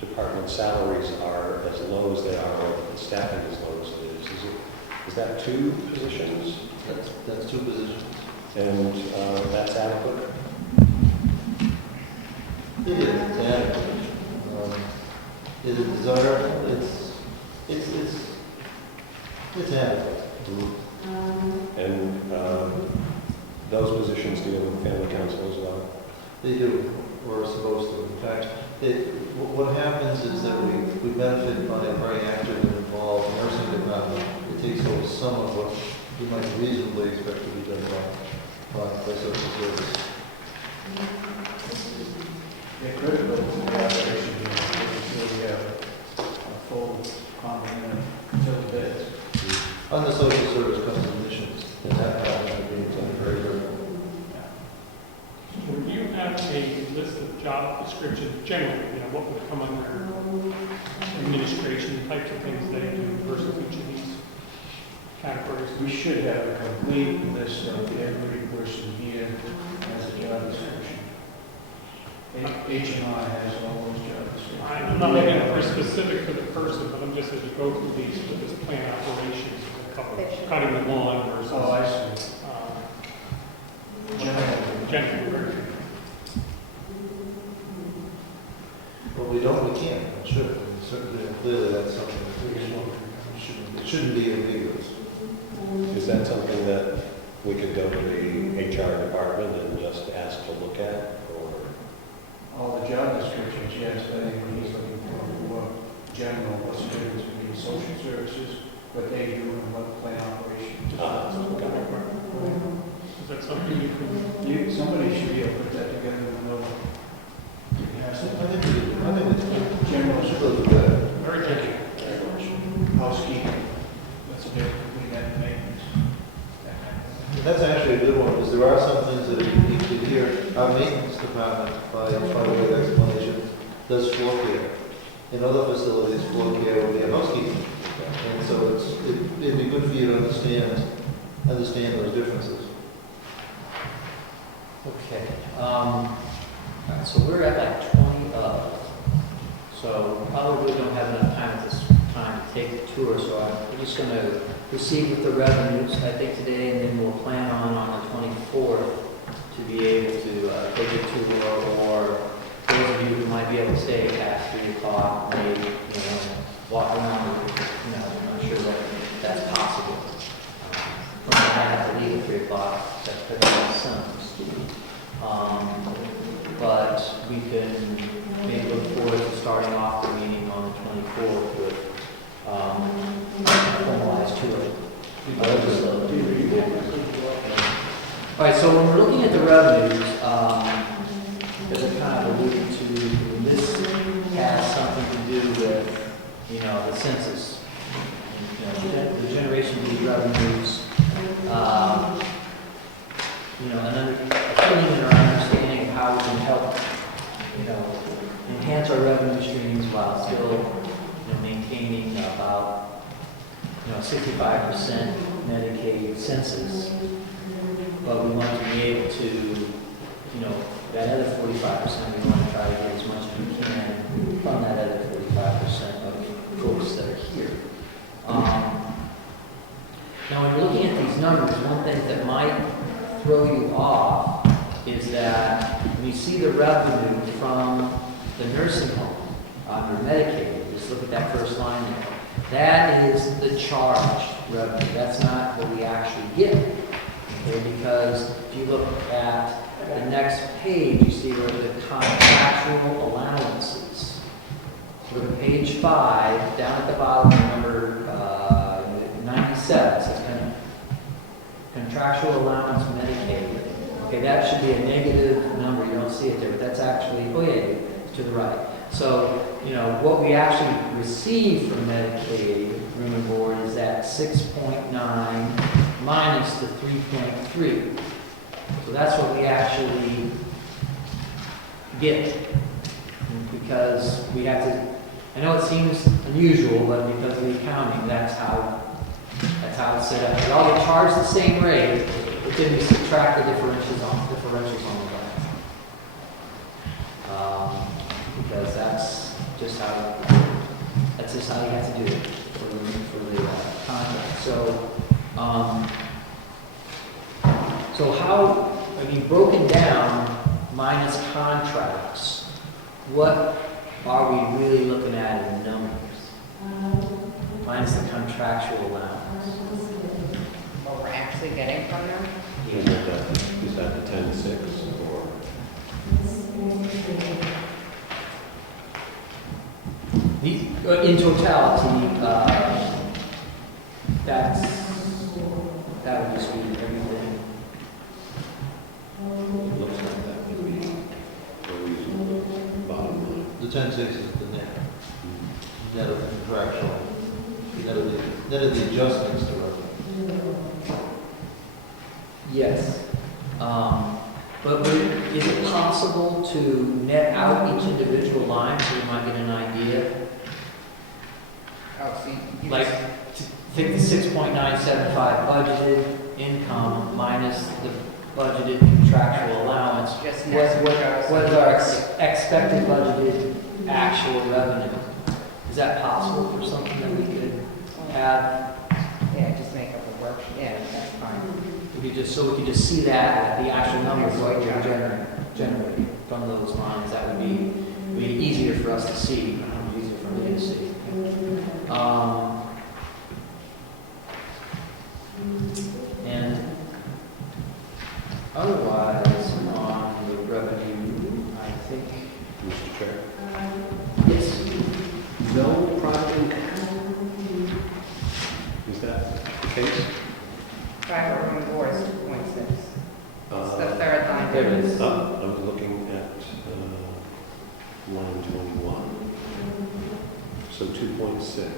department salaries are as low as they are, or the staffing as low as it is. Is that 2 positions? That's 2 positions. And that's adequate? It is, it's adequate. It is desirable, it's adequate. And those positions deal with family council as well? They do, or are supposed to. In fact, what happens is that we benefit by a very active and involved nursing department. It takes over some of what you might reasonably expect to be done by social service. It could go to the operation, so we have a full complement until the beds. On the social service comes admissions, and that happens to be very, very good. Would you have a list of job descriptions generally, what would come under administration, types of things they do versus each of these categories? We should have a complete list of every person here as a job description. H&R has all those job descriptions. I'm not looking for specific for the person, but I'm just as you go through these, for this plant operations, a couple, cutting the lawn versus. Oh, I see. General. Well, we can't, it should, I mean, certainly, clearly that's something that it shouldn't be ambiguous. Is that something that we could go to the HR department and just ask to look at, or? All the job descriptions, yes, I think what he's looking for, general, what's the difference between social services, what they do, and what plant operations. Is that something you can? Somebody should be able to put that together and know. I think it's General should go to that. Very good. housekeeping, that's a bit, we got maintenance. That's actually a good one, because there are some things that are unique to here. Our maintenance department, by way of explanation, does floor care. In other facilities, floor care will be a housekeeping. And so it'd be good for you to understand those differences. Okay, all right, so we're at like 20 of, so we probably don't have enough time at this time to take the tour, so I'm just going to proceed with the revenues, I think, today, and then we'll plan on the 24th to be able to take a tour, or those of you who might be able to stay past 3 o'clock, maybe, walk around, I'm not sure that that's possible. I have to leave at 3 o'clock, that's pretty much some. But we can maybe look forward to starting off the meeting on the 24th with formalized tour. All right, so when we're looking at the revenues, as I kind of alluded to, this has something to do with, the census. The generation of these revenues, a feeling and our understanding of how we can help, enhance our revenue streams while still, maintaining about, 65% Medicaid census. But we want to be able to, that other 45%, we want to try to get as much as we can from that other 45% of folks that are here. Now, when you're looking at these numbers, one thing that might throw you off is that when you see the revenue from the nursing home under Medicaid, just look at that first line there. That is the charged revenue. That's not what we actually get. Okay, because if you look at the next page, you see where the contractual allowances. Look at page 5, down at the bottom, number 97, it says contractual allowance Medicaid. Okay, that should be a negative number. You don't see it there, but that's actually, it's to the right. So, what we actually receive from Medicaid, room and board, is that 6.9 minus the 3.3. So that's what we actually get. Because we have to, I know it seems unusual, but because of the accounting, that's how it's set up. We all get charged the same rate, but then we subtract the differentials on the back. Because that's just how you have to do it for the contract. So how, broken down minus contracts, what are we really looking at in numbers? Minus the contractual allowance. What we're actually getting from them? Is that the 10-6 or? In totality, that would just be everything. It looks like that would be a reasonable bottom line. The 10-6 is the net of the contractual, net of the adjustments to revenue. Yes. But is it possible to net out each individual line so you might get an idea? Oh, so you Like, to take the 6.975 budgeted income minus the budgeted contractual allowance. Just What, next what, week, what is our expected budgeted actual revenue? Is that possible for something that we could have? Yeah, just make up a worksheet, yeah, that's fine. We could just, so we could just see that, the actual numbers, what we're generating from those lines, that would be easier for us to see, easier for me to see. And otherwise, on the revenue, I think, Mr. Chair? yes, No private impact. Is that the case? Private room board is 2.6. It's the Uh, third line. there it is. I was looking at line 21. So 2.6.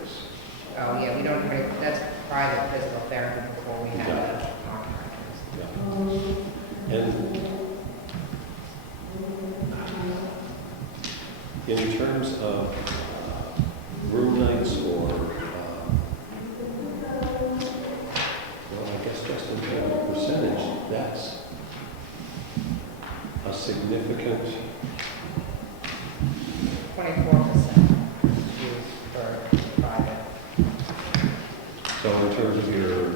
Oh, yeah, we don't, that's private physical therapy before we have the contractors. Yeah. And in terms of room nights or, well, I guess just in terms of percentage, that's a significant, 24% used for private. so in terms of your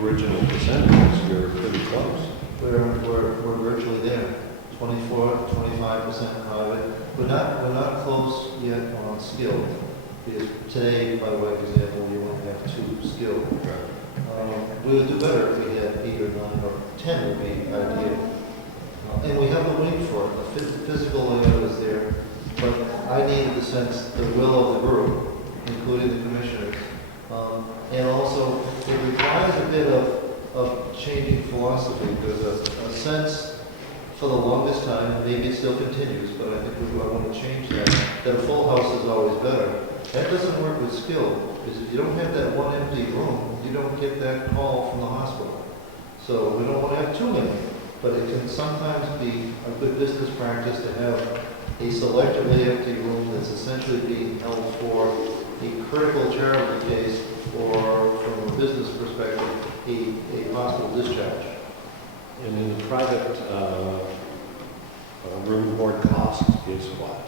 original percentages, you're pretty close. We're virtually there, 25% private. We're not close yet on skilled, because today, by way of example, we only have 2 skilled. We would do better if we had 8 or 9 or 10 would be ideal. And we have the wing for it, the physical layout is there, but I needed the sense, the will of the group, including the commissioners. And also, it requires a bit of changing philosophy. There's a sense for the longest time, maybe it still continues, but I think I want to change that a full house is always better. That doesn't work with skill, because if you don't have that one empty room, you don't get that call from the hospital. So we don't want to have too many, but it can sometimes be a good business practice to have a selectively empty room that's essentially being held for a critical charitable case or, from a business perspective, a hospital discharge. And in the private room board cost is what?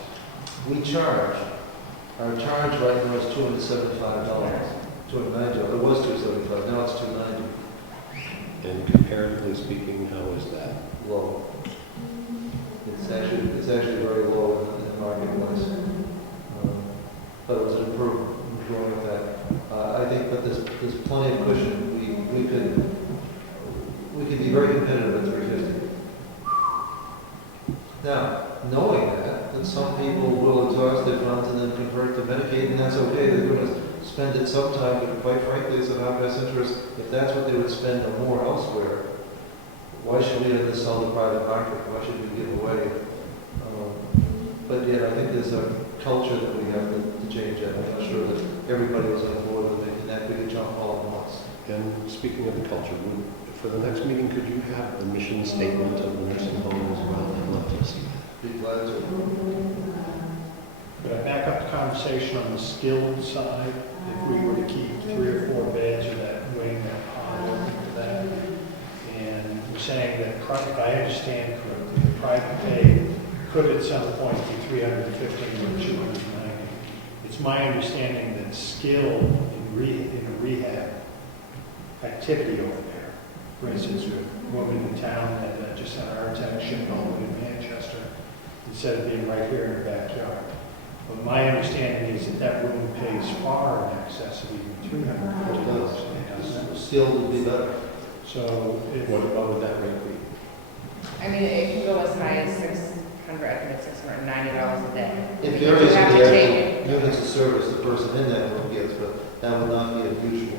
We charge. Our charge right now is $275. $290. It was $275. Now it's $290. And comparatively speaking, how is that? Low. It's actually very low in the marketplace. But it was an improvement. We're going with that. I think that there's plenty of cushion. We could be very competitive at $350. Now, knowing that some people will exhaust their funds and then convert to Medicaid, and that's okay. They're going to spend it sometime, but quite frankly, it's in our best interest. If that's what they would spend more elsewhere, why should we have to sell the private market? Why should we give away? But yet, I think there's a culture that we have to change that. I'm not sure that everybody was on board with making that big a jump all at once. And speaking of the culture, for the next meeting, could you have the mission statement of the nursing home as well? I'd love to see that. Be glad to. Could I back up the conversation on the skilled side? If we were to keep 3 or 4 beds or that wing, that pod open for that, and we're saying that, if I understand correctly, the private pay could at some point be 315 or 290. It's my understanding that skill in a rehab activity over there, for instance, a woman in town that just had a heart attack, shipped home in Manchester, instead of being right here in her backyard. But my understanding is that room pays far in excess of even $350. Skill would be better. So if, What would that rate be? I mean, it can go as high as 600, I think it's $690 a day. It You varies have in to the take actual units of service the person in that room gets, but that would not be unusual.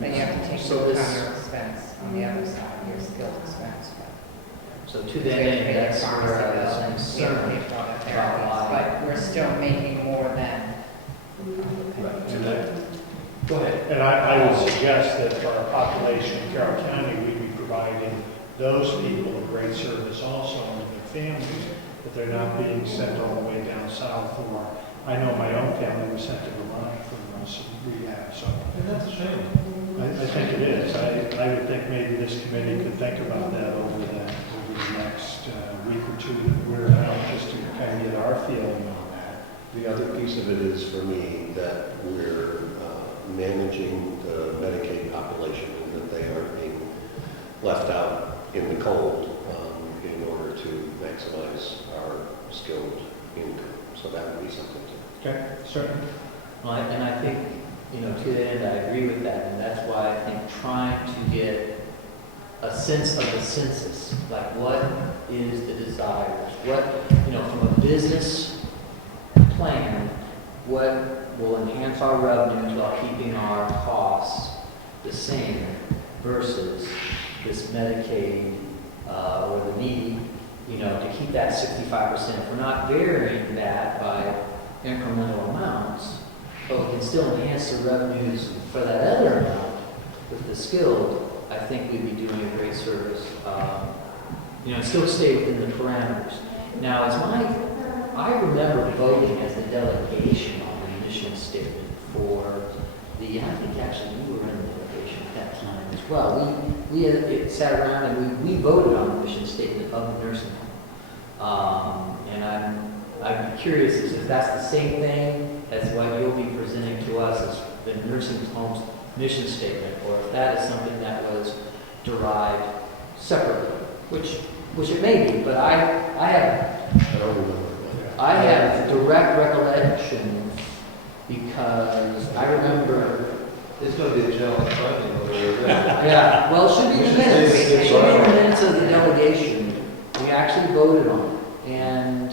Then you have to take So into this- account your expense on the other side, your skilled expense. So to Because that we have to end, pay their that's pharmacy where I bill, was we have to concerned. pay for all the about therapies, but we're still making more than. and that, Go ahead. and I would suggest that for our population in Carroll County, we'd be providing those people a great service also and their families, that they're not being sent all the way down south or I know my own family was sent to Vermont from some rehab, so And that's a shame. I think it is. I would think maybe this committee could think about that over the next week or two that we're out, just to kind of get our feeling on that. The other piece of it is for me that we're managing the Medicaid population and that they aren't being left out in the cold in order to maximize our skilled income. So that would be something to. Okay, certainly. Well, and I think, to that end, I agree with that, and that's why I think trying to get a sense of the census, like what is the desires, what, from a business plan, what will enhance our revenues while keeping our costs the same versus this Medicaid or the needy, to keep that 65%. If we're not varying that by incremental amounts, but we can still enhance the revenues for that other amount with the skilled, I think we'd be doing a great service. And still stay within the parameters. Now, I remember voting as the delegation on the mission statement for I think actually you were in the delegation at that time as well. We had sat around and we voted on the mission statement of the nursing home. And I'm curious if that's the same thing as what you'll be presenting to us as the nursing home's mission statement, or if that is something that was derived separately, which it may be, but I don't remember. I have direct recollection because I remember. It's going to be a challenge finding over there. Yeah, well, it should be in the minutes. It should be in the minutes of the delegation. We actually voted on it. And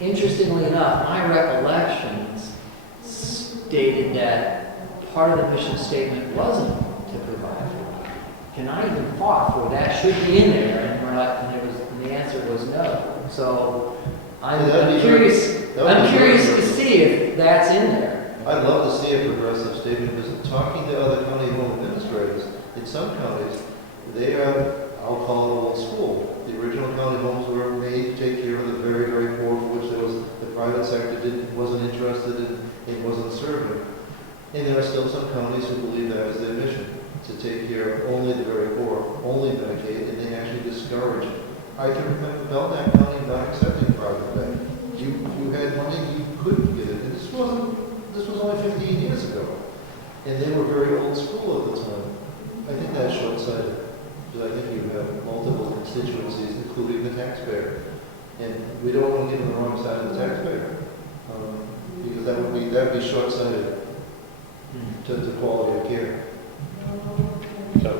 interestingly enough, my recollections stated that part of the mission statement wasn't to provide for it. And I even fought for that should be in there, and the answer was no. So I'm curious to see if that's in there. I'd love to see a progressive statement, because talking to other county home administrators, in some counties, they are, I'll call it old school. The original county homes were made to take care of the very, very poor, for which the private sector wasn't interested in, it wasn't serving. And there are still some counties who believe that is their mission, to take care of only the very poor, only Medicaid, and they actually discourage it. I can remember Belknap County not accepting private pay. You had money, you couldn't get it, and this was only 15 years ago. And they were very old school at the time. I think that's short-sighted, because I think you have multiple constituencies, including the taxpayer. And we don't want to get on the wrong side of the taxpayer, because that would be short-sighted to quality of care. So,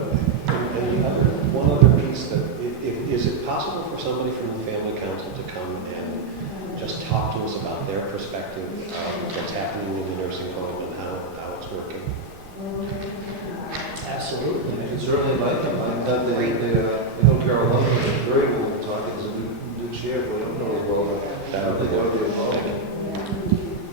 and one other piece that, is it possible for somebody from the family council to come and just talk to us about their perspective of what's happening in the nursing home and how it's working? Absolutely. And you can certainly invite them. I know Carroll is very willing to talk. He's a new chair, but I don't know as well. I think that would be involved.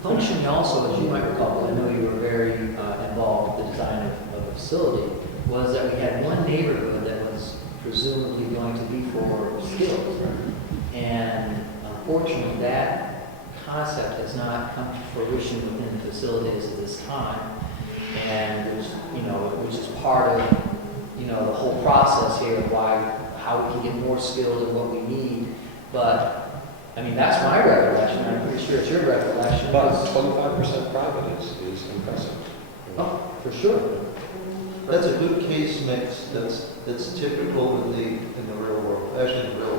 Functioning also, as you might recall, I know you were very involved with the design of the facility, was that we had one neighborhood that was presumably going to be for skills. And unfortunately, that concept has not come to fruition within the facilities at this time. And which is part of, the whole process here of how we can get more skilled in what we need. But, that's my recollection. I'm pretty sure it's your recollection. But 25% private is impressive. Oh, for sure. That's a good case mix. That's typical in the real world. Actually, in the real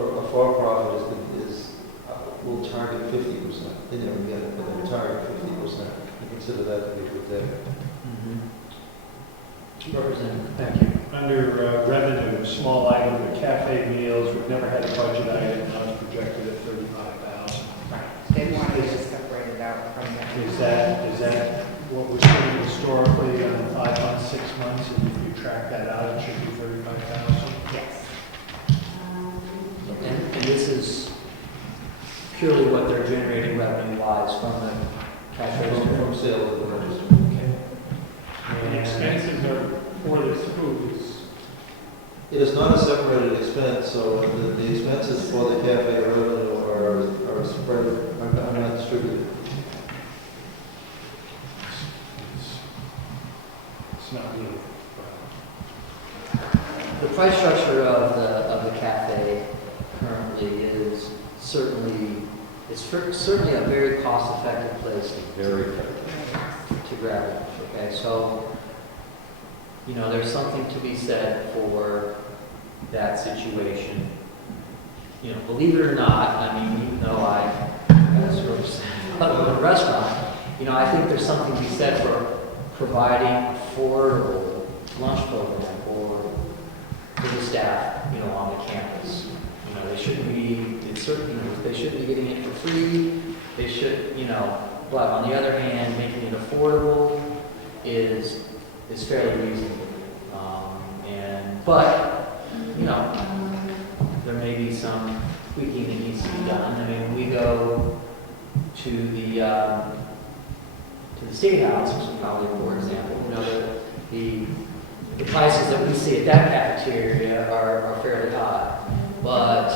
world, a for-profit will target 50%. They target 50%. You consider that to be a good thing. Representative, thank you. Under revenue, small item, the cafe meals, we've never had a budget item, now it's projected at 35,000. Right, they wanted to separate it out from that. Is that what we're seeing historically on 5 months, 6 months, and if you track that out, it should be 35,000? Yes. And this is purely what they're generating revenue-wise from the cash register. From sales at the register. The expenses are for this food is It is not a separated expense, so the expenses for the cafe revenue are certainly a very cost-effective place Very effective. to grab lunch, okay? So, you know, there's something to be said for that situation. You know, believe it or not, I mean, even though I sort of of a restaurant, you know, I think there's something to be said for providing affordable lunch program for the staff, you know, on the campus. You know, they shouldn't be, it's certainly, they shouldn't be getting it for free. They should, you know, but on the other hand, making it affordable is fairly reasonable. But, you know, there may be some tweaking that needs to be done. I mean, when we go to the State House, probably for example, you know, the prices that we see at that cafeteria are fairly high. But,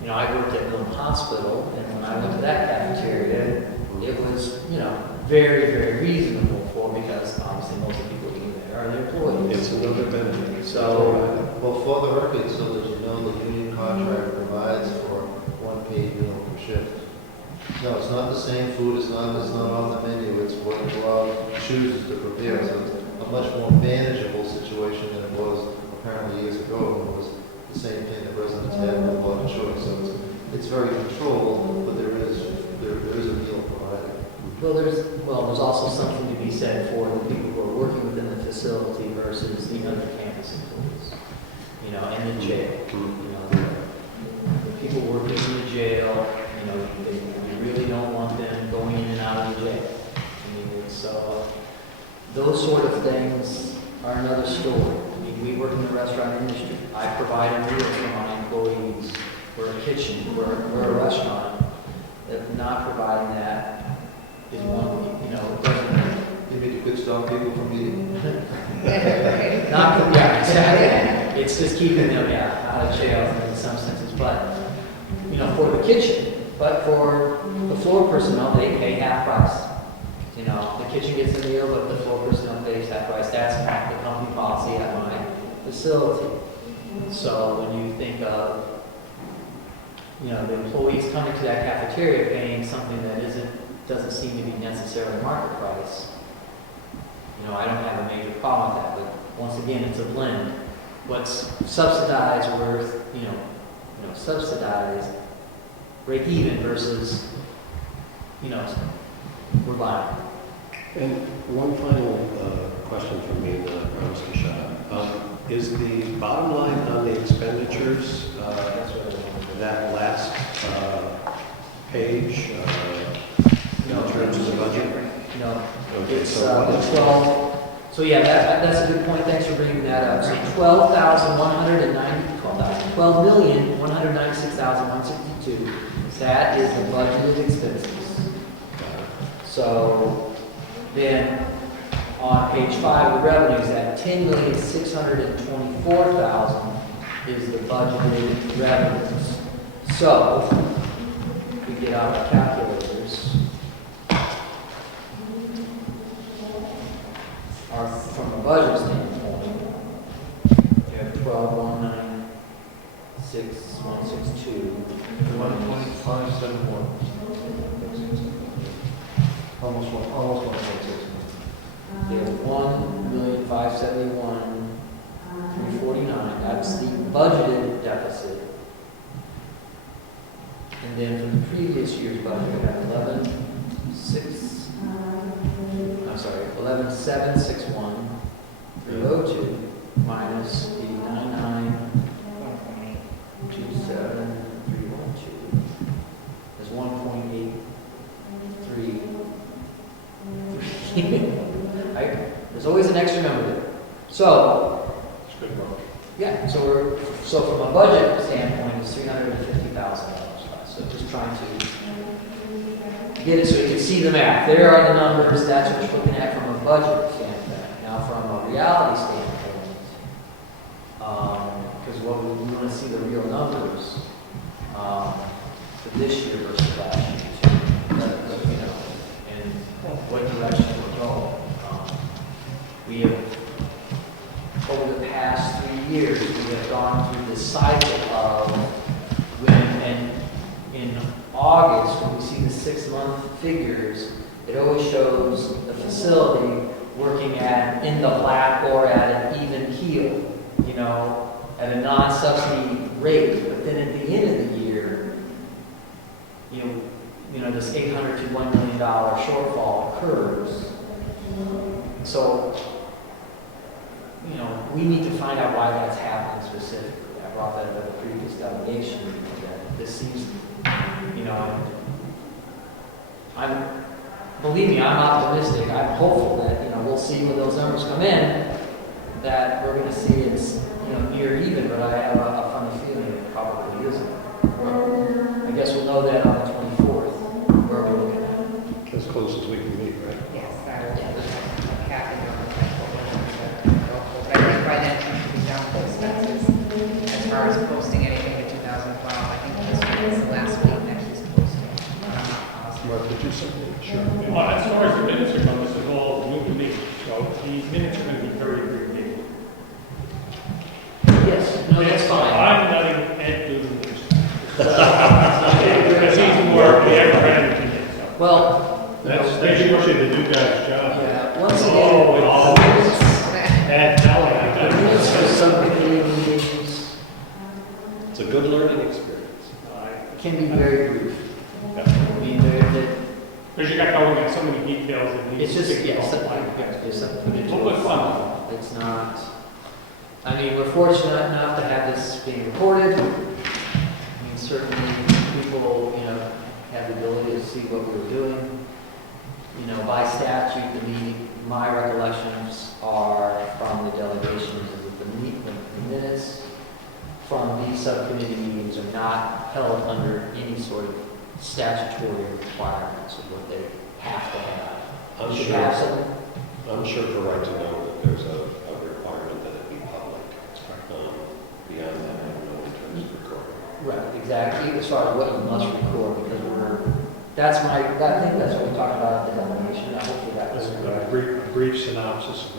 you know, I worked at Milton Hospital, and when I went to that cafeteria, it was, you know, very, very reasonable because obviously most of the people eating there are the employees. It's another benefit. So, Well, for the record, so that you know, the union contract provides for one paid meal per shift. No, it's not the same food, it's not on the menu, it's what Rob chooses to prepare. So it's a much more manageable situation than it was apparently years ago, when it was the same thing that residents had with a lot of choice. So it's very controlled, but there is a meal provided. well, there's also something to be said for the people who are working within the facility versus the other campus employees, you know, and the jail. You know, the people working in the jail, you know, we really don't want them going in and out of the jail. I mean, it's, those sort of things are another story. I mean, we work in the restaurant industry. I provide a meal for my employees. We're a kitchen, we're a restaurant. If not providing that is one, you know, it doesn't. You mean to stop people from eating? Not, yeah, exactly. It's just keeping them, out of jail in some senses, but, you know, for the kitchen. But for the floor personnel, they pay half price. You know, the kitchen gets the meal, but the floor personnel pays half price. That's not the company policy at my facility. So when you think of, you know, the employees coming to that cafeteria paying something that doesn't seem to be necessarily market price, you know, I don't have a major problem with that. But once again, it's a blend. What's subsidized worth, you know, subsidized break even versus, you know, we're buying. And one final question from me, and then I promise to shut up. Is the bottom line on the expenditures, That's what I want. that last page, in terms of the budget? No, Okay, it's so what is- 12. So yeah, that's a good point. Thanks for bringing that up. So 12,196,162. That is the budgeted expenses. So then on page 5, the revenues at 10,624,000 is the budgeted revenues. So we get out our calculators. From a budget standpoint, you have 12,196,162. 1.571. Almost 1.6. They have 1,571,349. That's the budgeted deficit. And then from the previous year's budget, we have 11,761,302 minus the 99,27312. There's 1.83. There's always an extra number there. So, It's good work. yeah, so from a budget standpoint, it's $350,000 less. So just trying to get it so you can see the math. There are the numbers. That's what you're looking at from a budget standpoint. Now, from a reality standpoint, because what we want to see the real numbers for this year versus last year, too. You know, and what direction we're going. We have, over the past 3 years, we have gone through this cycle of when, and in August, when we see figures, it always shows the facility working at, in the black or at an even keel, you know, at a non-subsidy rate. But then at the end of the year, you know, this $800 to $1 million shortfall occurs. So, you know, we need to find out why that's happening specifically. I brought that up at the previous delegation, that this seems, you know, believe me, I'm optimistic. I'm hopeful that, you know, we'll see when those numbers come in, that we're gonna see it's, you know, near even, but I have a funny feeling it probably isn't. I guess we'll know that on the 24th, where we're looking at. As close as we can be, right? Yes, that would be Kathy, but I think by then we should be down to expenses. As far as posting anything in 2012, I think this week is the last week that she's posting. Mark, did you say? Sure. Well, as far as the minutes are going, this is all new to me, so the minutes are going to be very abbreviated. Yes, no, that's fine. I'm letting Ed do the minutes. Because he's more the expert than me, so. Well, That's usually the new guy's job. yeah, once Oh, again, it all the minutes- Ed, tell him. the minutes for subcommittee meetings It's a good learning experience. can be very brief. I mean, Because you got going at so many details and it's these. just, yes, it's something to We'll put some. It's not, I mean, we're fortunate enough to have this being recorded. I mean, certainly people, you know, have the ability to see what we're doing. You know, by statute, my recollections are from the delegations, is that the minutes from these subcommittee meetings are not held under any sort of statutory requirements of what they have to have. I'm Should sure, have some. I'm sure for right to know that there's a requirement that it be public. Beyond that, I don't know in terms of recording. Right, exactly, as far as what you must record, because I think that's what we talked about at the delegation, and hopefully that was A brief synopsis of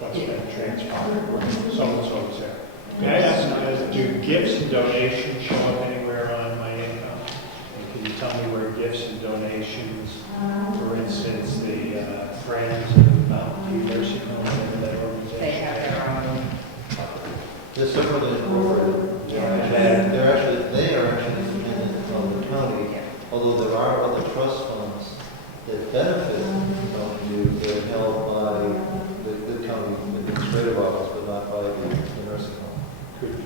what's been transpired. So-and-so is there. May I ask, do gifts and donations show up anywhere on my income? And can you tell me where gifts and donations, for instance, the Friends of Mountain View Nursing Home, whatever that organization? They have their own, They're separately incorporated. And they are actually independent from the county, although there are other trust funds that benefit from you, they're held by the county administrative office, but not by the nursing home.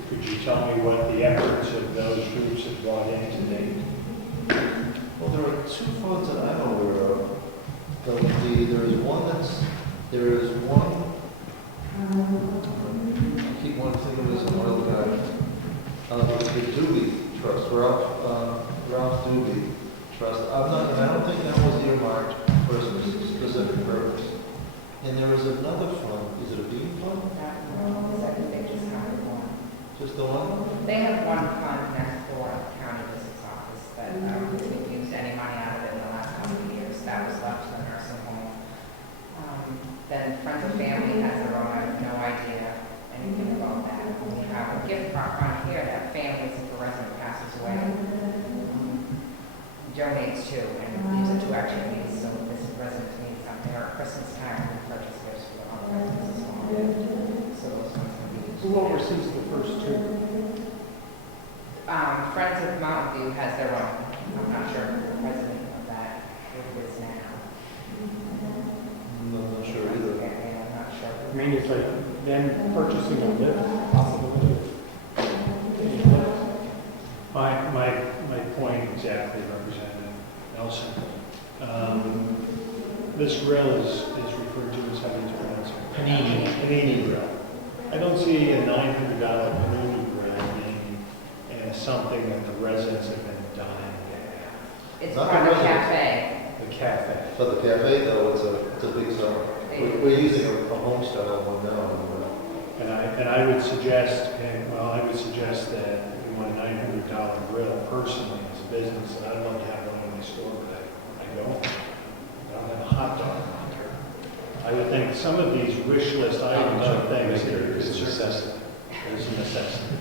Could you tell me what the efforts of those groups have brought in to date? Well, there are two funds that I'm aware of. There is one, I keep wanting to think of it as an oil guy. The Doobie Trust, Ralph Doobie Trust. I don't think that was earmarked for a specific purpose. And there is another fund, is it a bean fund? they just have one. Just the one? They have one fund next door at the county business office that we've used any money out of it in the last couple of years. That was left to the nursing home. Then Friends of Family has their own. I have no idea anything about that. We have a gift fund here that families, if a resident passes away, donates to and use it to activities. So if this resident needs something or at Christmas time, we purchase gifts for the home business home. So those ones can be used. Who oversees the first two? Friends of Mountain View has their own. I'm not sure who the president of that group is now. I'm not sure either. Yeah, I'm not sure. I mean, it's like them purchasing a lift, possibility. My point exactly, Representative Nelson. This grill is referred to as having to pronounce it. Panini grill. I don't see a $900 panini grill being something that the residents have been dying to have. It's Not part the of the residents. cafe. The cafe. For the cafe, though, it's a big seller. We're using a Homestead one now. And I would suggest, that you want a $900 grill personally as a business, and I'd love to have one in my store, but I don't. I don't have a hot dog maker. I would think some of these wish list items are things that are It's a necessity. There's a necessity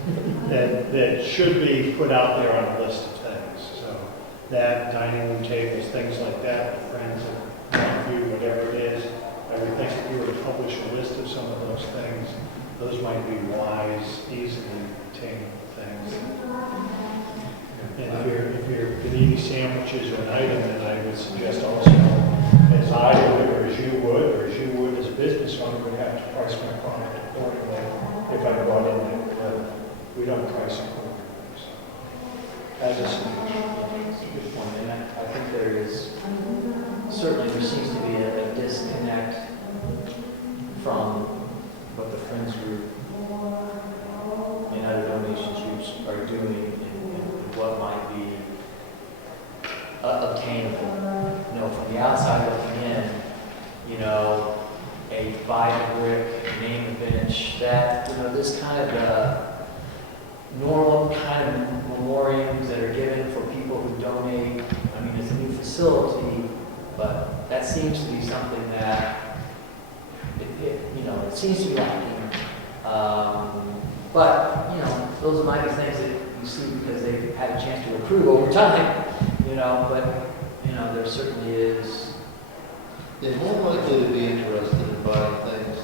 that should be put out there on a list of things. So that, dining room tables, things like that, friends of Longview, whatever it is. I would think if you were to publish a list of some of those things, those might be wise, easily attainable things. And if you're eating sandwiches or an item, then I would suggest also, as I would, or as you would as a business owner, would have to price my product accordingly if I brought in that. We don't price accordingly. So, as a solution. That's a good point, and I think there is, certainly there seems to be a disconnect from what the Friends Group and other donation groups are doing and what might be obtainable. You know, from the outside looking in, you know, a buy a brick, name a bench, that, you know, this kind of normal kind of memoriams that are given for people who donate. I mean, it's a new facility, but that seems to be something that, you know, it seems to be lacking. But, you know, those might be things that you see because they've had a chance to improve over time, you know, but, you know, there certainly is. They're more likely to be interested in buying things.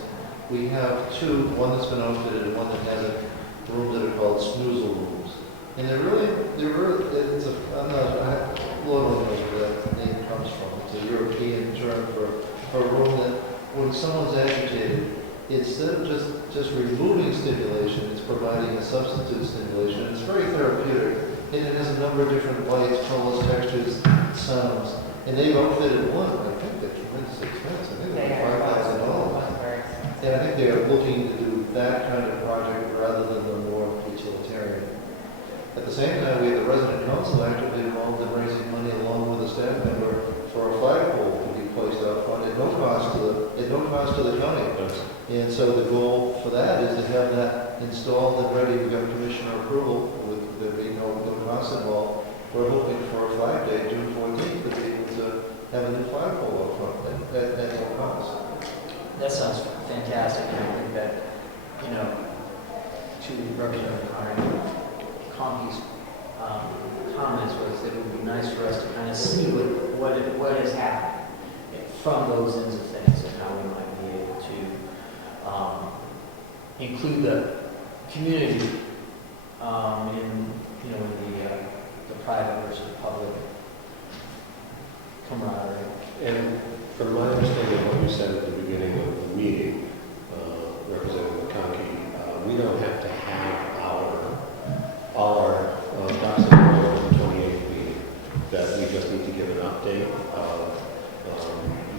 We have two, one that's been outfitted and one that hasn't, rooms that are called snoozle rooms. And they're really, it's a, I'm not, Lord only knows where that name comes from. It's a European term for a room that when someone's agitated, instead of just removing stimulation, it's providing a substitute stimulation. It's very therapeutic, and it has a number of different lights, colors, textures, sounds. And they've outfitted one, I think they're tremendously expensive. I think they're $5,000. And I think they're looking to do that kind of project rather than the more utilitarian. At the same time, we have the resident council actively involved in raising money along with a staff member for a flagpole to be placed out front at no cost to the county. And so the goal for that is to have that installed and ready. We've got commissioner approval with there being no cost involved. We're hoping for a flag day, June 14th, to be able to have a new flagpole out front at no cost. That sounds fantastic, and I think that, you know, to Representative McConkey's comments was that it would be nice for us to kind of see what has happened from those ends of things and how we might be able to include the community in, you know, in the private versus public camaraderie. And from my understanding of what you said at the beginning of the meeting, Representative McConkey, we don't have to have all our ducks in a row for the 28th meeting. That we just need to give an update of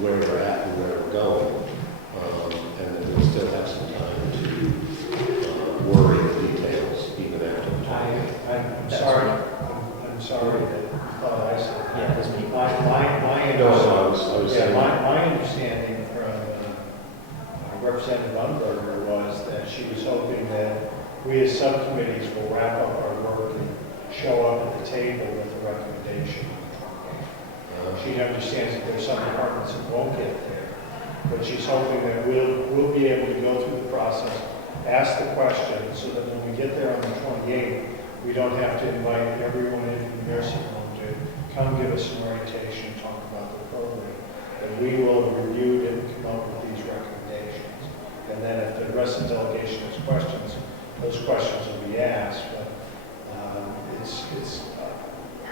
where we're at and where we're going, and then we'll still have some time to worry the details even after the 28th. I'm sorry. I'm sorry that I thought I said. Yeah, because people. My understanding from Representative Umberger was that she was hoping that we as subcommittees will wrap up our work and show up at the table with a recommendation. She understands that there's some departments that won't get there, but she's hoping that we'll be able to go through the process, ask the questions, so that when we get there on the 28th, we don't have to invite everyone into the nursing home to come give us an orientation, talk about the program. And we will have reviewed it and come up with these recommendations. And then if the rest of the delegation has questions, those questions will be asked. But it's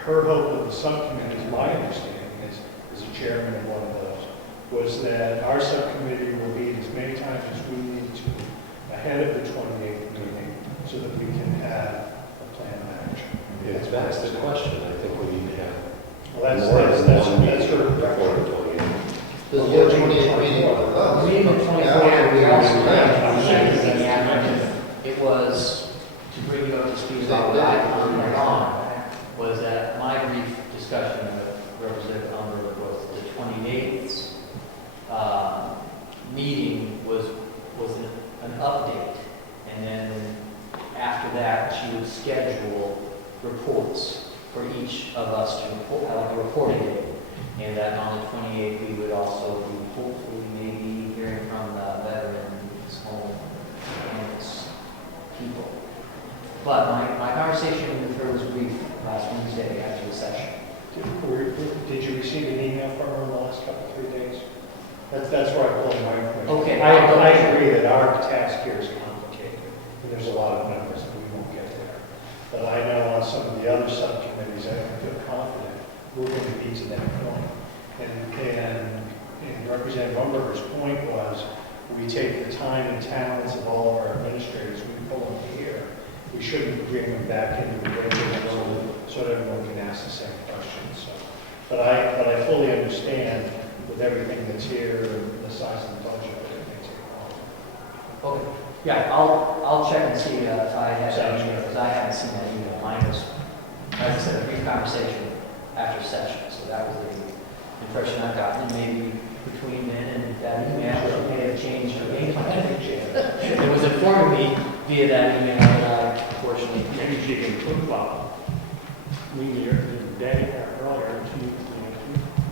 her hope of the subcommittee, is my understanding, as a chairman of one of those, was that our subcommittee will meet as many times as we need to ahead of the 28th meeting so that we can have a plan of action. Yeah, that's the question. I think we need to have Well, more that's than one her meeting before direction. the 28th. There's a 28th meeting with us. Meeting the 24th, we also had in the afternoon. It was, to bring you up to speed about what I found on, was that my brief discussion with Representative Umberger was the 28th meeting was an update. And then after that, she would schedule reports for each of us to report, like a reporting day. And that on the 28th, we would also be hopefully maybe hearing from the veterans home and its people. But my conversation with her was brief last Wednesday after the session. Did you receive an email from her in the last couple, 3 days? That's where I pulled my information. Okay. I agree that our task here is complicated, and there's a lot of numbers, and we won't get there. But I know on some of the other subcommittees, I feel confident we're going to be to that point. And Representative Umberger's point was, we take the time and talents of all of our administrators, we pull them here. We shouldn't bring them back into the regular role so that everyone can ask the same questions. So, but I fully understand with everything that's here and the size of the budget, that it makes it hard. Okay. Yeah, I'll check and see if I have that Sounds email, good. because I haven't seen that email. Mine was, like I said, a brief conversation after session, so that was the impression I got. And maybe between then and that email, it may have changed your game plan. It was informing me via that email that I unfortunately. Maybe she can flip flop. Me here, the day earlier, she.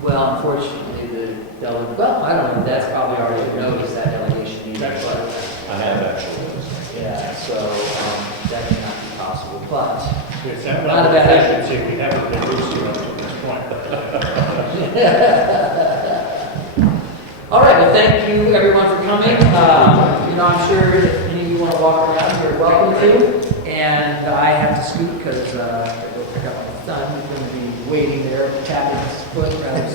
Well, unfortunately, the delegation, well, I don't know, that's probably already noticed that delegation meeting. That's but- I have actually. Yeah, so that may not be possible, but It's that Not a level of bad efficiency we haven't been used to up to this point. all right, well, thank you everyone for coming. I'm sure if any of you want to walk around, you're welcome to. And I have to scoot because I go pick up my son, who's going to be waiting there, tapping his foot rather than